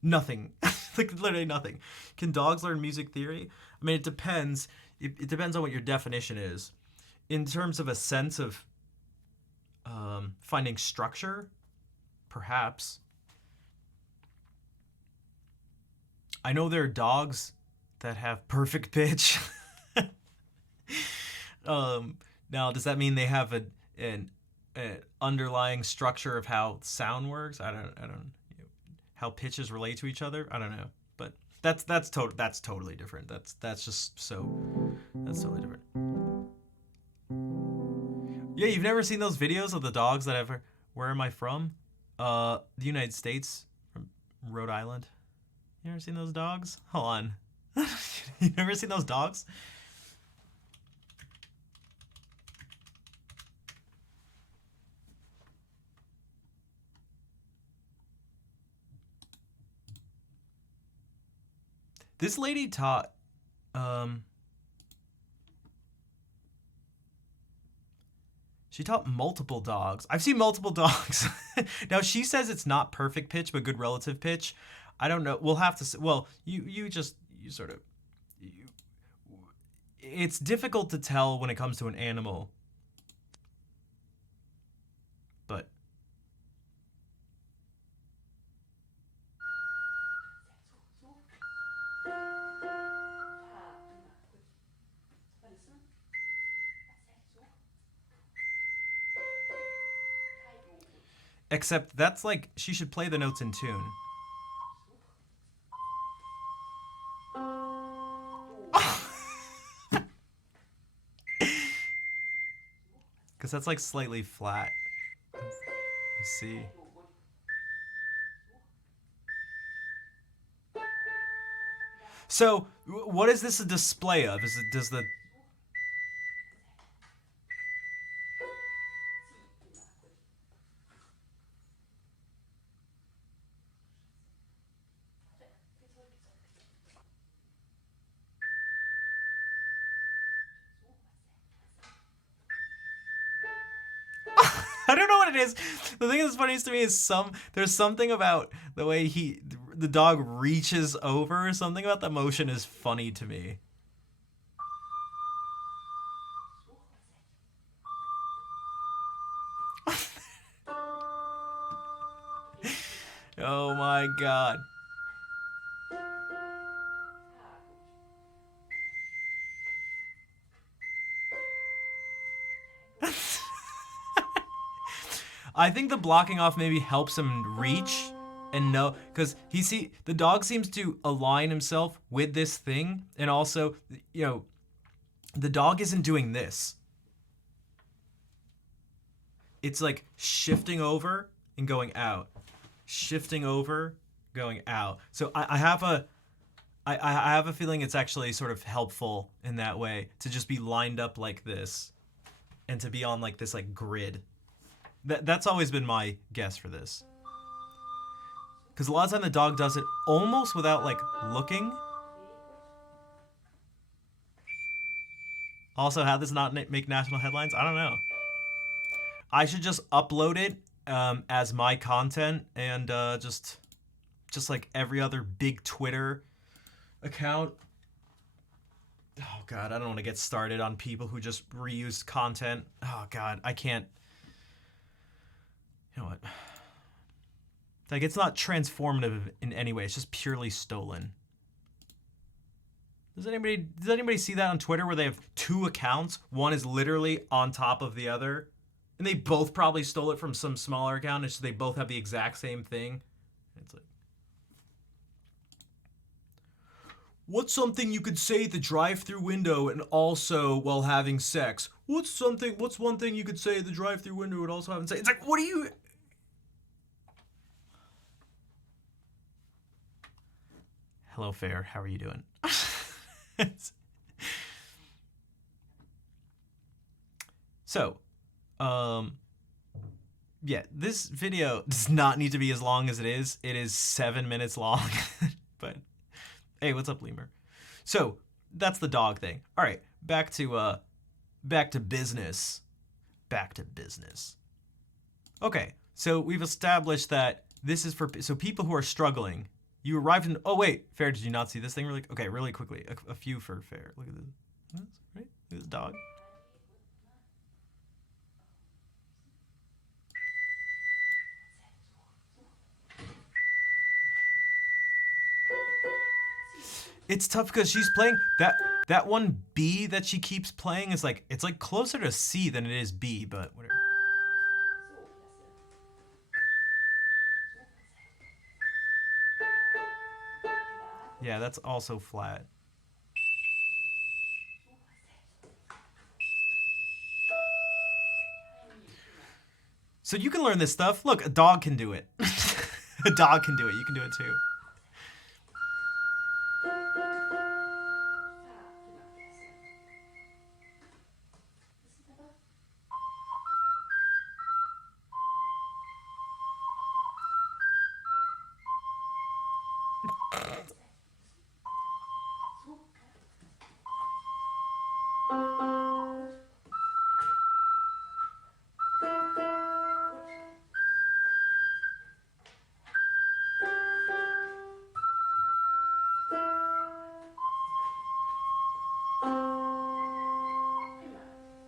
Nothing. Like literally nothing. Can dogs learn music theory? I mean, it depends. It depends on what your definition is. In terms of a sense of finding structure, perhaps. I know there are dogs that have perfect pitch. Now, does that mean they have an underlying structure of how sound works? I don't. How pitches relate to each other? I don't know. But that's totally different. That's totally different. Yeah, you've never seen those videos of the dogs that have. Where am I from? The United States, from Rhode Island. You ever seen those dogs? Hold on. You never seen those dogs? This lady taught, she taught multiple dogs. I've seen multiple dogs. Now she says it's not perfect pitch, but good relative pitch. I don't know. We'll have to. Well, you sort of. It's difficult to tell when it comes to an animal, but. Except that's like, she should play the notes in tune. Because that's like slightly flat. Let's see. So, what is this a display of? Does the... I don't know what it is. The thing that's funniest to me is there's something about the way the dog reaches over. Something about the motion is funny to me. Oh my god. I think the blocking off maybe helps him reach and know, because the dog seems to align himself with this thing, and also, you know, the dog isn't doing this. It's like shifting over and going out, shifting over, going out. So I have a feeling it's actually sort of helpful in that way to just be lined up like this, and to be on like this like grid. That's always been my guess for this. Because a lot of time the dog does it almost without like looking. Also, how does not make national headlines? I don't know. I should just upload it as my content, and just like every other big Twitter account. Oh god, I don't want to get started on people who just reuse content. Oh god, I can't. You know what? Like, it's not transformative in any way. It's just purely stolen. Does anybody see that on Twitter where they have two accounts? One is literally on top of the other, and they both probably stole it from some smaller account. It's just they both have the exact same thing. It's like, what's something you could say at the drive-through window and also while having sex? What's one thing you could say at the drive-through window and also having sex? It's like, what are you... Hello, Fair. How are you doing? So, yeah, this video does not need to be as long as it is. It is 7 minutes long. But, hey, what's up, Lemur? So, that's the dog thing. All right, back to business. Back to business. Okay, so we've established that this is for people who are struggling. You arrived in... Oh, wait. Fair, did you not see this thing? Okay, really quickly. A few for Fair. Look at this. Right? Look at this dog. It's tough because she's playing... That one B that she keeps playing is like... It's like closer to C than it is B, but whatever. Yeah, that's also flat. So you can learn this stuff. Look, a dog can do it. A dog can do it. You can do it too.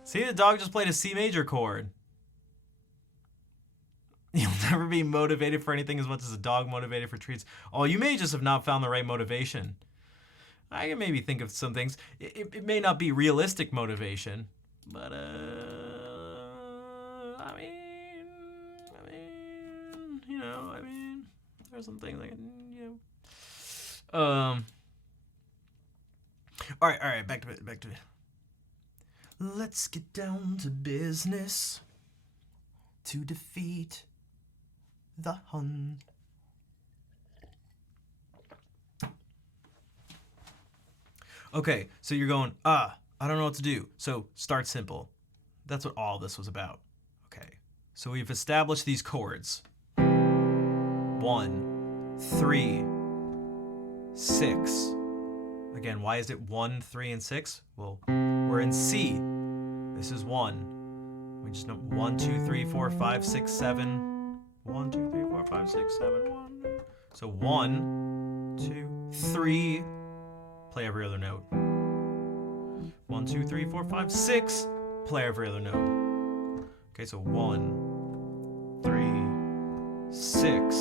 See, the dog just played a C major chord. You'll never be motivated for anything as much as a dog motivated for treats. Oh, you may just have not found the right motivation. I can maybe think of some things. It may not be realistic motivation, but I mean, you know, there's some things like, you know. All right, back to it. Let's get down to business to defeat the Hun. Okay, so you're going, I don't know what to do. So start simple. That's what all this was about. Okay, so we've established these chords. 1, 3, 6. Again, why is it 1, 3, and 6? Well, we're in C. This is 1. We just know 1, 2, 3, 4, 5, 6, 7. 1, 2, 3, 4, 5, 6, 7, 1. So 1, 2, 3. Play every other note. 1, 2, 3, 4, 5, 6. Play every other note. Okay, so 1, 3, 6,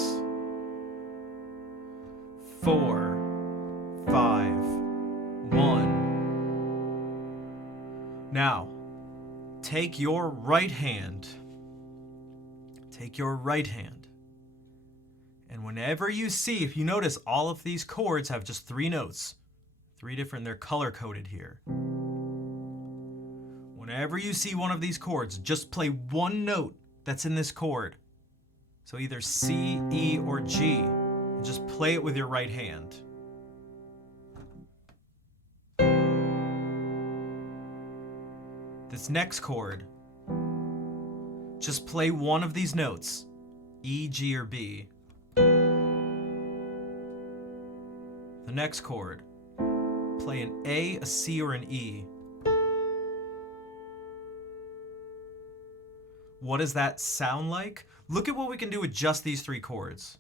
4, 5, 1. Now, take your right hand. And whenever you see, if you notice, all of these chords have just 3 notes. 3 different, they're color coded here. Whenever you see one of these chords, just play one note that's in this chord. So either C, E, or G, and just play it with your right hand. This next chord, just play one of these notes, E, G, or B. The next chord, play an A, a C, or an E. What does that sound like? Look at what we can do with just these 3 chords.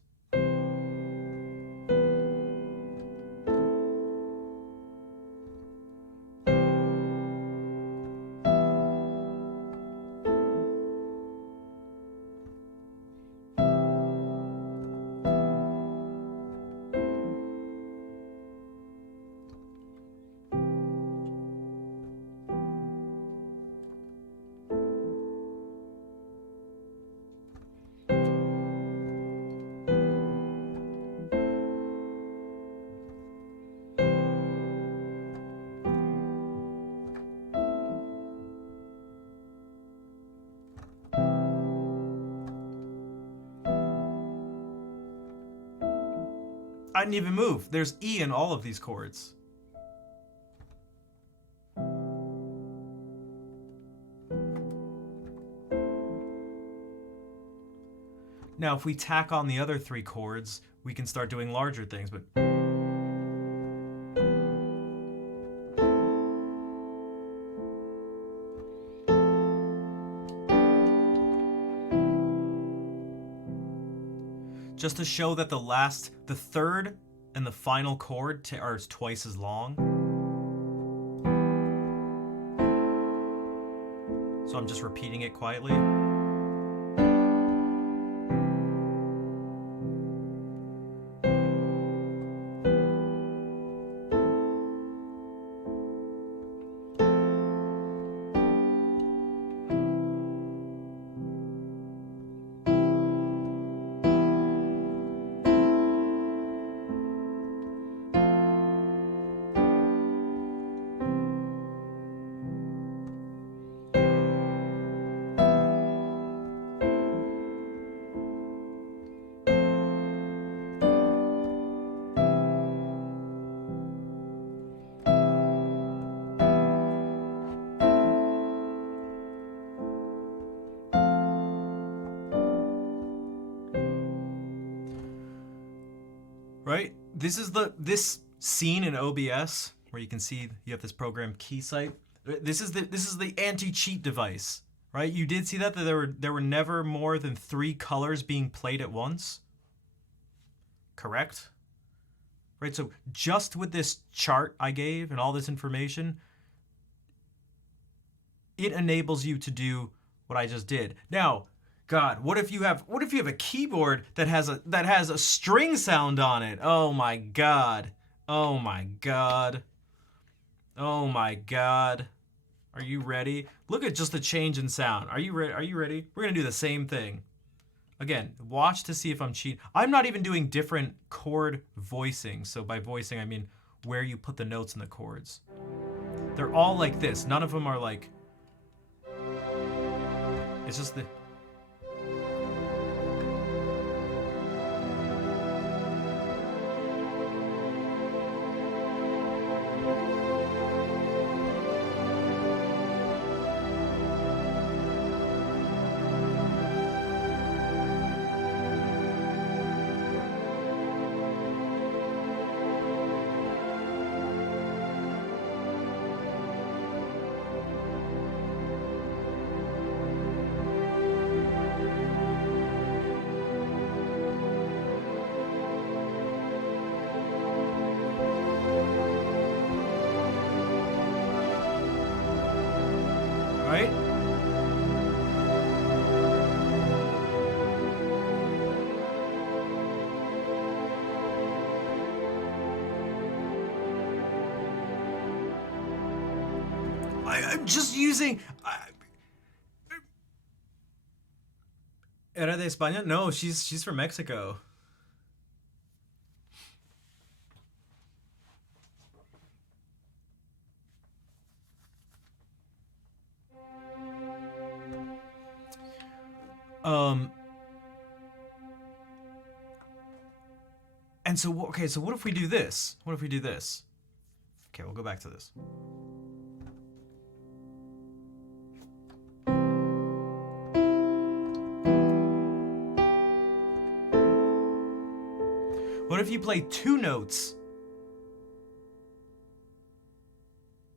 I didn't even move. There's E in all of these chords. Now, if we tack on the other 3 chords, we can start doing larger things, but just to show that the third and the final chord are twice as long. So I'm just repeating it quietly. right? This scene in OBS where you can see you have this program Keysight. This is the anti-cheat device, right? You did see that there were never more than 3 colors being played at once. Correct? Right? So just with this chart I gave and all this information, it enables you to do what I just did. Now, God, what if you have a keyboard that has a string sound on it? Oh my God. Oh my God. Oh my God. Are you ready? Look at just the change in sound. Are you ready? Are you ready? We're going to do the same thing. Again, watch to see if I'm cheating. I'm not even doing different chord voicing. So by voicing, I mean where you put the notes in the chords. They're all like this. None of them are like... It's just the... Right? I'm just using... ¿Era de España? No, she's from Mexico. And so, okay, so what if we do this? What if we do this? Okay, we'll go back to this. What if you play 2 notes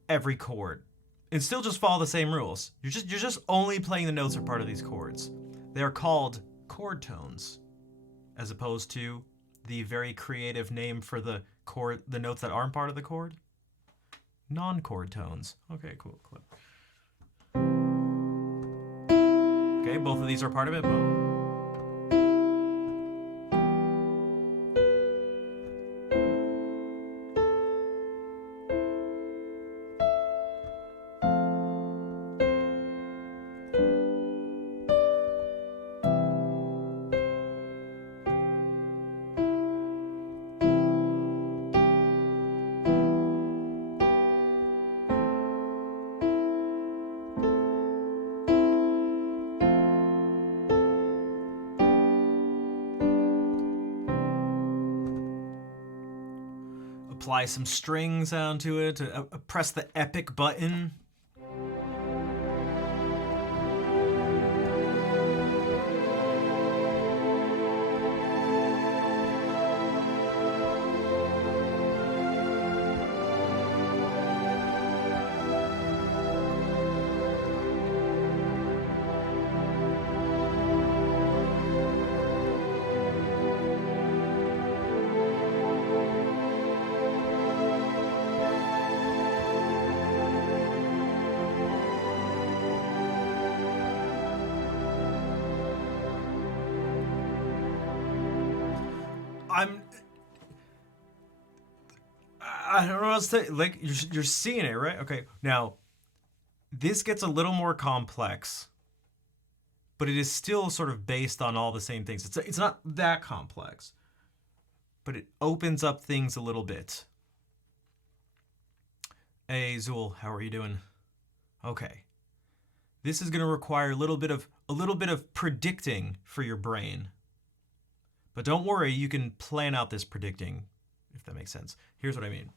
every chord and still just follow the same rules? You're just only playing the notes that are part of these chords. They are called chord tones, as opposed to the very creative name for the notes that aren't part of the chord. Non-chord tones. Okay, cool. Okay, both of these are part of it. Boom. Apply some string sound to it. Press the epic button. I don't know what to say. Like, you're seeing it, right? Okay, now, this gets a little more complex, but it is still sort of based on all the same things. It's not that complex, but it opens up things a little bit. Hey, Zool, how are you doing? Okay. This is going to require a little bit of predicting for your brain. But don't worry, you can plan out this predicting, if that makes sense. Here's what I mean.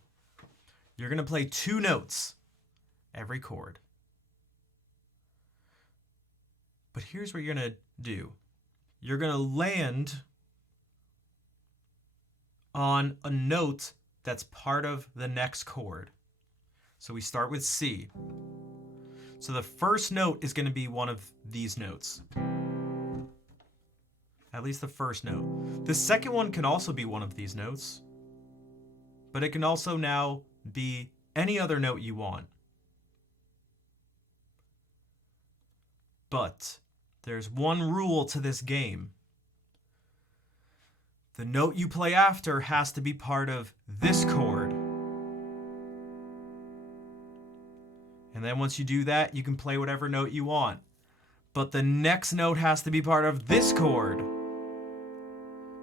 You're going to play 2 notes every chord. But here's what you're going to do. You're going to land on a note that's part of the next chord. So we start with C. So the first note is going to be one of these notes. At least the first note. The second one can also be one of these notes, but it can also now be any other note you want. But there's one rule to this game. The note you play after has to be part of this chord. And then once you do that, you can play whatever note you want. But the next note has to be part of this chord.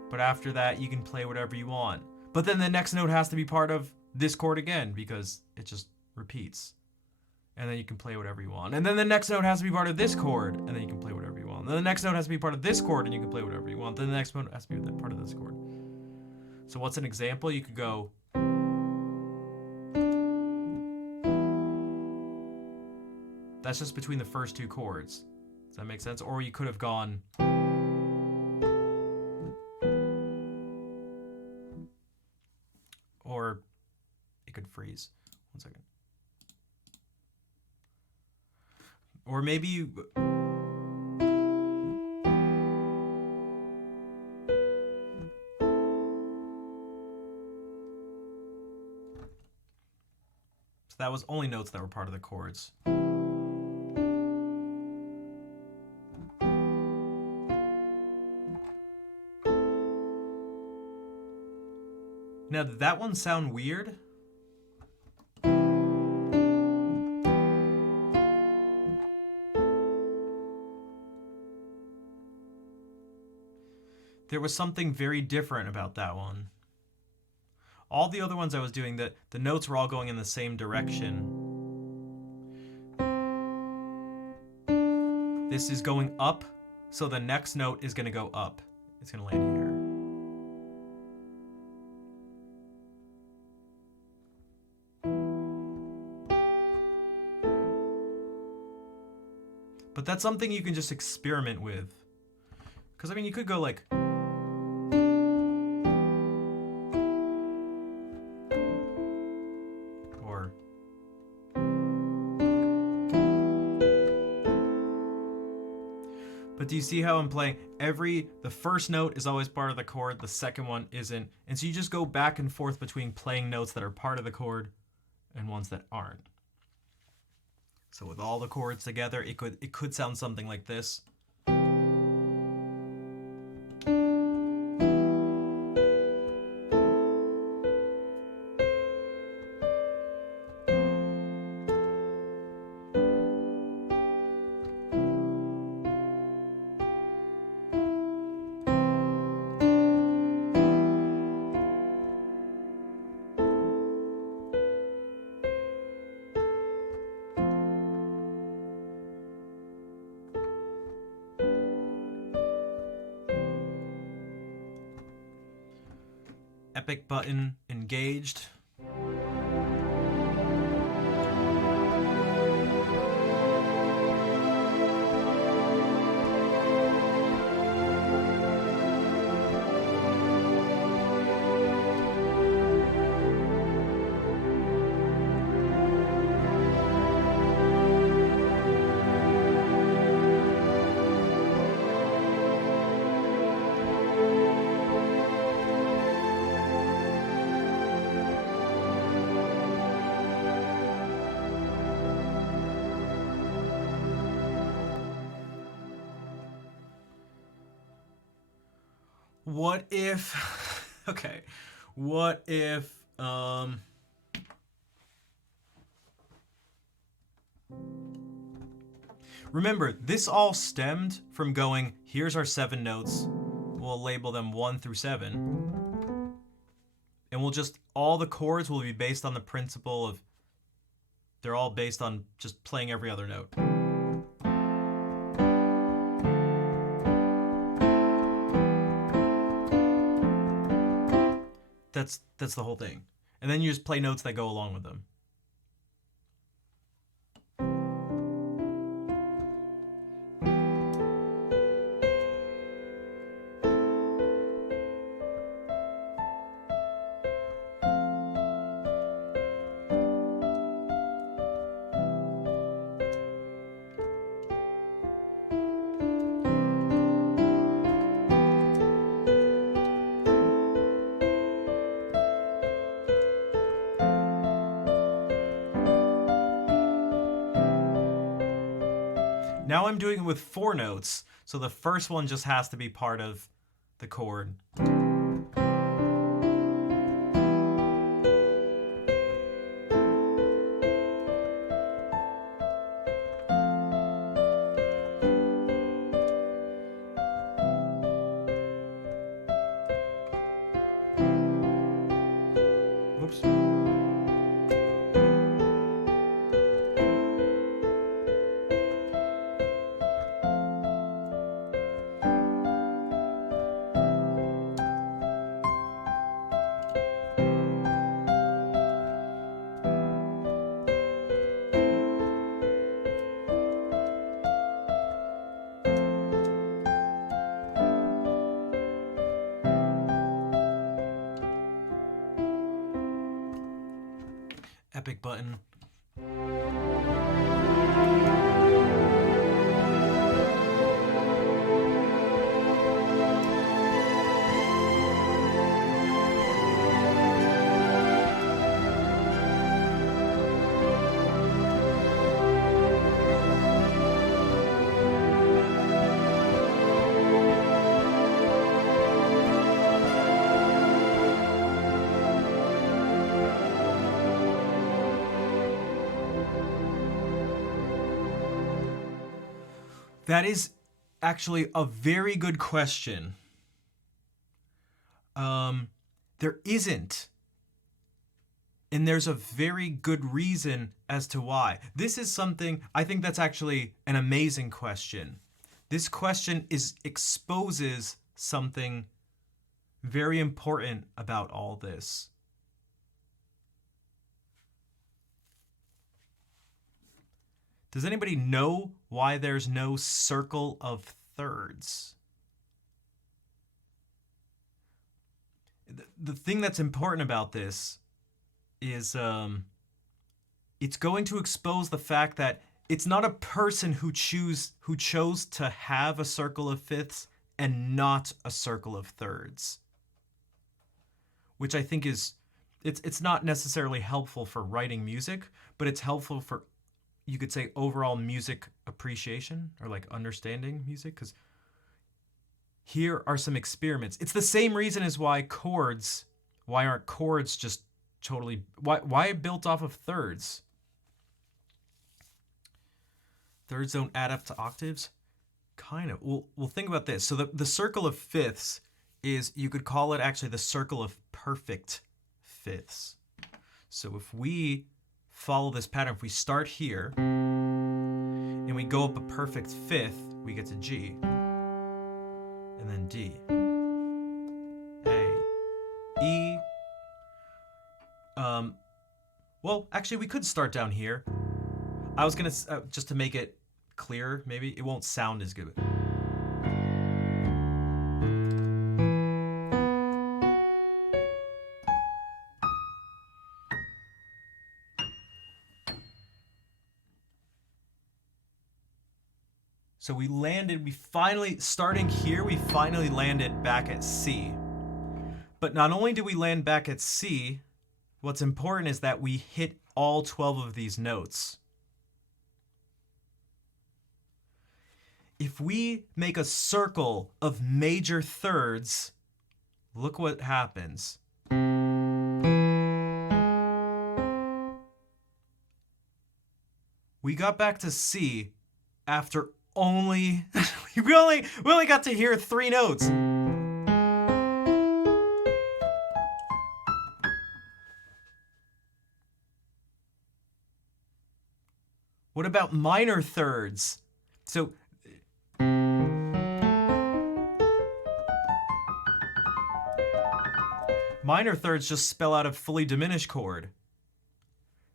But after that, you can play whatever you want. But then the next note has to be part of this chord again, because it just repeats. And then you can play whatever you want. And then the next note has to be part of this chord, and then you can play whatever you want. And then the next note has to be part of this chord, and you can play whatever you want. Then the next note has to be part of this chord. So what's an example? You could go... That's just between the first two chords. Does that make sense? Or you could have gone... Or it could freeze. 1 second. Or maybe you... So that was only notes that were part of the chords. Now, did that one sound weird? There was something very different about that one. All the other ones I was doing, the notes were all going in the same direction. This is going up, so the next note is going to go up. It's going to land here. But that's something you can just experiment with. Because, I mean, you could go like... Or... But do you see how I'm playing? The first note is always part of the chord, the second one isn't. And so you just go back and forth between playing notes that are part of the chord and ones that aren't. So with all the chords together, it could sound something like this. Epic button engaged. What if, okay, what if, remember, this all stemmed from going, here's our 7 notes, we'll label them 1 through 7, and all the chords will be based on the principle of, they're all based on just playing every other note. That's the whole thing. And then you just play notes that go along with them. Now I'm doing it with 4 notes, so the first one just has to be part of the chord. Whoops. Epic button. That is actually a very good question. There isn't. And there's a very good reason as to why. This is something, I think that's actually an amazing question. This question exposes something very important about all this. Does anybody know why there's no circle of thirds? The thing that's important about this is it's going to expose the fact that it's not a person who chose to have a circle of fifths and not a circle of thirds, which I think is it's not necessarily helpful for writing music, but it's helpful for, you could say, overall music appreciation or like understanding music, because here are some experiments. It's the same reason as why aren't chords just totally, why built off of thirds? Thirds don't add up to octaves? Kind of. Well, think about this. So the circle of fifths is, you could call it actually the circle of perfect fifths. So if we follow this pattern, if we start here and we go up a perfect fifth, we get to G, and then D, A, E. Well, actually, we could start down here. I was gonna just to make it clearer, maybe it won't sound as good. So we finally, starting here, we finally landed back at C. But not only did we land back at C, what's important is that we hit all 12 of these notes. If we make a circle of major thirds, look what happens. We got back to C after only we only got to hear 3 notes. What about minor thirds? So minor thirds just spell out a fully diminished chord.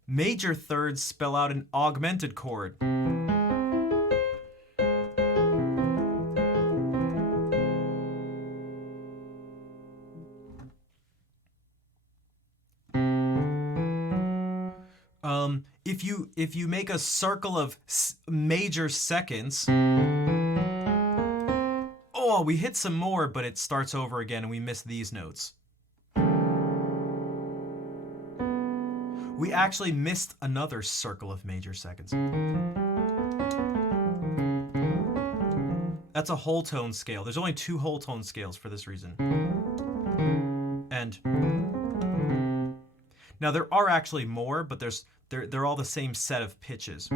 Major thirds spell out an augmented chord. If you make a circle of major seconds, oh, we hit some more, but it starts over again and we miss these notes. We actually missed another circle of major seconds. That's a whole tone scale. There's only 2 whole tone scales for this reason. And now there are actually more, but they're all the same set of pitches.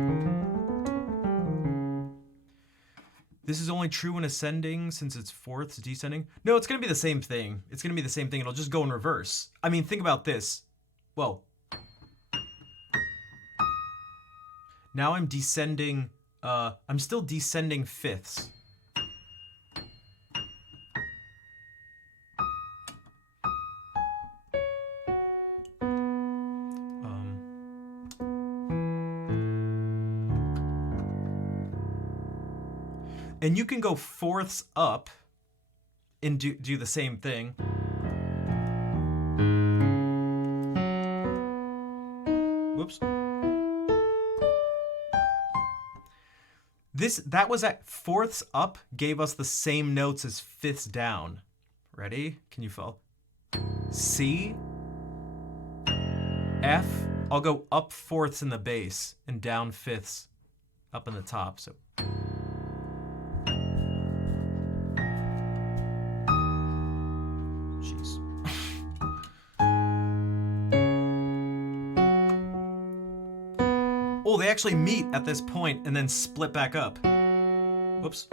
This is only true when ascending since it's fourths descending. No, it's going to be the same thing. It's going to be the same thing. It'll just go in reverse. I mean, think about this. Whoa. Now I'm descending, I'm still descending fifths. And you can go fourths up and do the same thing. Whoops. That was at fourths up gave us the same notes as fifths down. Ready? Can you follow? C, F. I'll go up fourths in the bass and down fifths up in the top. So. Oh, they actually meet at this point and then split back up. Whoops.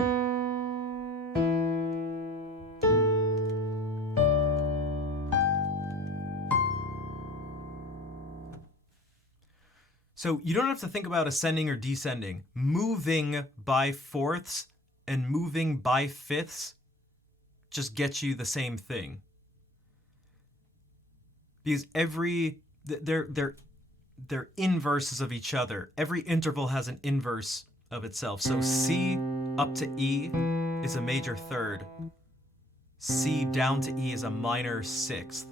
So you don't have to think about ascending or descending. Moving by fourths and moving by fifths just gets you the same thing. Because they're inverses of each other. Every interval has an inverse of itself. So C up to E is a major third. C down to E is a minor sixth.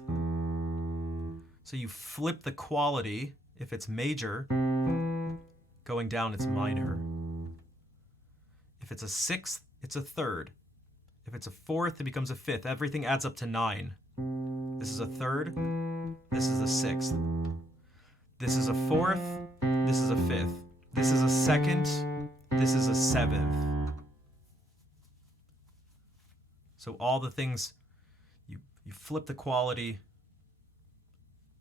So you flip the quality. If it's major, going down it's minor. If it's a sixth, it's a third. If it's a fourth, it becomes a fifth. Everything adds up to 9. This is a third. This is a sixth. This is a fourth, this is a fifth. This is a second, this is a seventh. So all the things, you flip the quality,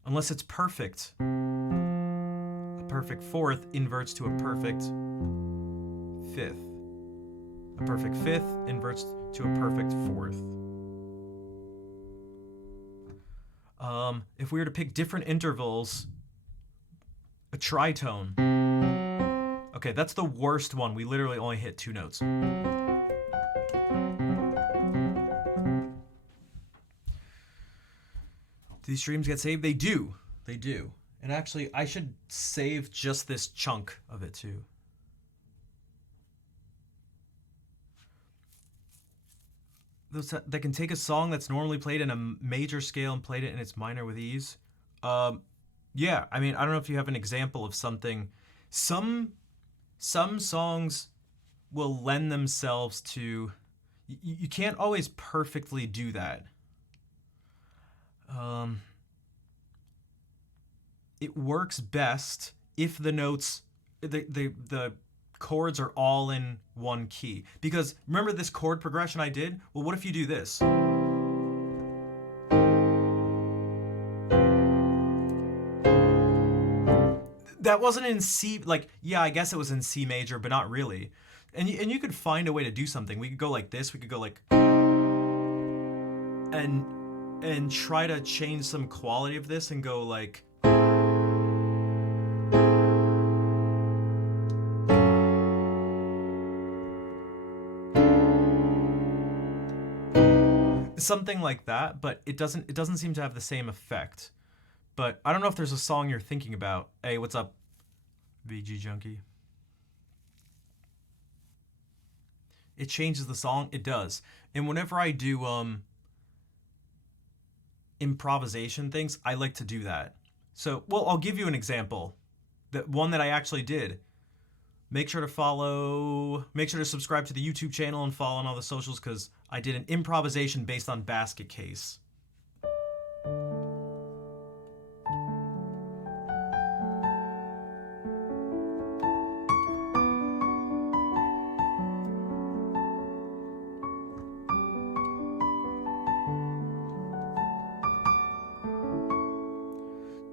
unless it's perfect. A perfect fourth inverts to a perfect fifth. A perfect fifth inverts to a perfect fourth. If we were to pick different intervals, a tritone. Okay, that's the worst one. We literally only hit 2 notes. Do these streams get saved? They do. They do. And actually, I should save just this chunk of it too. Those that can take a song that's normally played in a major scale and played it in its minor with ease. Yeah, I mean, I don't know if you have an example of something. Some songs will lend themselves to. You can't always perfectly do that. It works best if the notes, the chords are all in one key. Because remember this chord progression I did? Well, what if you do this? That wasn't in C, like, yeah, I guess it was in C major, but not really. And you could find a way to do something. We could go like this, we could go like, and try to change some quality of this and go like, something like that, but it doesn't seem to have the same effect. But I don't know if there's a song you're thinking about. Hey, what's up, VG Junkie? It changes the song. It does. And whenever I do improvisation things, I like to do that. So, well, I'll give you an example. That one that I actually did. Make sure to subscribe to the YouTube channel and follow on all the socials because I did an improvisation based on Basket Case.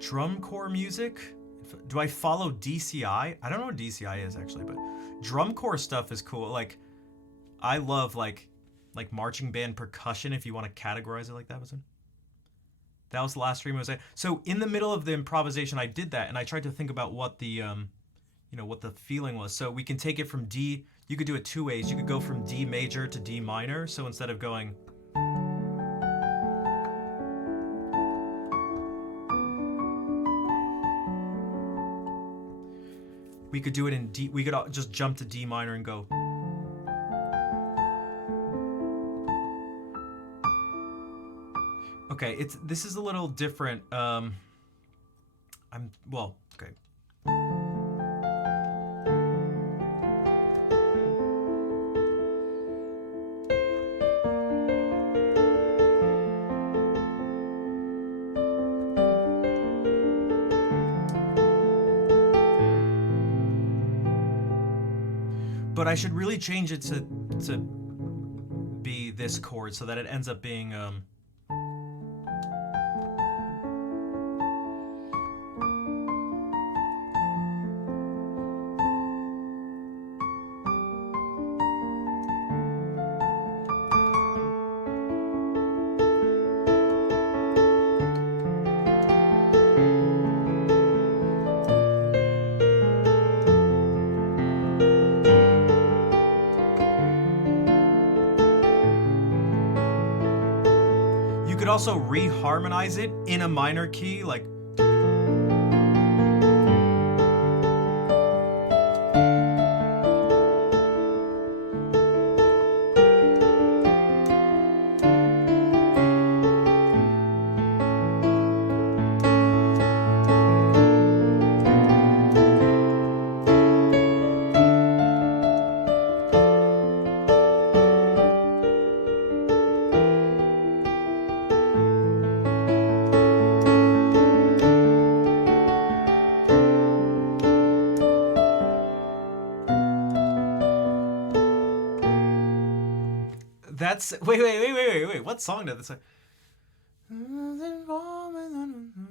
Drum corps music. Do I follow DCI? I don't know what DCI is actually, but drum corps stuff is cool. Like I love like marching band percussion if you want to categorize it like that. That was the last stream I was at. So in the middle of the improvisation, I did that and I tried to think about what the what the feeling was. So we can take it from D. You could do it two ways. You could go from D major to D minor. So instead of going we could do it in D. We could just jump to D minor and go. Okay, this is a little different. Okay. But I should really change it to be this chord so that it ends up being you could also reharmonize it in a minor key, like that's wait. What song did that say?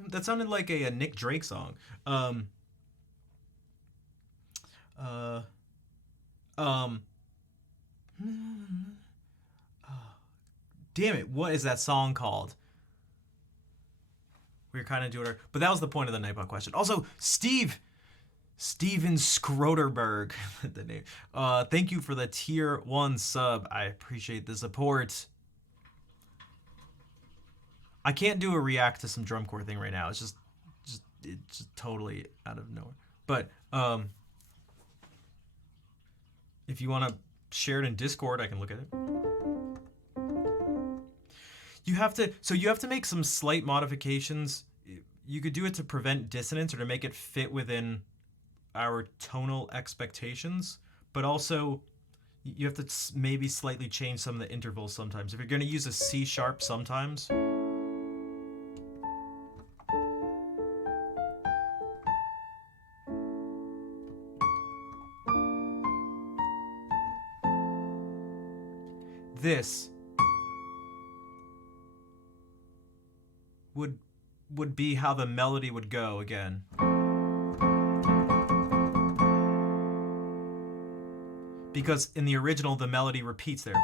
That sounded like a Nick Drake song. Damn it! What is that song called? We were kind of doing our, but that was the point of the Nightbot question. Also, Steven Skroderberg, the name. Thank you for the tier 1 sub. I appreciate the support. I can't do a react to some drum corps thing right now. It's just totally out of nowhere. But if you want to share it in Discord, I can look at it. You have to make some slight modifications. You could do it to prevent dissonance or to make it fit within our tonal expectations, but also you have to maybe slightly change some of the intervals sometimes. If you're going to use a C sharp sometimes, this would be how the melody would go again. Because in the original, the melody repeats there.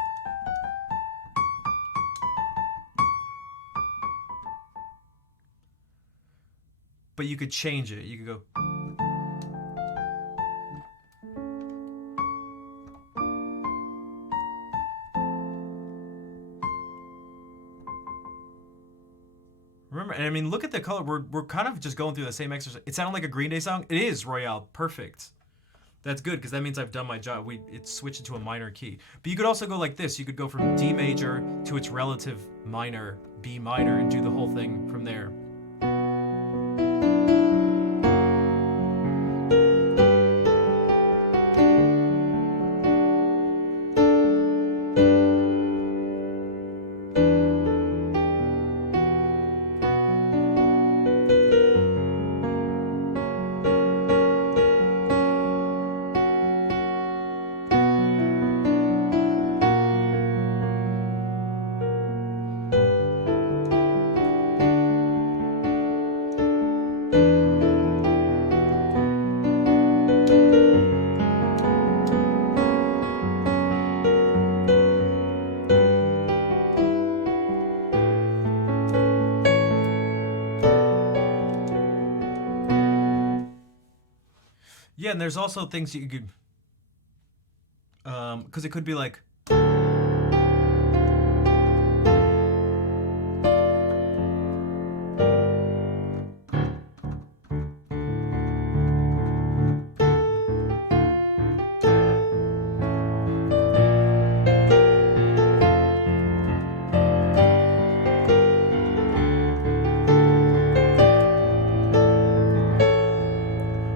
But you could change it. You could go. Remember, and I mean, look at the color. We're kind of just going through the same exercise. It sounded like a Green Day song. It is, Royale. Perfect. That's good, because that means I've done my job. It switched it to a minor key. But you could also go like this. You could go from D major to its relative minor, B minor, and do the whole thing from there. Yeah, and there's also things you could, because it could be like,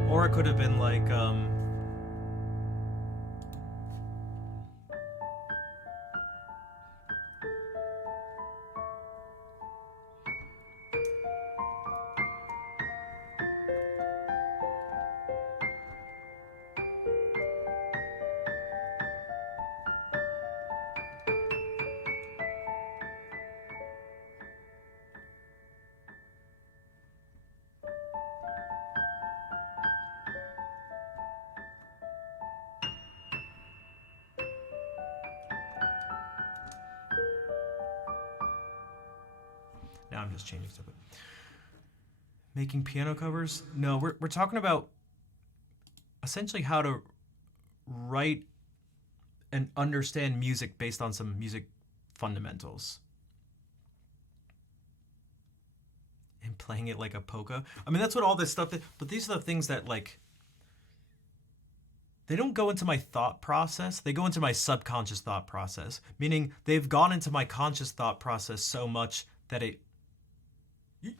or it could have been like, now I'm just changing stuff. Making piano covers? No, we're talking about essentially how to write and understand music based on some music fundamentals. And playing it like a polka. I mean, that's what all this stuff, but these are the things that, like, they don't go into my thought process. They go into my subconscious thought process, meaning they've gone into my conscious thought process so much that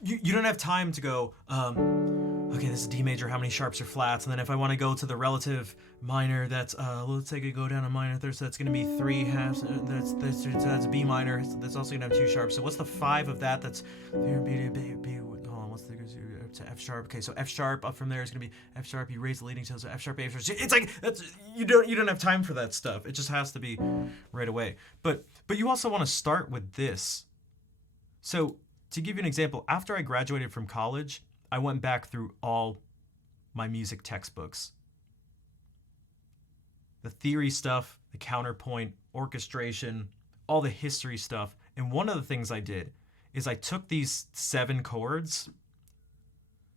you don't have time to go, okay, this is D major, how many sharps are flats? And then if I want to go to the relative minor, that's, let's say I go down a minor third, so that's going to be 3 halves, that's B minor, so that's also going to have 2 sharps. So what's the 5 of that? That's, hold on, what's the, to F sharp? Okay, so F sharp up from there is going to be F sharp, you raise the leading tone, so F sharp, A sharp. It's like, that's, you don't have time for that stuff. It just has to be right away. But you also want to start with this. So, to give you an example, after I graduated from college, I went back through all my music textbooks. The theory stuff, the counterpoint, orchestration, all the history stuff. And one of the things I did is I took these 7 chords.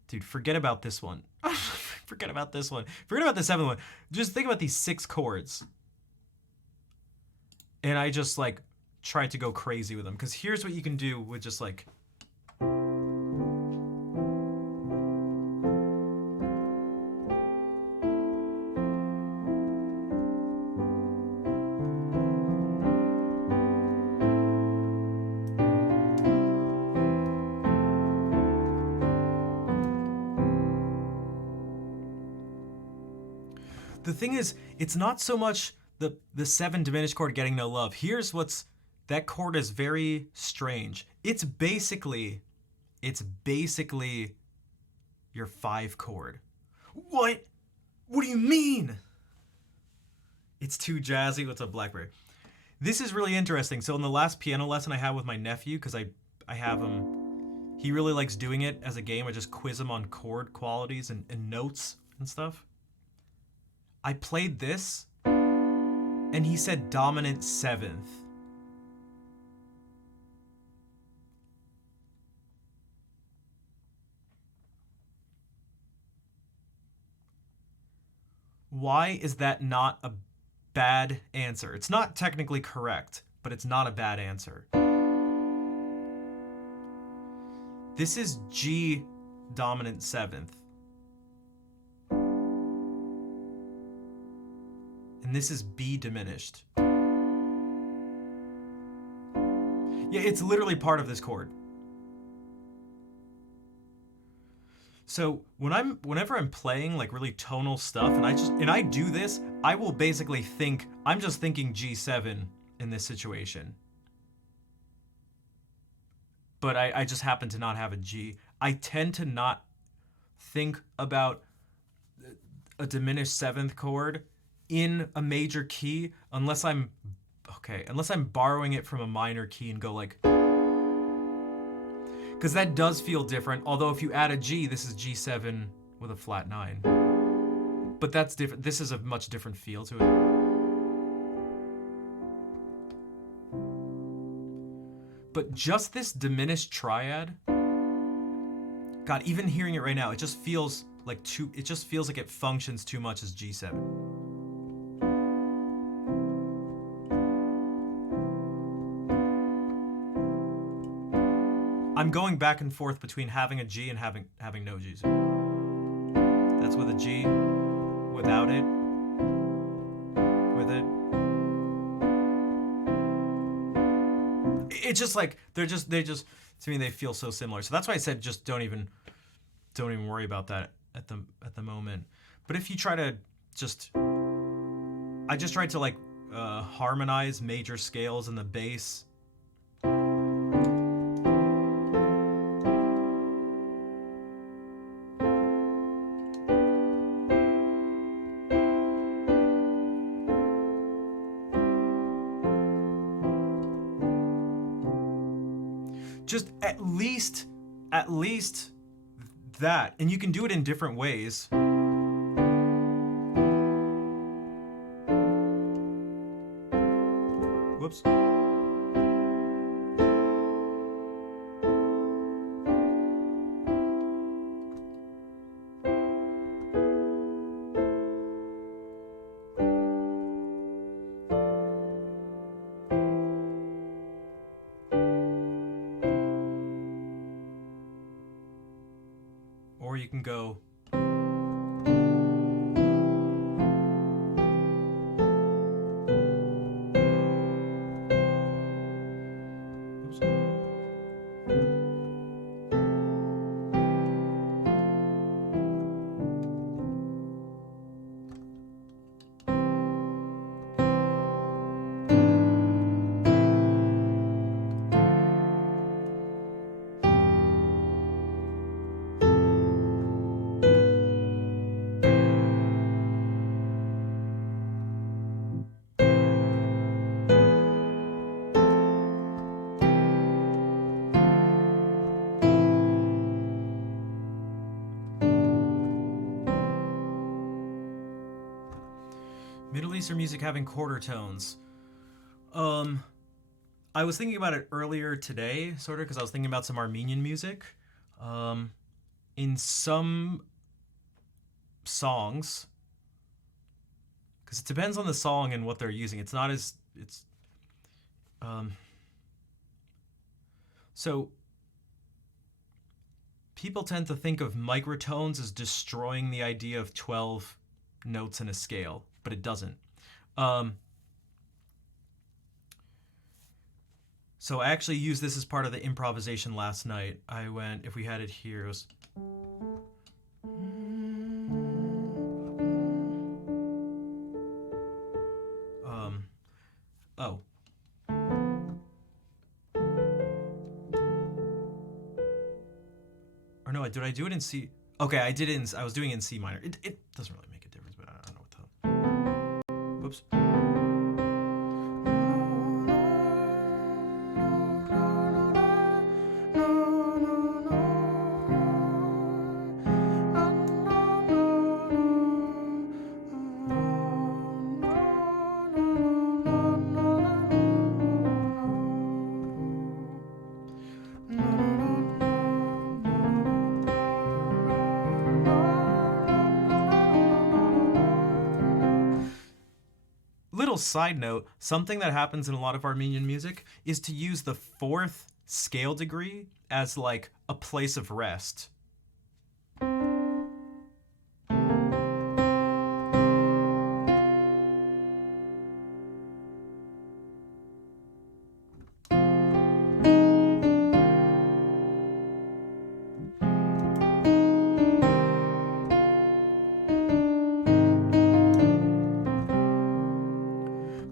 Dude, forget about this one. Forget about this one. Forget about the 7th one. Just think about these 6 chords. And I just like tried to go crazy with them. Because here's what you can do with just like, the thing is, it's not so much the 7 diminished chord getting no love. Here's what's, that chord is very strange. It's basically your 5 chord. What? What do you mean? It's too jazzy. What's up, Blackberry? This is really interesting. So in the last piano lesson I had with my nephew, because I have him, he really likes doing it as a game. I just quiz him on chord qualities and notes and stuff. I played this, and he said dominant 7th. Why is that not a bad answer? It's not technically correct, but it's not a bad answer. This is G dominant 7th. And this is B diminished. Yeah, it's literally part of this chord. So whenever I'm playing like really tonal stuff and I do this, I will basically think, I'm just thinking G7 in this situation. But I just happen to not have a G. I tend to not think about a diminished 7th chord in a major key unless I'm borrowing it from a minor key and go like, Because that does feel different. Although if you add a G, this is G7 with a flat 9. But that's different. This is a much different feel to it. But just this diminished triad, God, even hearing it right now, it just feels like it functions too much as G7. I'm going back and forth between having a G and having no G's. That's with a G, without it, with it. It's just like they just to me they feel so similar. So that's why I said just don't even worry about that at the moment. But if you try to I just tried to like harmonize major scales in the bass. Just at least that, and you can do it in different ways. Whoops. Or you can go. Oops. Middle Eastern music having quarter tones. I was thinking about it earlier today, sort of, because I was thinking about some Armenian music. In some songs, because it depends on the song and what they're using. It's not as so people tend to think of microtones as destroying the idea of 12 notes in a scale, but it doesn't. So I actually used this as part of the improvisation last night. I went, if we had it here, it was... Oh. Or no, did I do it in C? Okay, I did it in, I was doing it in C minor. It doesn't really make a difference, but I don't know what the... Whoops. Little side note, something that happens in a lot of Armenian music is to use the fourth scale degree as like a place of rest.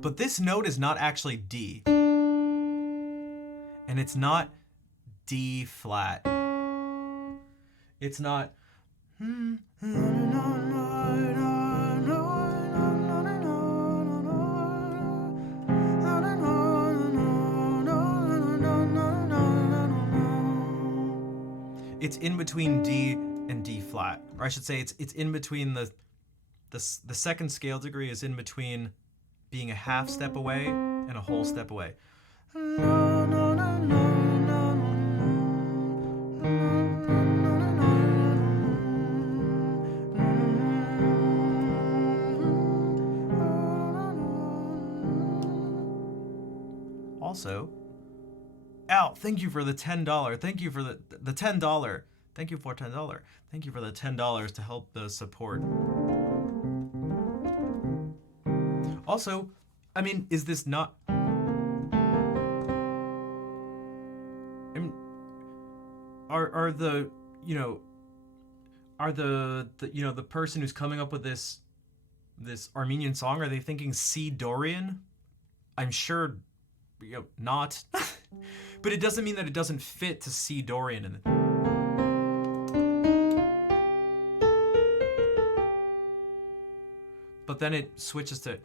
But this note is not actually D. And it's not D flat. It's not... it's in between D and D flat, or I should say it's in between the second scale degree is in between being a half step away and a whole step away. Also, Al, thank you for the $10. Thank you for the $10. Thank you for $10. Thank you for the $10 to help the support. Also, I mean, is this not? I mean, are the the person who's coming up with this Armenian song, are they thinking C Dorian? I'm sure, not. But it doesn't mean that it doesn't fit to C Dorian. But then it switches to.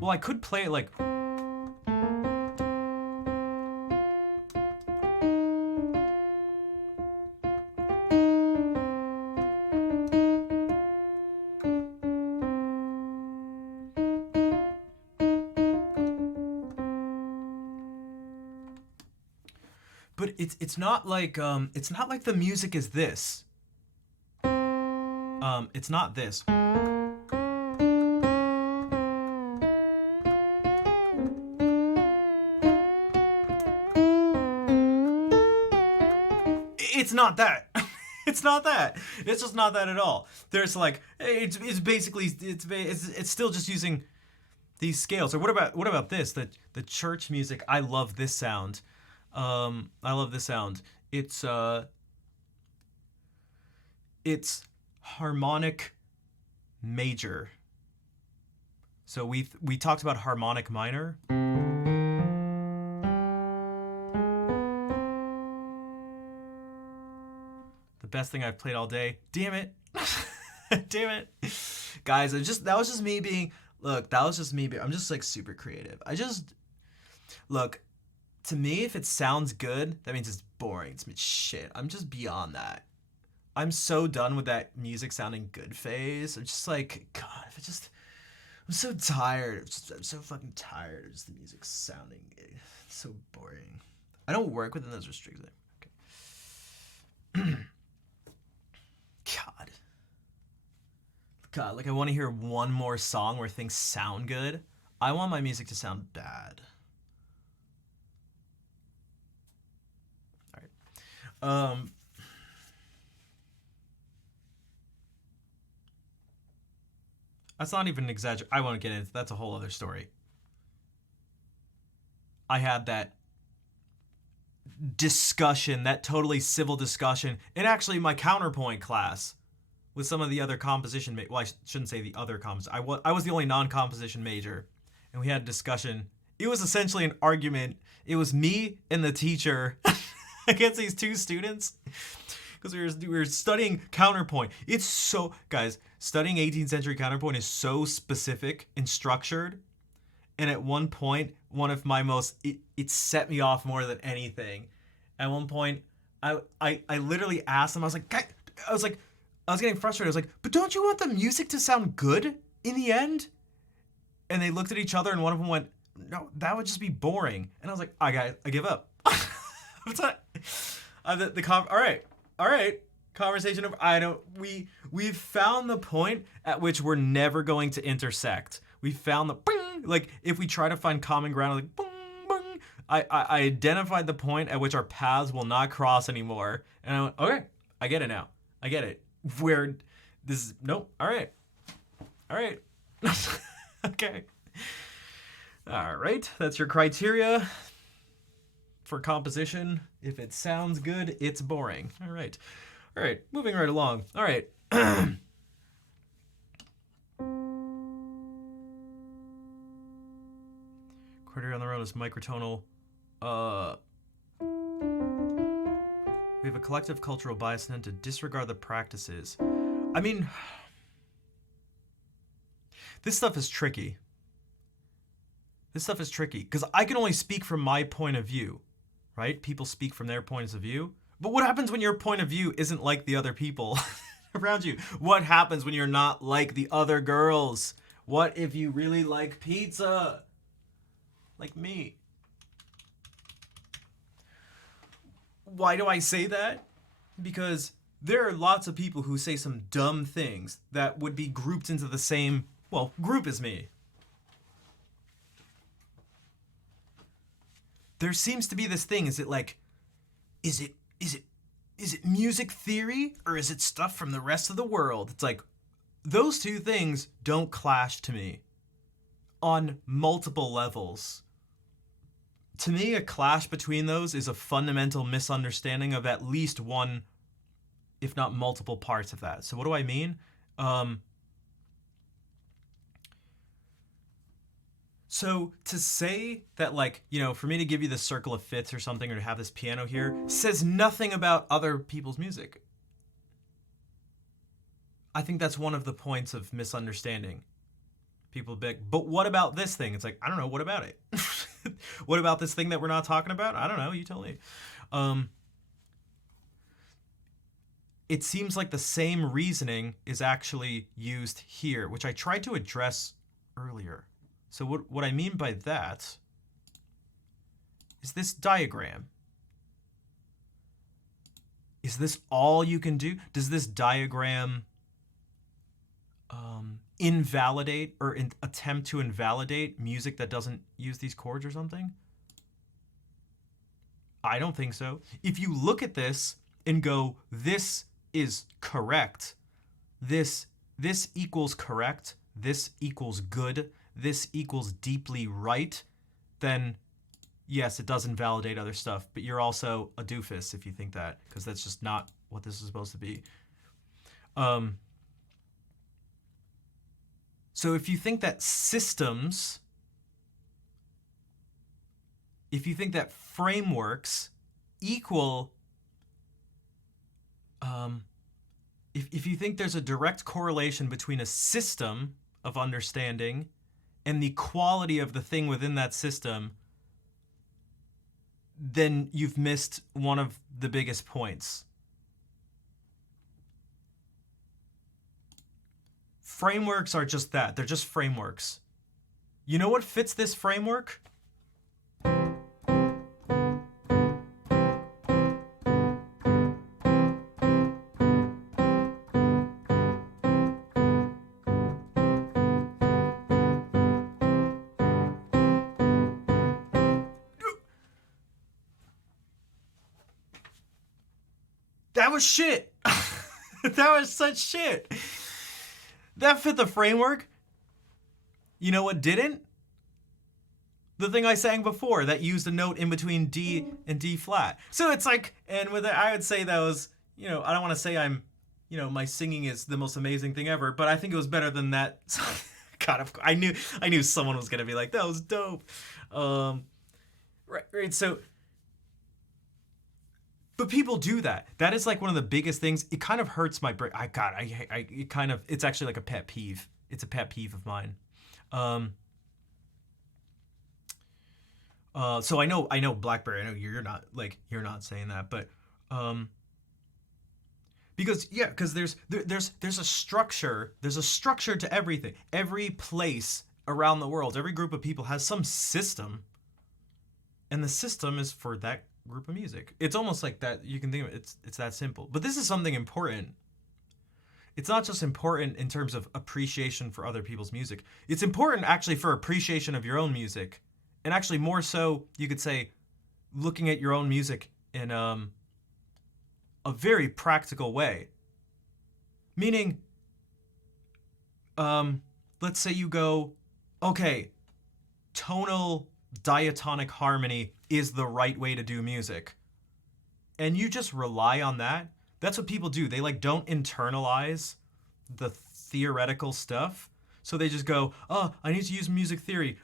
Well, I could play it like. But it's not like the music is this. It's not this. It's not that. It's not that. It's just not that at all. There's like it's basically it's still just using these scales. Or what about this? The church music. I love this sound. I love this sound. It's harmonic major. So we talked about harmonic minor. The best thing I've played all day. Damn it. Damn it. Guys, that was just me being I'm just like super creative. Look, to me, if it sounds good, that means it's boring. It's shit. I'm just beyond that. I'm so done with that music sounding good phase. I'm just like, God, I'm so tired. I'm so fucking tired of just the music sounding so boring. I don't work within those restrictions. Okay. God, like I want to hear one more song where things sound good. I want my music to sound bad. All right. That's not even an exaggeration. I won't get into. That's a whole other story. I had that discussion, that totally civil discussion, in actually my counterpoint class with some of the other composition. Well, I shouldn't say the other composition. I was the only non-composition major, and we had a discussion. It was essentially an argument. It was me and the teacher against these two students. Because we were studying counterpoint. It's so, guys, studying 18th century counterpoint is so specific and structured. And at one point, one of my it set me off more than anything. At one point, I literally asked them, I was getting frustrated. I was like, but don't you want the music to sound good in the end? And they looked at each other and one of them went, no, that would just be boring. And I was like, I give up. All right. Conversation over. We've found the point at which we're never going to intersect. We found the bing, like if we try to find common ground, like boom, boom. I identified the point at which our paths will not cross anymore. And I went, okay, I get it now. I get it. Where this is nope. All right. Okay. All right. That's your criteria for composition. If it sounds good, it's boring. All right. Moving right along. All right. Criteria on the road is microtonal. We have a collective cultural bias and to disregard the practices. I mean, this stuff is tricky. This stuff is tricky because I can only speak from my point of view, right? People speak from their points of view. But what happens when your point of view isn't like the other people around you? What happens when you're not like the other girls? What if you really like pizza? Like me. Why do I say that? Because there are lots of people who say some dumb things that would be grouped into the same, well, group as me. There seems to be this thing, is it music theory or is it stuff from the rest of the world? It's like those two things don't clash to me on multiple levels. To me, a clash between those is a fundamental misunderstanding of at least one, if not multiple parts of that. So what do I mean? So to say that, like, you know, for me to give you the circle of fifths or something, or to have this piano here, says nothing about other people's music. I think that's one of the points of misunderstanding. People big, but what about this thing? It's like, I don't know, what about it? What about this thing that we're not talking about? I don't know, you tell me. It seems like the same reasoning is actually used here, which I tried to address earlier. So what I mean by that is this diagram. Is this all you can do? Does this diagram invalidate or attempt to invalidate music that doesn't use these chords or something? I don't think so. If you look at this and go, this is correct, this equals correct, this equals good, this equals deeply right, then yes, it does invalidate other stuff, but you're also a doofus if you think that, because that's just not what this is supposed to be. So if you think that systems, if you think that frameworks equal, if you think there's a direct correlation between a system of understanding and the quality of the thing within that system, then you've missed one of the biggest points. Frameworks are just that. They're just frameworks. You know what fits this framework? That was shit. That was such shit. That fit the framework. You know what didn't? The thing I sang before that used a note in between D and D flat. So it's like, and with it, I would say that was, you know, I don't want to say I'm, you know, my singing is the most amazing thing ever, but I think it was better than that. God, I knew someone was gonna be like, that was dope. Right. So. But people do that. That is like one of the biggest things. It kind of hurts my brain. It's actually like a pet peeve. It's a pet peeve of mine. So I know BlackBerry. I know you're not saying that, but because there's a structure. There's a structure to everything. Every place around the world, every group of people has some system, and the system is for that group of music. It's almost like that. You can think of it, it's that simple. But this is something important. It's not just important in terms of appreciation for other people's music. It's important actually for appreciation of your own music. And actually more so, you could say, looking at your own music in a very practical way. Meaning, let's say you go, okay, tonal diatonic harmony is the right way to do music, and you just rely on that. That's what people do. They like don't internalize the theoretical stuff, so they just go, oh, I need to use music theory.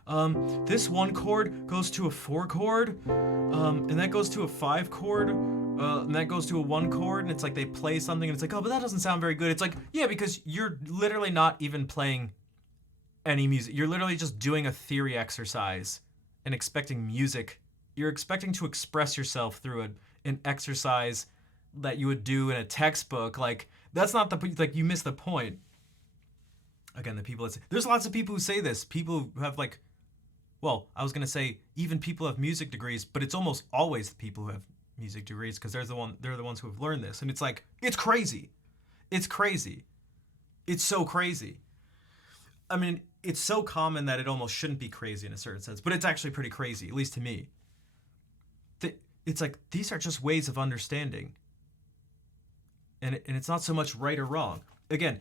This one chord goes to a 4 chord, and that goes to a 5 chord, and that goes to a 1 chord, and it's like they play something and it's like, oh, but that doesn't sound very good. It's like, yeah, because you're literally not even playing any music. You're literally just doing a theory exercise and expecting music. You're expecting to express yourself through an exercise that you would do in a textbook. Like, that's not the, like, you miss the point. Again, the people that say, there's lots of people who say this. People who have, like, well, I was going to say even people who have music degrees, but it's almost always the people who have music degrees because they're the ones who have learned this. And it's like, it's crazy. It's crazy. It's so crazy. I mean, it's so common that it almost shouldn't be crazy in a certain sense, but it's actually pretty crazy, at least to me. It's like, these are just ways of understanding. And it's not so much right or wrong. Again,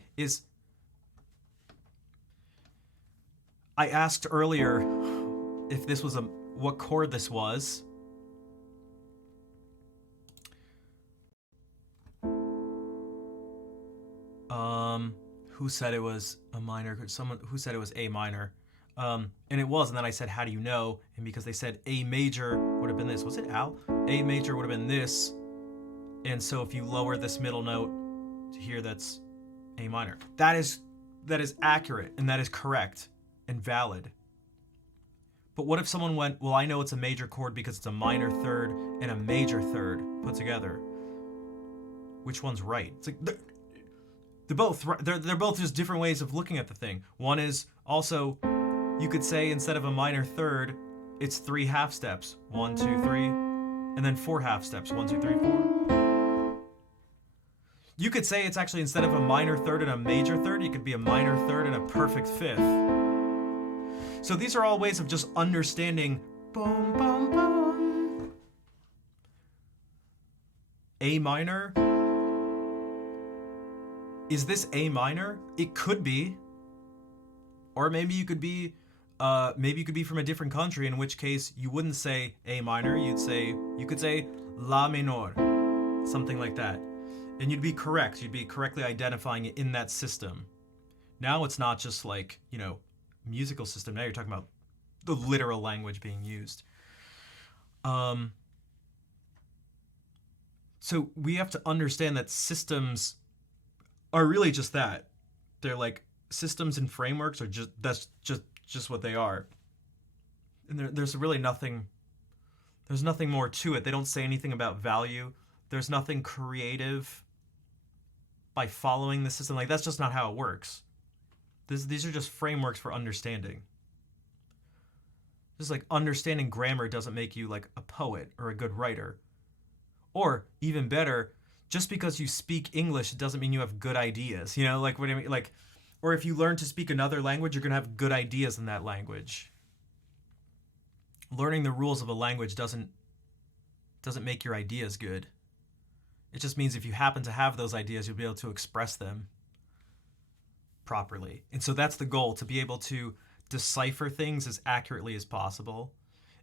I asked earlier if this was what chord this was. Who said it was a minor? Someone who said it was A minor. And it was, and then I said, how do you know? And because they said A major would have been this. Was it Al? A major would have been this. And so if you lower this middle note to here, that's A minor. That is accurate, and that is correct and valid. But what if someone went, well, I know it's a major chord because it's a minor third and a major third put together. Which one's right? It's like, they're both just different ways of looking at the thing. One is also, you could say instead of a minor third, it's 3 half steps. 1, 2, 3, and then 4 half steps. 1, 2, 3, 4. You could say it's actually instead of a minor third and a major third, it could be a minor third and a perfect fifth. So these are all ways of just understanding. Boom, boom, boom. A minor. Is this A minor? It could be. Or maybe you could be from a different country, in which case you wouldn't say A minor, you could say La menor, something like that. And you'd be correct. You'd be correctly identifying it in that system. Now it's not just like, musical system. Now you're talking about the literal language being used. So we have to understand that systems are really just that. They're like, systems and frameworks are that's just what they are. And there's really nothing more to it. They don't say anything about value. There's nothing creative by following the system. Like, that's just not how it works. These are just frameworks for understanding. Just like understanding grammar doesn't make you like a poet or a good writer. Or even better, just because you speak English, it doesn't mean you have good ideas. Like, what do I mean? Like, or if you learn to speak another language, you're going to have good ideas in that language. Learning the rules of a language doesn't make your ideas good. It just means if you happen to have those ideas, you'll be able to express them properly. And so that's the goal, to be able to decipher things as accurately as possible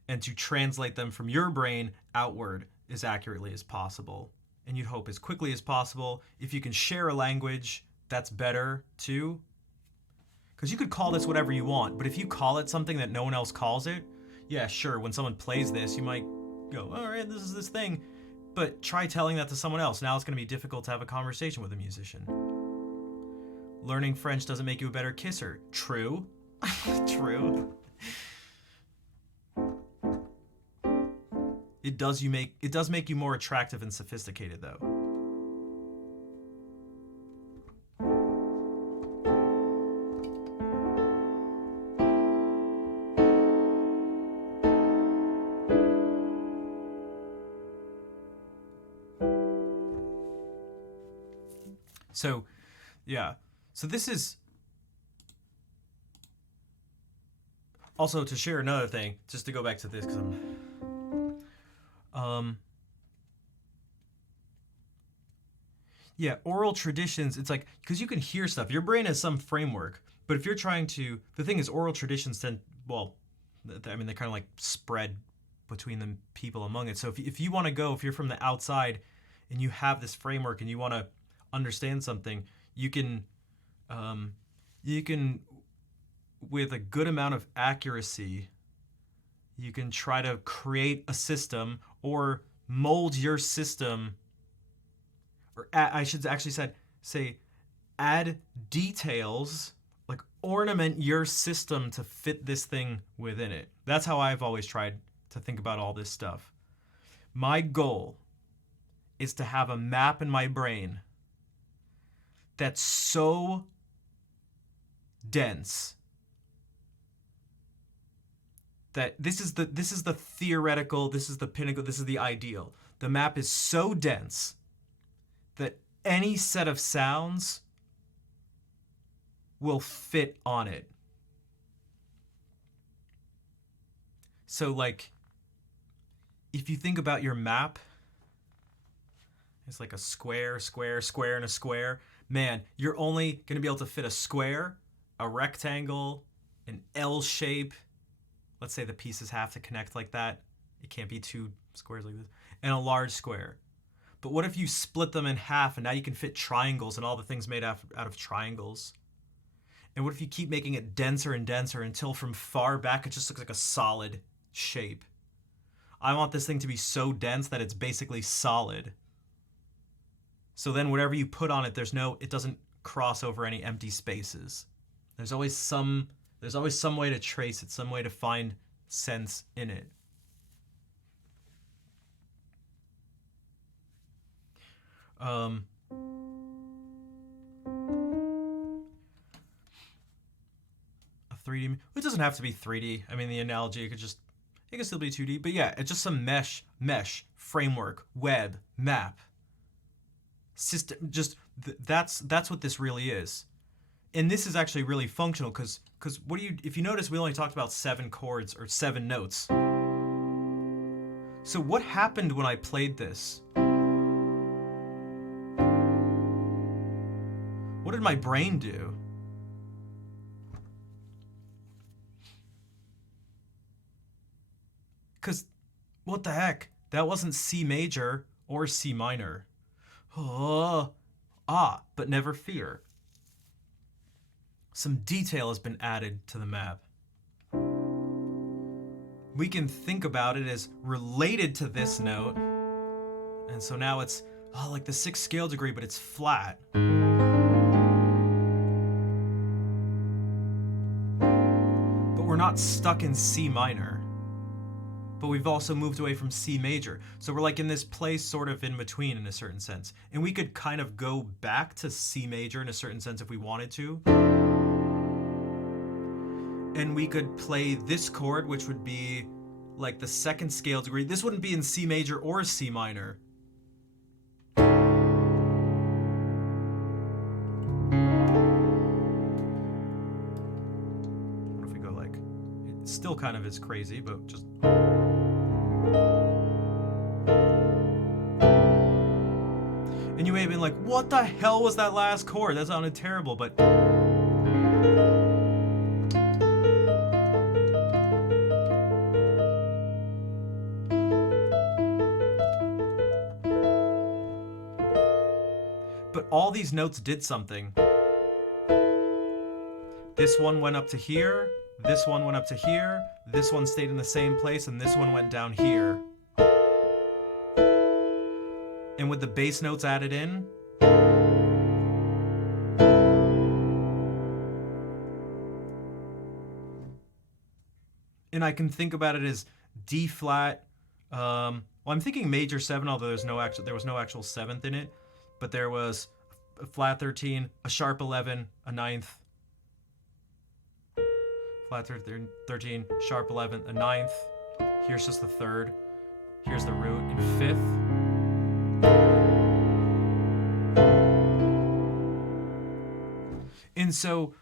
and to translate them from your brain outward as accurately as possible. And you'd hope as quickly as possible. If you can share a language, that's better too. Because you could call this whatever you want, but if you call it something that no one else calls it, yeah, sure, when someone plays this, you might go, all right, this is this thing. But try telling that to someone else. Now it's going to be difficult to have a conversation with a musician. Learning French doesn't make you a better kisser. True. True. It does make you more attractive and sophisticated, though. So, yeah. So this is also, to share another thing, just to go back to this, because yeah, oral traditions, it's like, because you can hear stuff. Your brain has some framework, but if you're trying to, the thing is, oral traditions tend, well, I mean, they kind of like spread between the people among it. So if you want to go, if you're from the outside and you have this framework and you want to understand something, you can, with a good amount of accuracy, you can try to create a system or mold your system, or I should actually say add details, like ornament your system to fit this thing within it. That's how I've always tried to think about all this stuff. My goal is to have a map in my brain that's so dense that this is the theoretical, this is the pinnacle, this is the ideal. The map is so dense that any set of sounds will fit on it. So like, if you think about your map, it's like a square, square, and a square. Man, you're only going to be able to fit a square, a rectangle, an L shape. Let's say the pieces have to connect like that. It can't be two squares like this. And a large square. But what if you split them in half and now you can fit triangles and all the things made out of triangles? And what if you keep making it denser and denser until from far back it just looks like a solid shape? I want this thing to be so dense that it's basically solid. So then whatever you put on it, it doesn't cross over any empty spaces. There's always some way to trace it, some way to find sense in it. A 3D. It doesn't have to be 3D. I mean, the analogy, it can still be 2D. But yeah, it's just some mesh, framework, web, map, system. Just that's what this really is. And this is actually really functional because if you notice, we only talked about 7 chords or 7 notes. So what happened when I played this? What did my brain do? Because what the heck? That wasn't C major or C minor. But never fear. Some detail has been added to the map. We can think about it as related to this note. And so now it's like the 6th scale degree, but it's flat. But we're not stuck in C minor. But we've also moved away from C major. So we're like in this place sort of in between in a certain sense. And we could kind of go back to C major in a certain sense if we wanted to. And we could play this chord, which would be like the 2nd scale degree. This wouldn't be in C major or C minor. What if we go like, it still kind of is crazy, but just... And you may have been like, what the hell was that last chord? That sounded terrible, but... But all these notes did something. This one went up to here, this one went up to here, this one stayed in the same place, and this one went down here. And with the bass notes added in, and I can think about it as D flat. Well, I'm thinking major 7, although there was no actual 7th in it. But there was a flat 13, a sharp 11, a 9th, flat 13, sharp 11, a 9th. Here's just the 3rd. Here's the root in 5th. And so,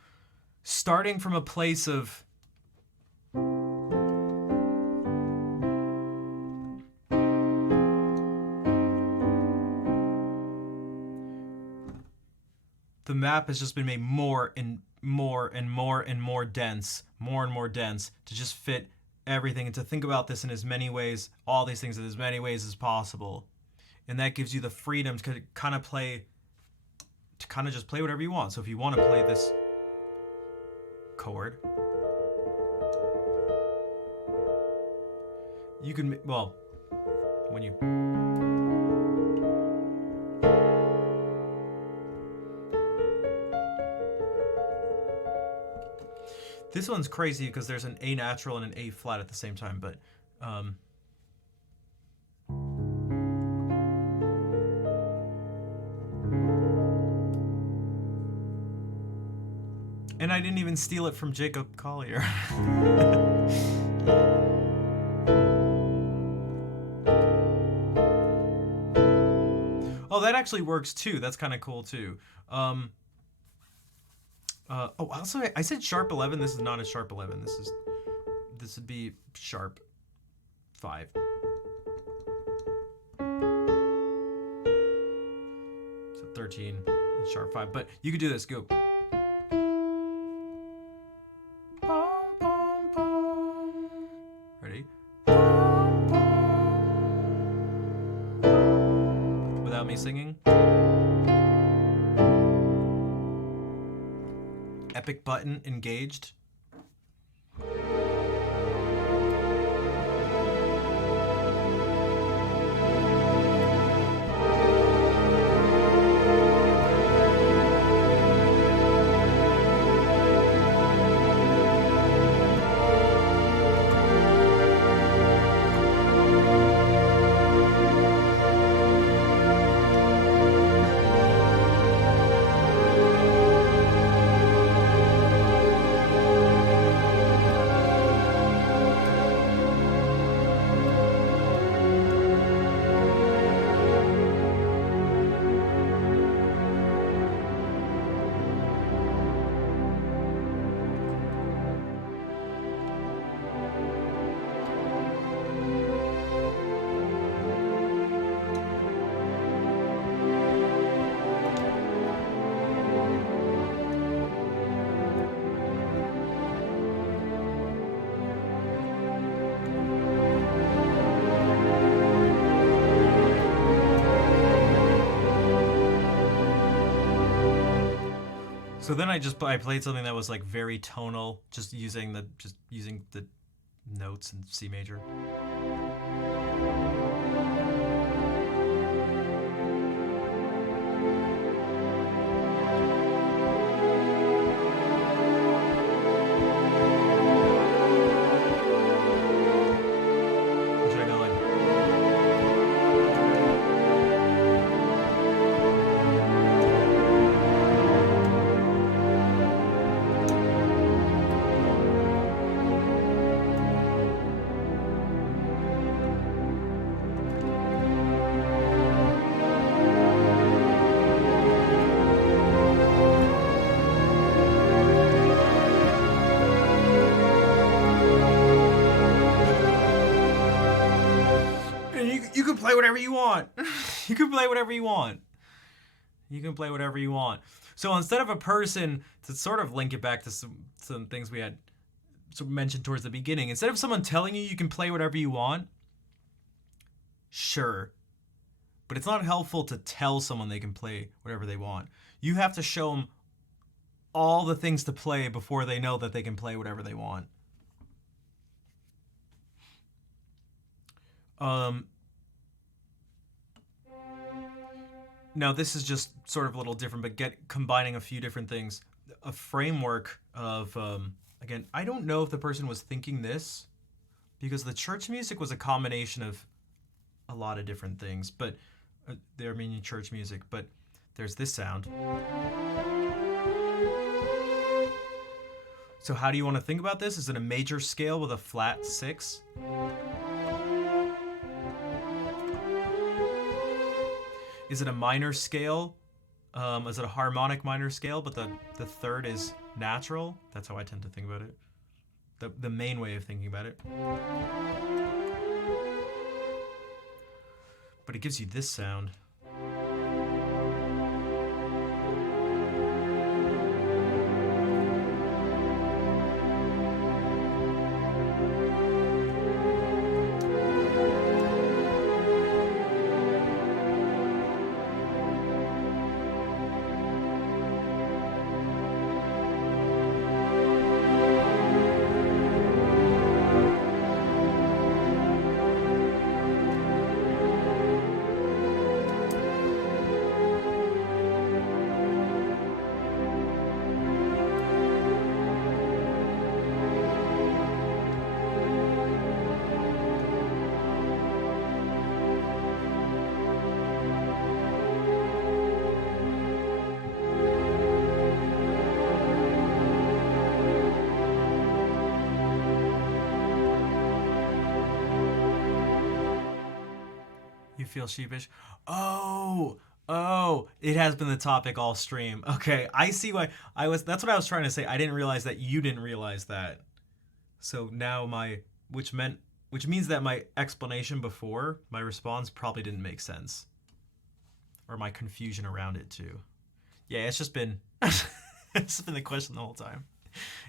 starting from a place of the map has just been made more and more dense, more and more dense to just fit everything and to think about this in as many ways, all these things in as many ways as possible. And that gives you the freedom to kind of just play whatever you want. So if you want to play this chord, you can, well, when you... This one's crazy because there's an A natural and an A flat at the same time, but and I didn't even steal it from Jacob Collier. Oh, that actually works too. That's kind of cool too. Oh, also I said sharp 11. This is not a sharp 11. This would be sharp 5. So 13 and sharp 5. But you could do this. Go. Ready? Without me singing. Epic button engaged. So then I played something that was like very tonal, just using the notes in C major. What should I go in? You can play whatever you want. You can play whatever you want. You can play whatever you want. So instead of a person, to sort of link it back to some things we had mentioned towards the beginning, instead of someone telling you can play whatever you want, sure. But it's not helpful to tell someone they can play whatever they want. You have to show them all the things to play before they know that they can play whatever they want. Now this is just sort of a little different, but combining a few different things. A framework of, again, I don't know if the person was thinking this, because the church music was a combination of a lot of different things, but the Armenian church music, but there's this sound. So how do you want to think about this? Is it a major scale with a flat 6? Is it a minor scale? Is it a harmonic minor scale, but the third is natural? That's how I tend to think about it. The main way of thinking about it. But it gives you this sound. You feel sheepish? Oh, oh, it has been the topic all stream. Okay, I see why I was. That's what I was trying to say. I didn't realize that you didn't realize that. So now which meant, which means that my explanation before, my response probably didn't make sense, or my confusion around it too. Yeah, it's just been, it's just been the question the whole time.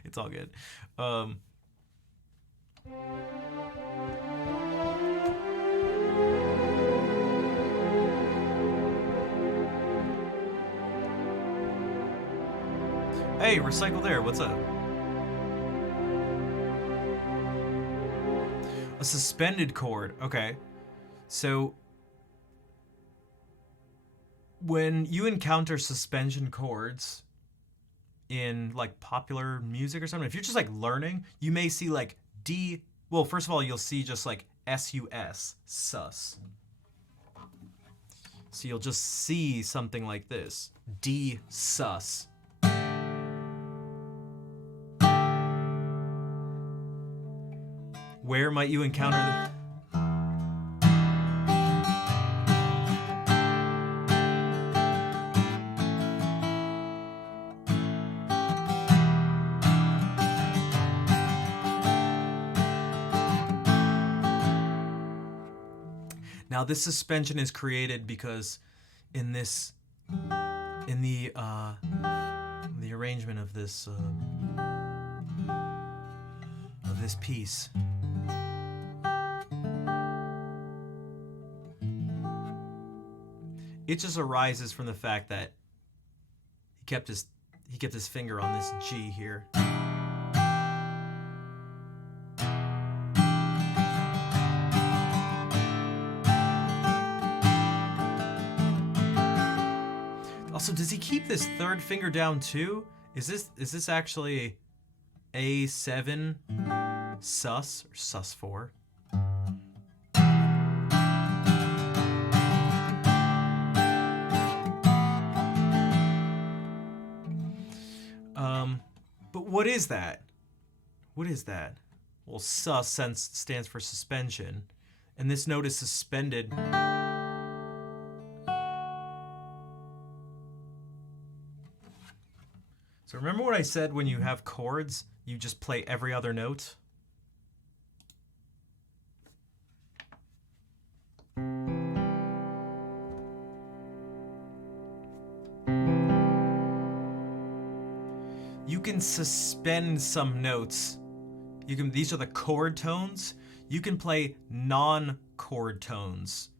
It's all good. Um, hey, Recycle there. What's up? A suspended chord. Okay. So when you encounter suspension chords in like popular music or something, if you're just like learning, you may see like D. Well, first of all, you'll see just like sus, sus. So you'll just see something like this, D sus. Where might you encounter the... Now this suspension is created because in this, in the arrangement of this piece, it just arises from the fact that he kept his finger on this G here. Also, does he keep this third finger down too? Is this actually A7 sus or sus4? But what is that? What is that? Well, sus stands for suspension, and this note is suspended. So remember what I said, when you have chords, you just play every other note? You can suspend some notes. These are the chord tones. You can play non-chord tones.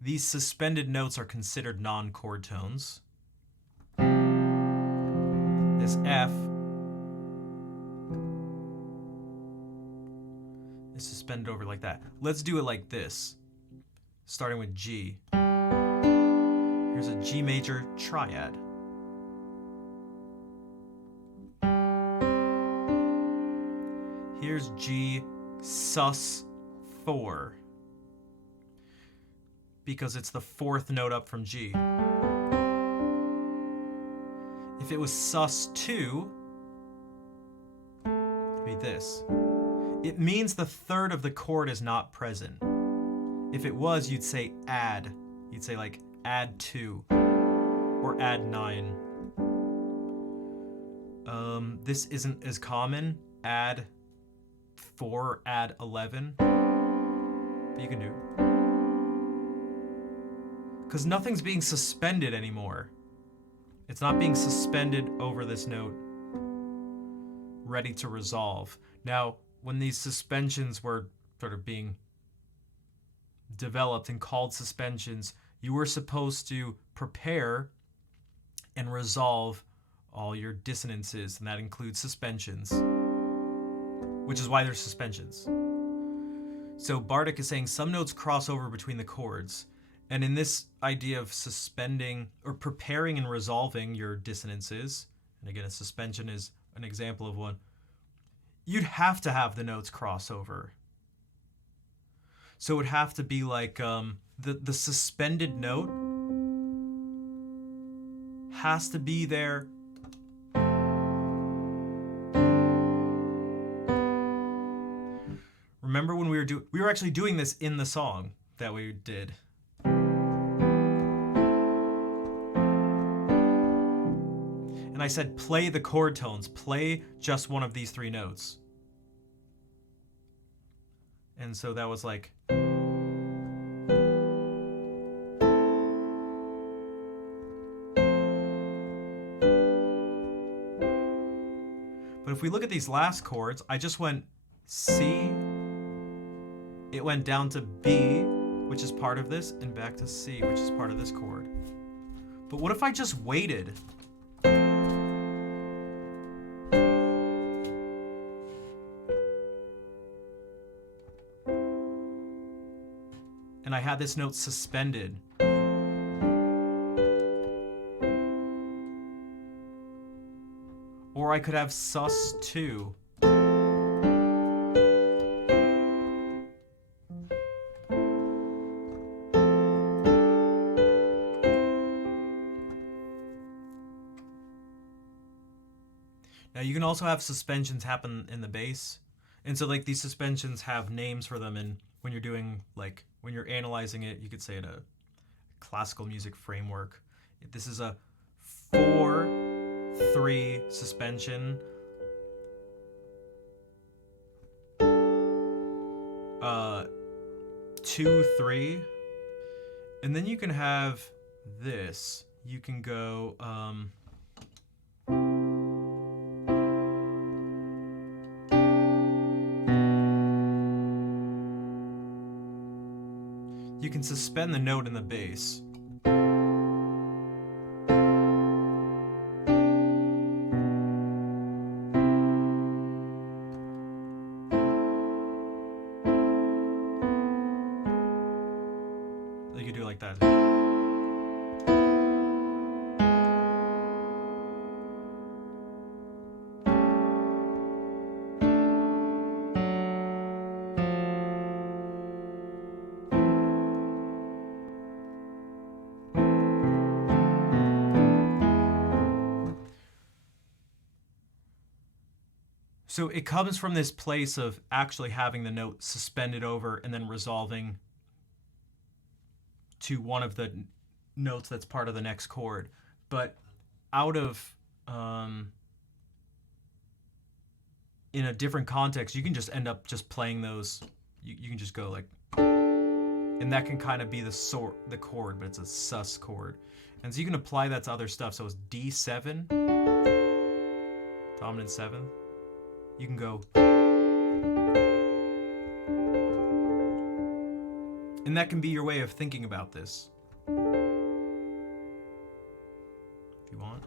These suspended notes are considered non-chord tones. This F is suspended over like that. Let's do it like this, starting with G. Here's a G major triad. Here's G sus4, because it's the fourth note up from G. If it was sus2, it'd be this. It means the third of the chord is not present. If it was, you'd say add. You'd say like add 2 or add 9. This isn't as common. Add 4, add 11. But you can do. Because nothing's being suspended anymore. It's not being suspended over this note, ready to resolve. Now, when these suspensions were sort of being developed and called suspensions, you were supposed to prepare and resolve all your dissonances, and that includes suspensions, which is why they're suspensions. So Bartók is saying some notes cross over between the chords. And in this idea of suspending or preparing and resolving your dissonances, and again, a suspension is an example of one, you'd have to have the notes cross over. So it would have to be like the suspended note has to be there. Remember when we were actually doing this in the song that we did. And I said, play the chord tones. Play just one of these 3 notes. And so that was like... But if we look at these last chords, I just went C, it went down to B, which is part of this, and back to C, which is part of this chord. But what if I just waited? And I had this note suspended. Or I could have sus2. Now you can also have suspensions happen in the bass. And so like these suspensions have names for them, and when you're doing like when you're analyzing it, you could say in a classical music framework, this is a 4-3 suspension. 2-3. And then you can have this. You can go you can suspend the note in the bass. You could do it like that. So it comes from this place of actually having the note suspended over and then resolving to one of the notes that's part of the next chord. But out of, in a different context, you can just end up just playing those. You can just go like, and that can kind of be the chord, but it's a sus chord. And so you can apply that to other stuff. So it's D7, dominant 7. You can go, and that can be your way of thinking about this, if you want.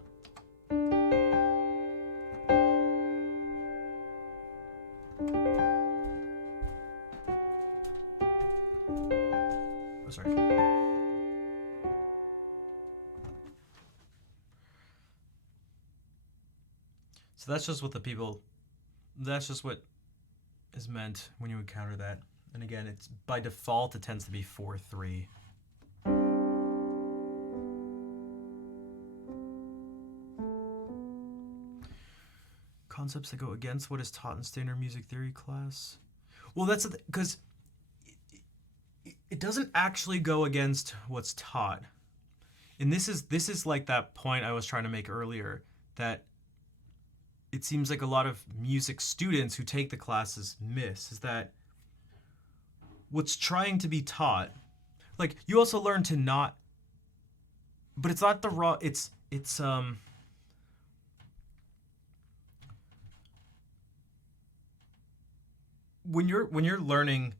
Oh, sorry. So that's just what that's just what is meant when you encounter that. And again, it's by default, it tends to be 4-3. Concepts that go against what is taught in standard music theory class. Well, that's because it doesn't actually go against what's taught. And this is like that point I was trying to make earlier, that it seems like a lot of music students who take the classes miss, is that what's trying to be taught, like you also learn to not, but it's not the raw, it's when you're learning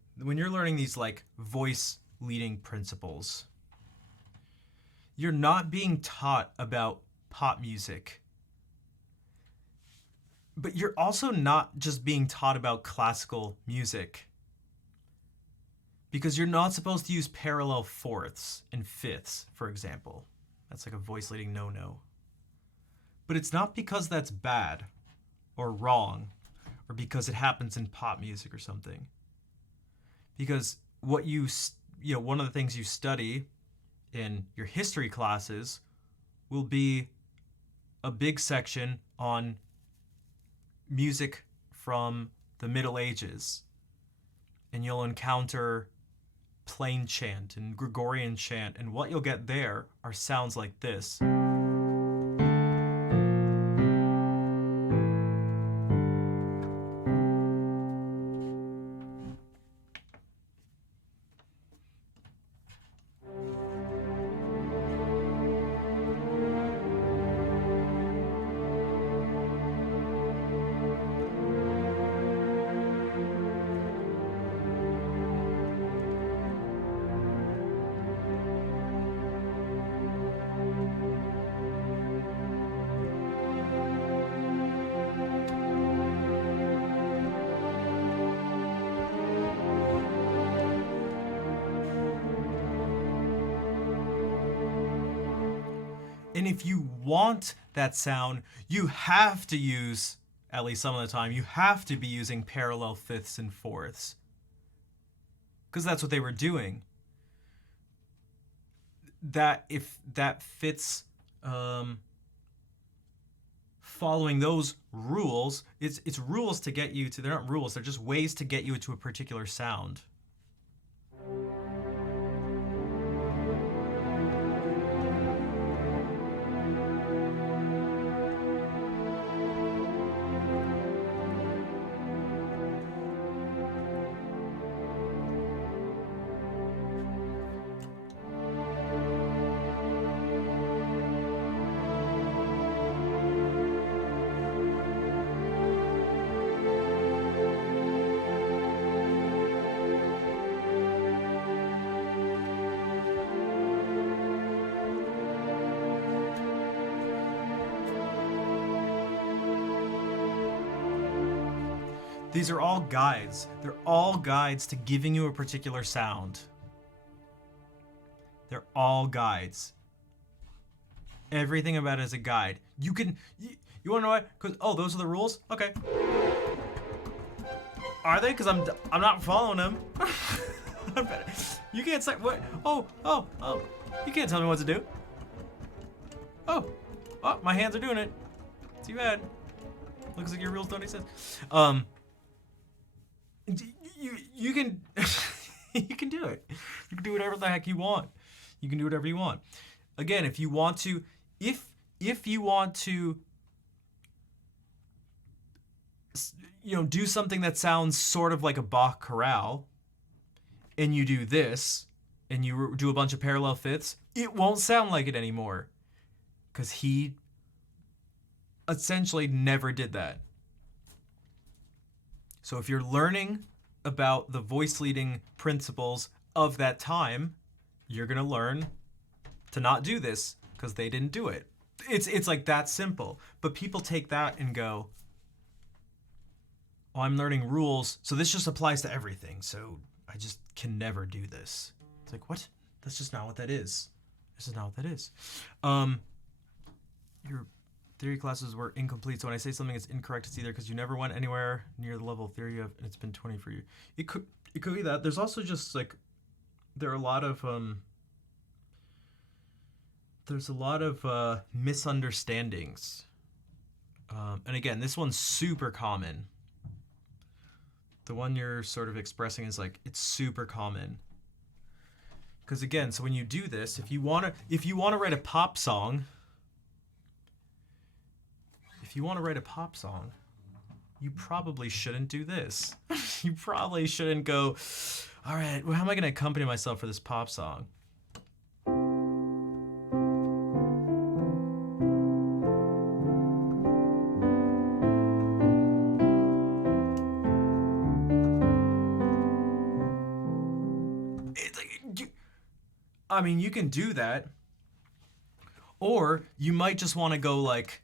these like voice leading principles, you're not being taught about pop music. But you're also not just being taught about classical music, because you're not supposed to use parallel fourths and fifths, for example. That's like a voice leading no-no. But it's not because that's bad or wrong or because it happens in pop music or something. Because what one of the things you study in your history classes will be a big section on music from the Middle Ages, and you'll encounter plain chant and Gregorian chant, and what you'll get there are sounds like this. And if you want that sound, you have to use, at least some of the time, you have to be using parallel fifths and fourths. Because that's what they were doing. That if that fits following those rules, it's rules to get you to, they're not rules, they're just ways to get you into a particular sound. These are all guides. They're all guides to giving you a particular sound. They're all guides. Everything about it is a guide. You want to know why? Because, oh, those are the rules? Okay. Are they? Because I'm not following them. You can't say, what? Oh. You can't tell me what to do. Oh, my hands are doing it. Too bad. Looks like your rules don't exist. You can you can do it. You can do whatever the heck you want. You can do whatever you want. Again, if you want to, if you want to, do something that sounds sort of like a Bach chorale, and you do this, and you do a bunch of parallel fifths, it won't sound like it anymore, because he essentially never did that. So if you're learning about the voice leading principles of that time, you're going to learn to not do this because they didn't do it. It's like that simple. But people take that and go, oh, I'm learning rules, so this just applies to everything. So I just can never do this. It's like, what? That's just not what that is. This is not what that is. Your theory classes were incomplete, so when I say something is incorrect, it's either because you never went anywhere near the level of theory you have, and it's been 20 for you. It could be that. There's also just like, there are a lot of misunderstandings. And again, this one's super common. The one you're sort of expressing is like, it's super common. Because again, so when you do this, if you want to write a pop song, you probably shouldn't do this. You probably shouldn't go, all right, well, how am I going to accompany myself for this pop song? It's like, you can do that. Or you might just want to go like,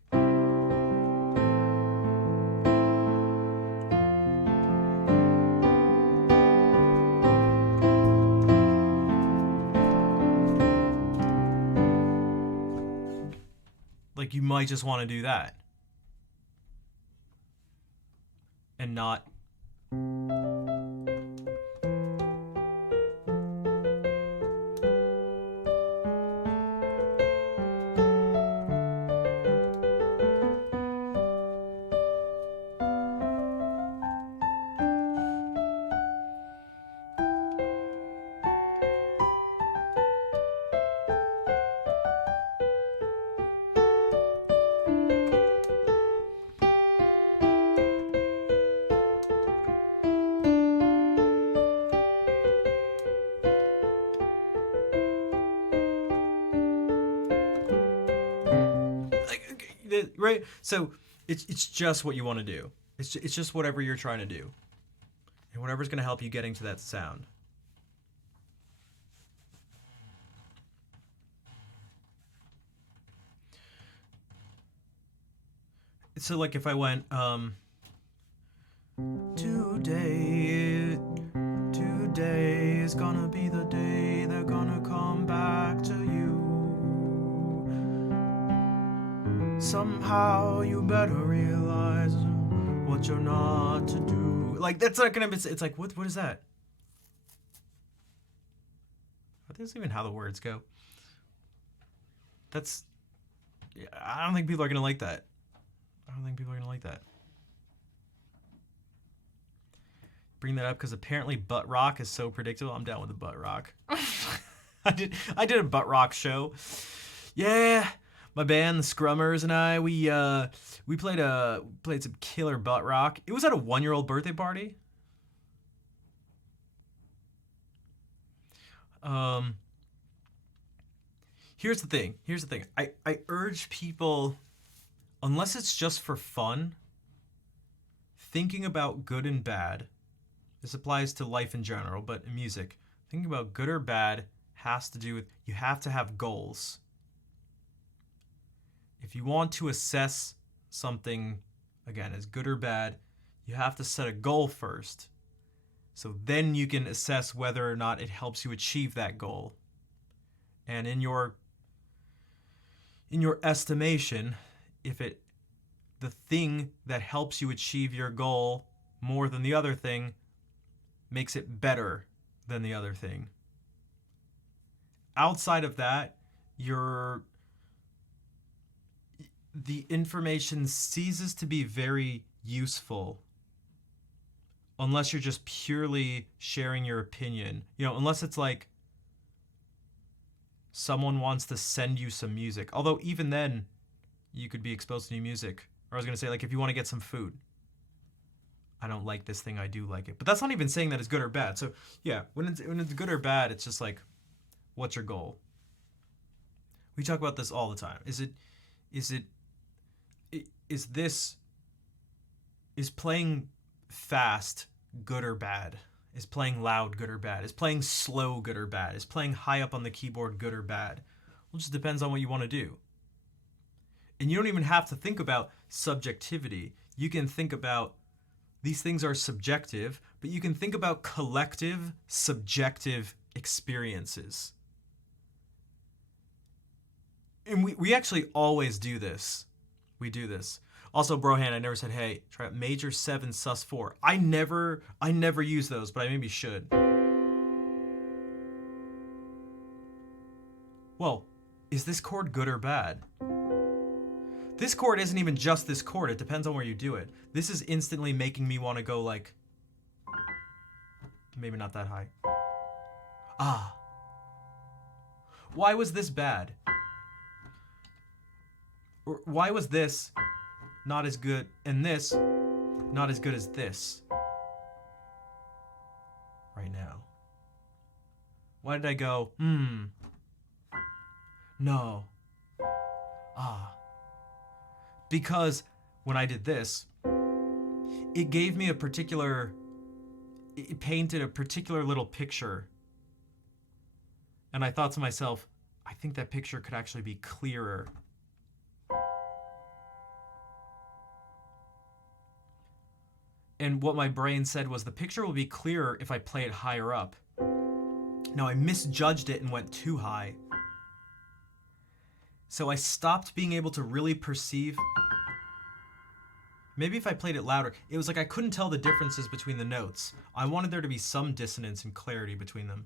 you might just want to do that and not right? So it's just what you want to do. It's just whatever you're trying to do, and whatever's going to help you getting to that sound. So like if I went today is gonna be the day they're gonna come back to you. somehow you better realize what you're not to do. Like, that's not gonna be, it's like, what is that? That's even how the words go. That's, I don't think people are gonna like that. I don't think people are gonna like that. Bring that up because apparently butt rock is so predictable. I'm down with the butt rock. I did a butt rock show. Yeah, my band, the Scrummers, and I, we played some killer butt rock. It was at a 1-year-old birthday party. Here's the thing. I urge people, unless it's just for fun, thinking about good and bad. This applies to life in general, but in music, thinking about good or bad has to do with, you have to have goals. If you want to assess something, again, as good or bad, you have to set a goal first. So then you can assess whether or not it helps you achieve that goal. And in your estimation, if the thing that helps you achieve your goal more than the other thing makes it better than the other thing. Outside of that, the information ceases to be very useful unless you're just purely sharing your opinion. Unless it's like someone wants to send you some music. Although even then, you could be exposed to new music. Or I was going to say, like, if you want to get some food. I don't like this thing, I do like it. But that's not even saying that it's good or bad. So yeah, when it's good or bad, it's just like, what's your goal? We talk about this all the time. Is playing fast good or bad? Is playing loud good or bad? Is playing slow good or bad? Is playing high up on the keyboard good or bad? Well, it just depends on what you want to do. And you don't even have to think about subjectivity. You can think about, these things are subjective, but you can think about collective, subjective experiences. And we actually always do this. We do this. Also, Brohan, I never said, hey, try out major 7 sus 4. I never use those, but I maybe should. Well, is this chord good or bad? This chord isn't even just this chord. It depends on where you do it. This is instantly making me want to go like, maybe not that high. Ah. Why was this bad? Or why was this not as good and this not as good as this right now? Why did I go, no, ah? Because when I did this, it gave me it painted a particular little picture. And I thought to myself, I think that picture could actually be clearer. And what my brain said was, the picture will be clearer if I play it higher up. Now I misjudged it and went too high. So I stopped being able to really perceive. Maybe if I played it louder, it was like I couldn't tell the differences between the notes. I wanted there to be some dissonance and clarity between them.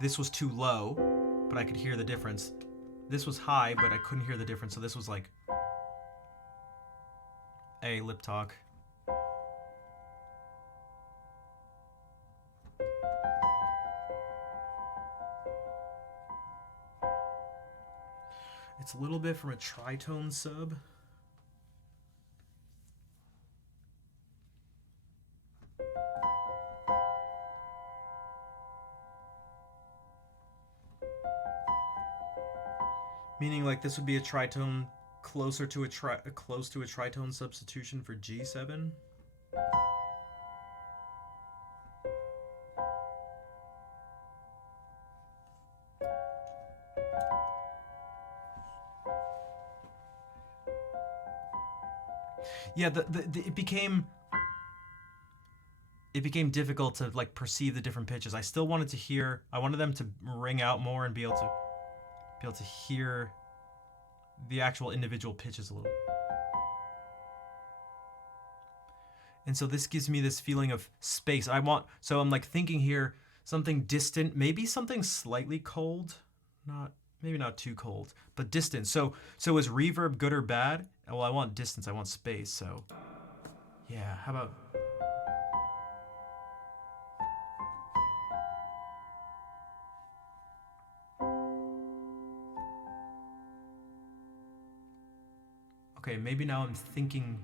This was too low, but I could hear the difference. This was high, but I couldn't hear the difference, so this was like, hey, lip talk. It's a little bit from a tritone sub. Meaning like this would be a tritone closer to close to a tritone substitution for G7. Yeah, it became difficult to like perceive the different pitches. I still wanted to hear, I wanted them to ring out more and be able to. be able to hear the actual individual pitches a little. And so this gives me this feeling of space. So I'm like thinking here, something distant, maybe something slightly cold, maybe not too cold, but distant. So is reverb good or bad? Well, I want distance, I want space, so yeah, how about... Okay, maybe now I'm thinking...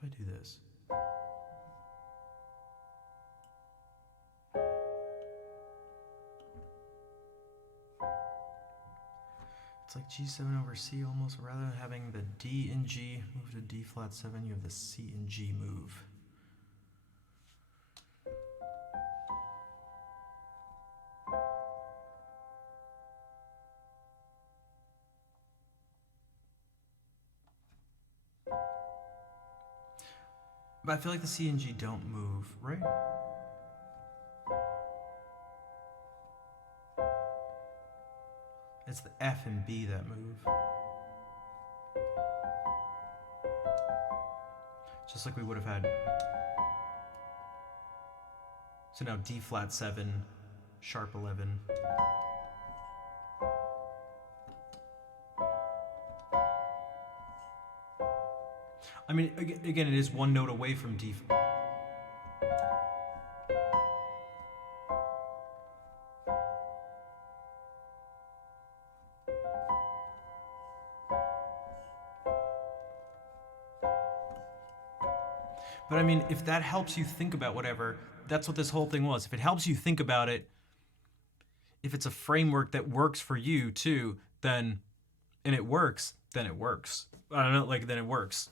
What if I do this? It's like G7 over C almost. Rather than having the D and G move to D flat 7, you have the C and G move. But I feel like the C and G don't move, right? It's the F and B that move. Just like we would have had. So now D flat 7, sharp 11. I mean, again, it is one note away from D. But I mean, if that helps you think about whatever, that's what this whole thing was. If it helps you think about it, if it's a framework that works for you too, then, and it works, then it works. I don't know, like, then it works.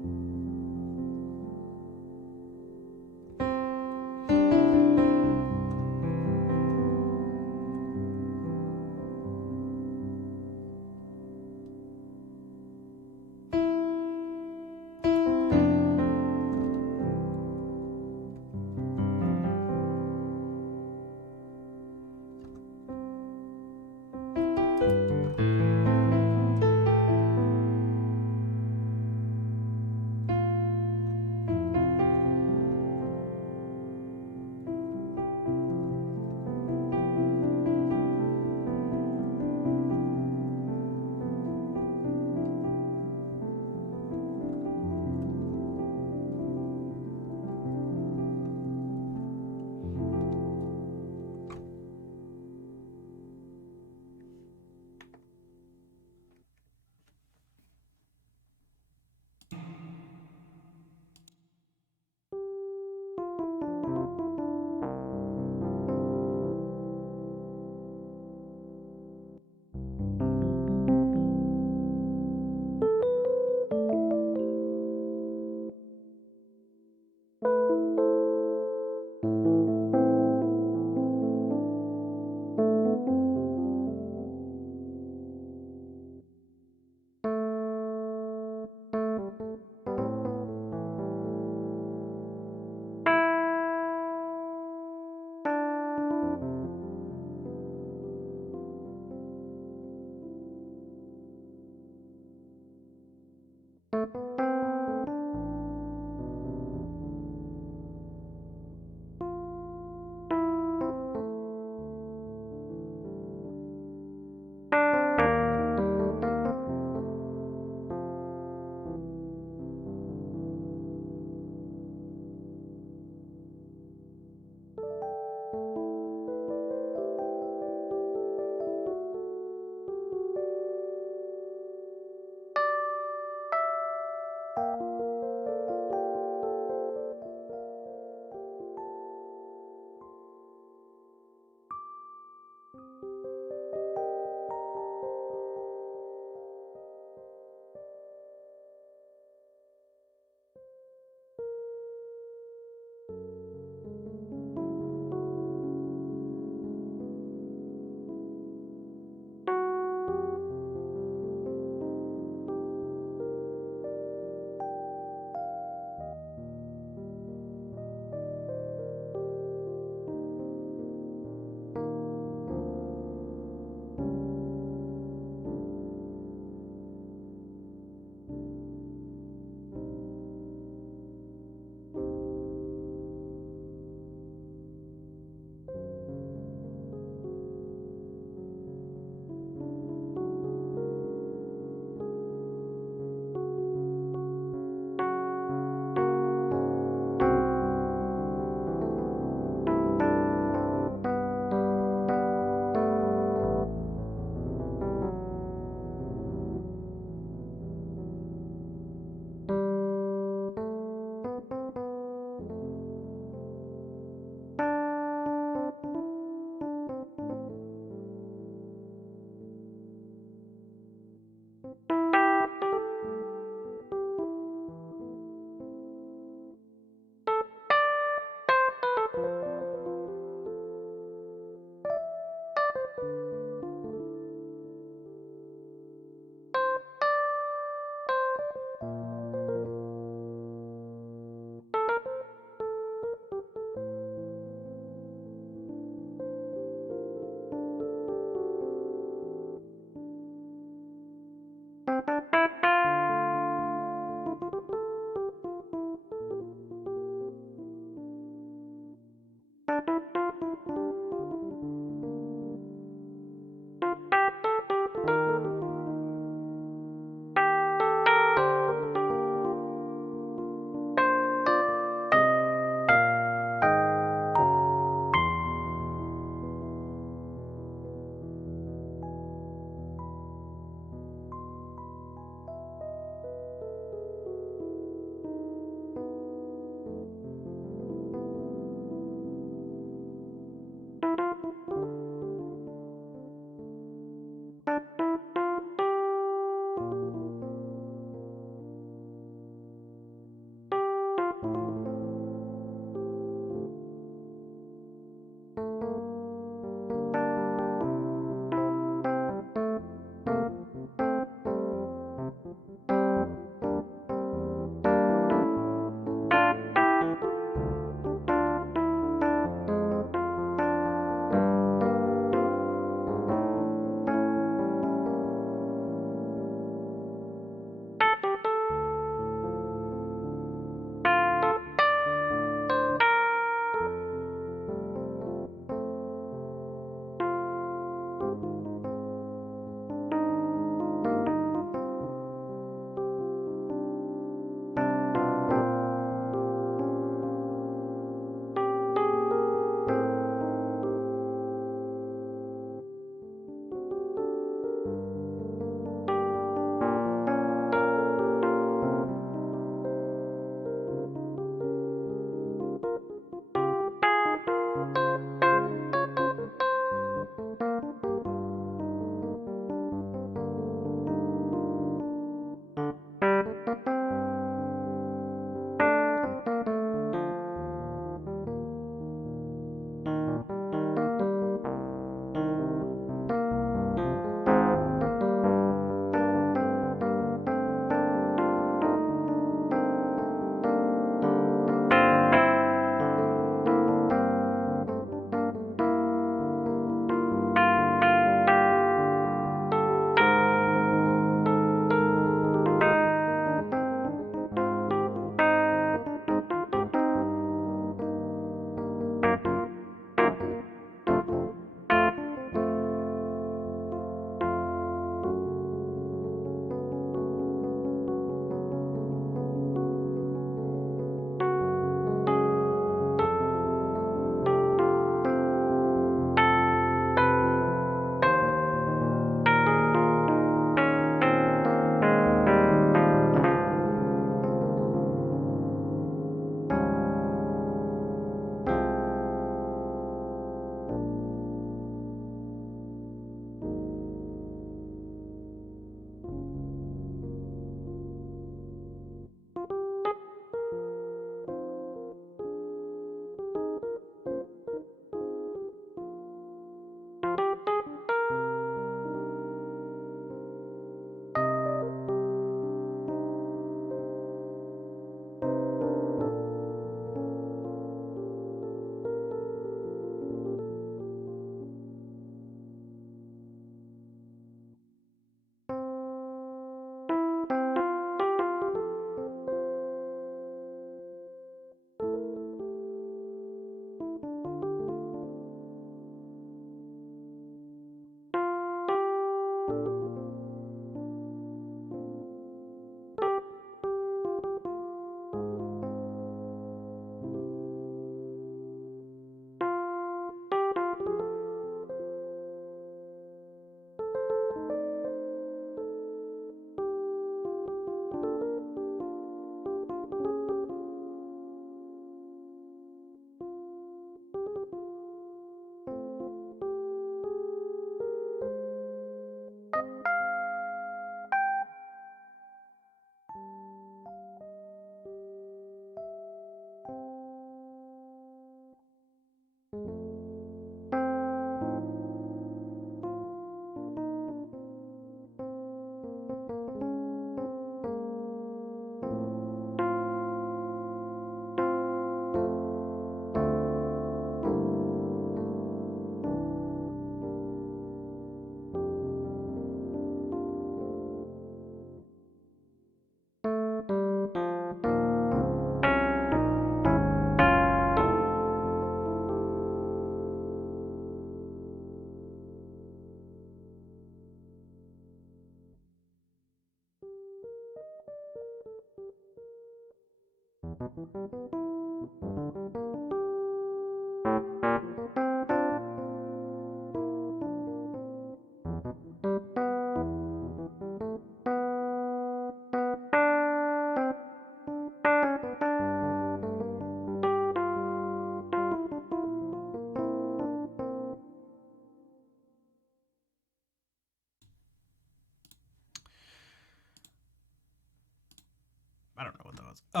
I don't know what that was. Yeah.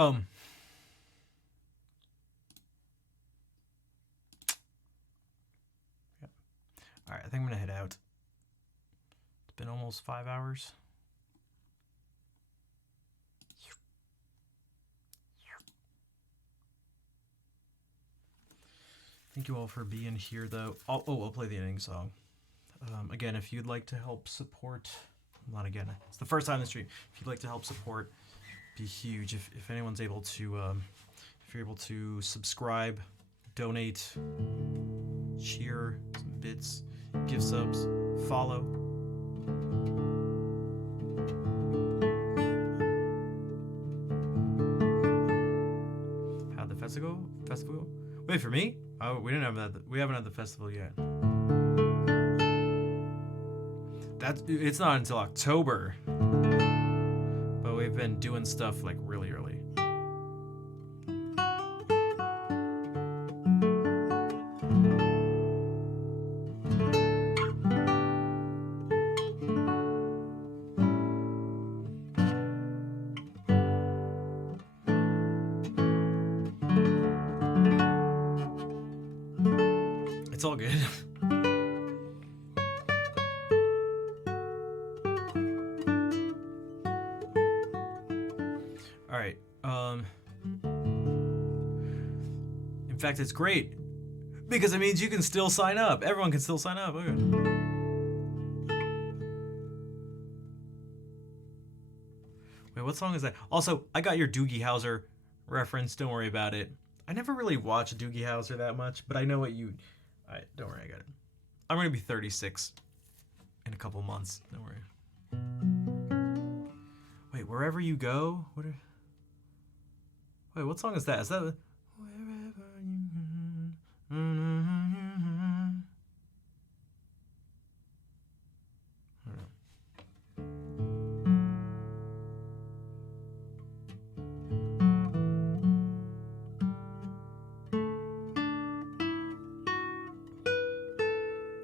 All right, I think I'm gonna head out. It's been almost 5 hours. Thank you all for being here, though. I'll play the ending song. Again, if you'd like to help support, not again, it's the first time in the stream. If you'd like to help support, be huge. If anyone's able to, if you're able to subscribe, donate, cheer, some bits, give subs, follow. How'd the festival? Wait for me? Oh, we didn't have that. We haven't had the festival yet. It's not until October. But we've been doing stuff like really early. It's all good. All right. In fact, it's great because it means you can still sign up. Everyone can still sign up. Okay. Wait, what song is that? Also, I got your Doogie Howser reference. Don't worry about it. I never really watched Doogie Howser that much, but I know what you... don't worry, I got it. I'm going to be 36 in a couple months. Don't worry. Wait, Wherever You Go? Wait, what song is that? Is that... Wherever you...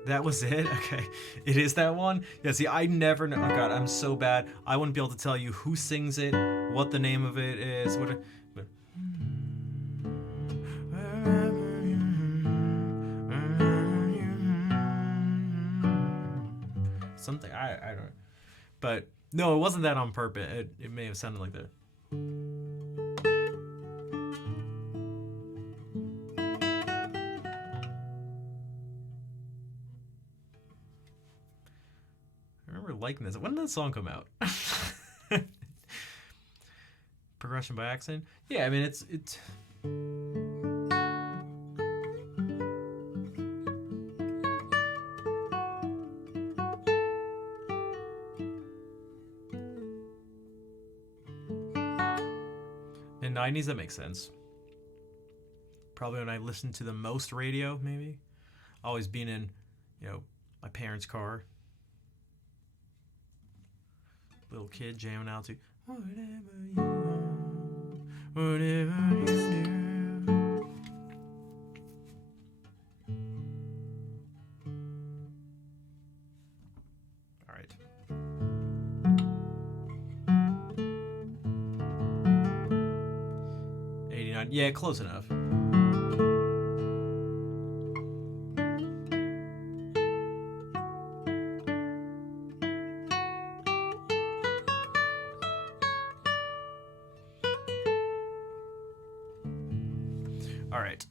That was it? Okay. It is that one? Yeah, see, I never know. Oh, God, I'm so bad. I wouldn't be able to tell you who sings it, what the name of it is, but... Something, I don't know. But, no, it wasn't that on purpose. It may have sounded like that. Liking this. When did that song come out? Progression by Accident? Yeah, I mean it's in the 90s, that makes sense. Probably when I listened to the most radio, maybe. Always being in, my parents' car. Little kid jamming out to whatever you do. All right. '89. Yeah, close enough. All right.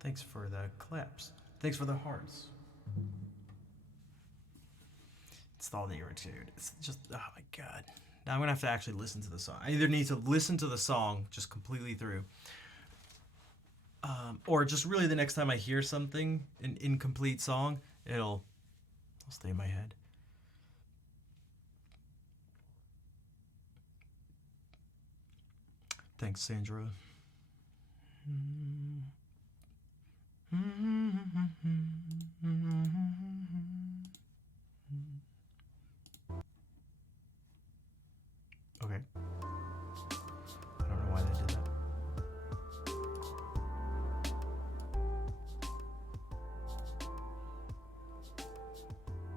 Thanks for the claps. Thanks for the hearts. It's all the irritated. It's just, oh my god. Now I'm gonna have to actually listen to the song. I either need to listen to the song just completely through, or just really the next time I hear something, an incomplete song, it'll stay in my head. Thanks, Sandra. Okay. I don't know why they did that.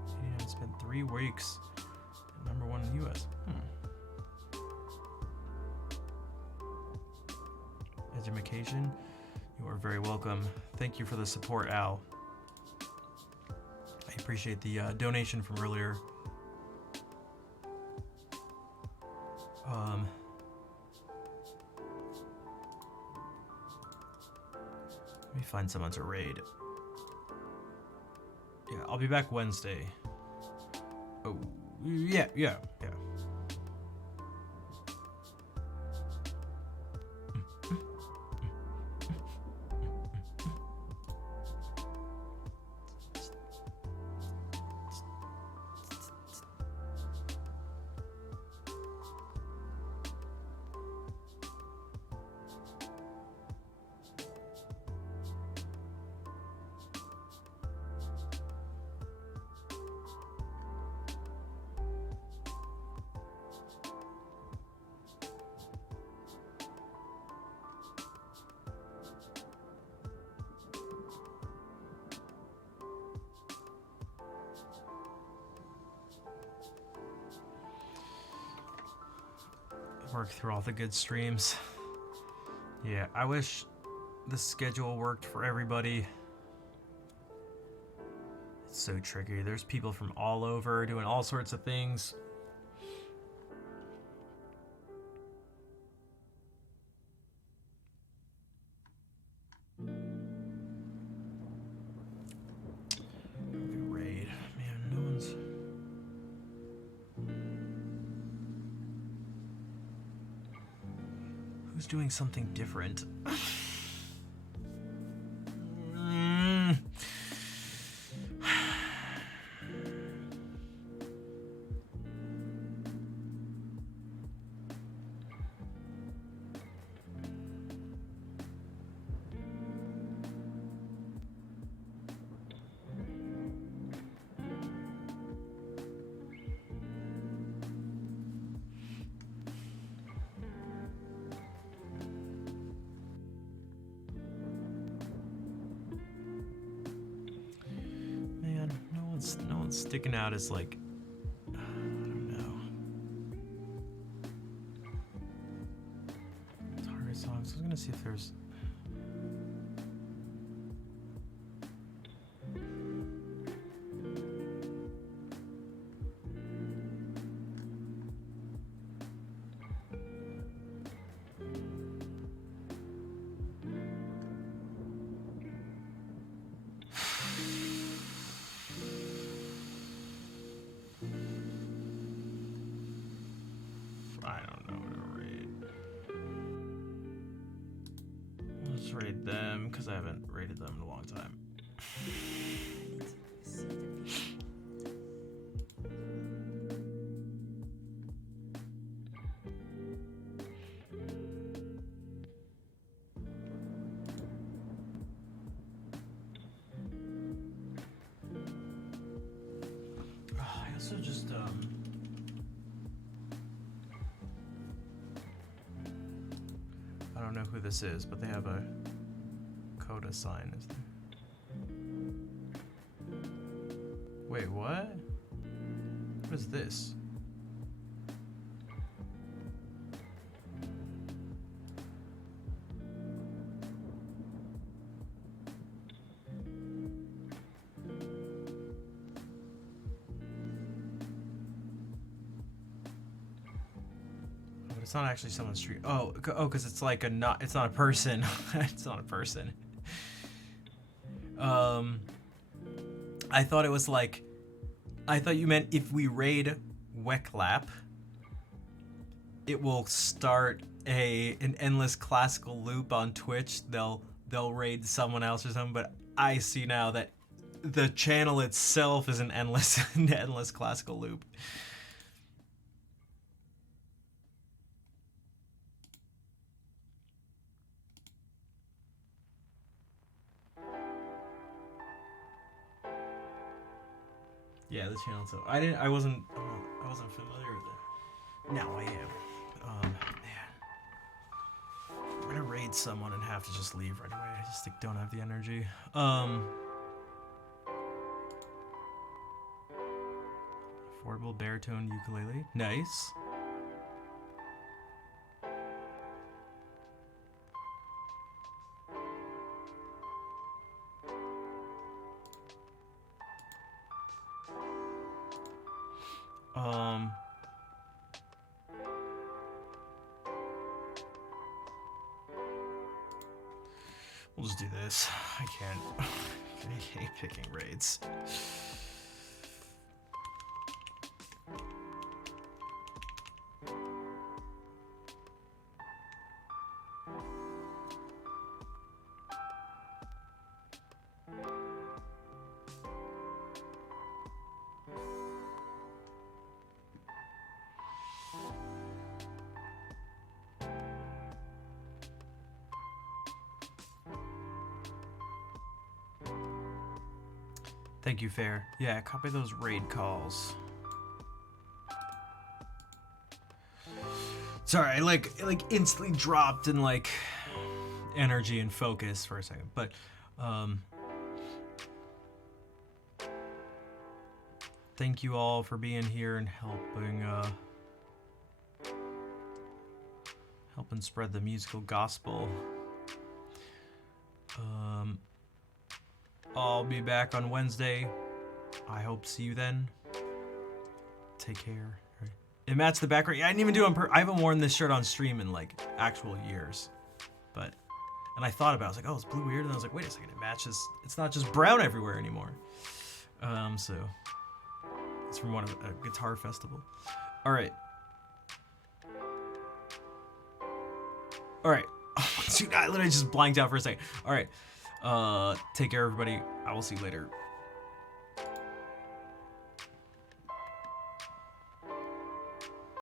Yeah, I spent 3 weeks at #1 in the US. Education, you are very welcome. Thank you for the support, Al. I appreciate the donation from earlier. Let me find someone to raid. Yeah, I'll be back Wednesday. Oh, yeah. Work through all the good streams. Yeah, I wish the schedule worked for everybody. It's so tricky. There's people from all over doing all sorts of things. Raid. Man, no one's... Who's doing something different? No one's sticking out as like, I don't know. Target songs. I was gonna see if there's. Raid them because I haven't raided them in a long time. I also just I don't know who this is, but they have a Coda sign. Is there? Wait, what? What is this? It's not actually someone's stream. Oh, because it's like it's not a person. It's not a person. Um, I thought it was like, I thought you meant if we raid Weklap, it will start an endless classical loop on Twitch. They'll raid someone else or something. But I see now that the channel itself is an endless classical loop. Yeah, the channel itself. I wasn't familiar with it. Now I am. Man. I'm gonna raid someone and have to just leave right away. I just don't have the energy. Affordable baritone ukulele. Nice. We'll just do this. I can't. I hate picking raids. Thank you, Fair. Yeah, copy those raid calls. Sorry, I like instantly dropped in like energy and focus for a second, but thank you all for being here and helping spread the musical gospel. I'll be back on Wednesday. I hope to see you then. Take care. Right. It matched the background. Yeah, I didn't even do it on I haven't worn this shirt on stream in like actual years. And I thought about it. I was like, oh, it's blue weird. And I was like, wait a second, it matches. It's not just brown everywhere anymore. So it's from a guitar festival. All right. Dude, I literally just blanked out for a second. All right. Take care, everybody. I will see you later.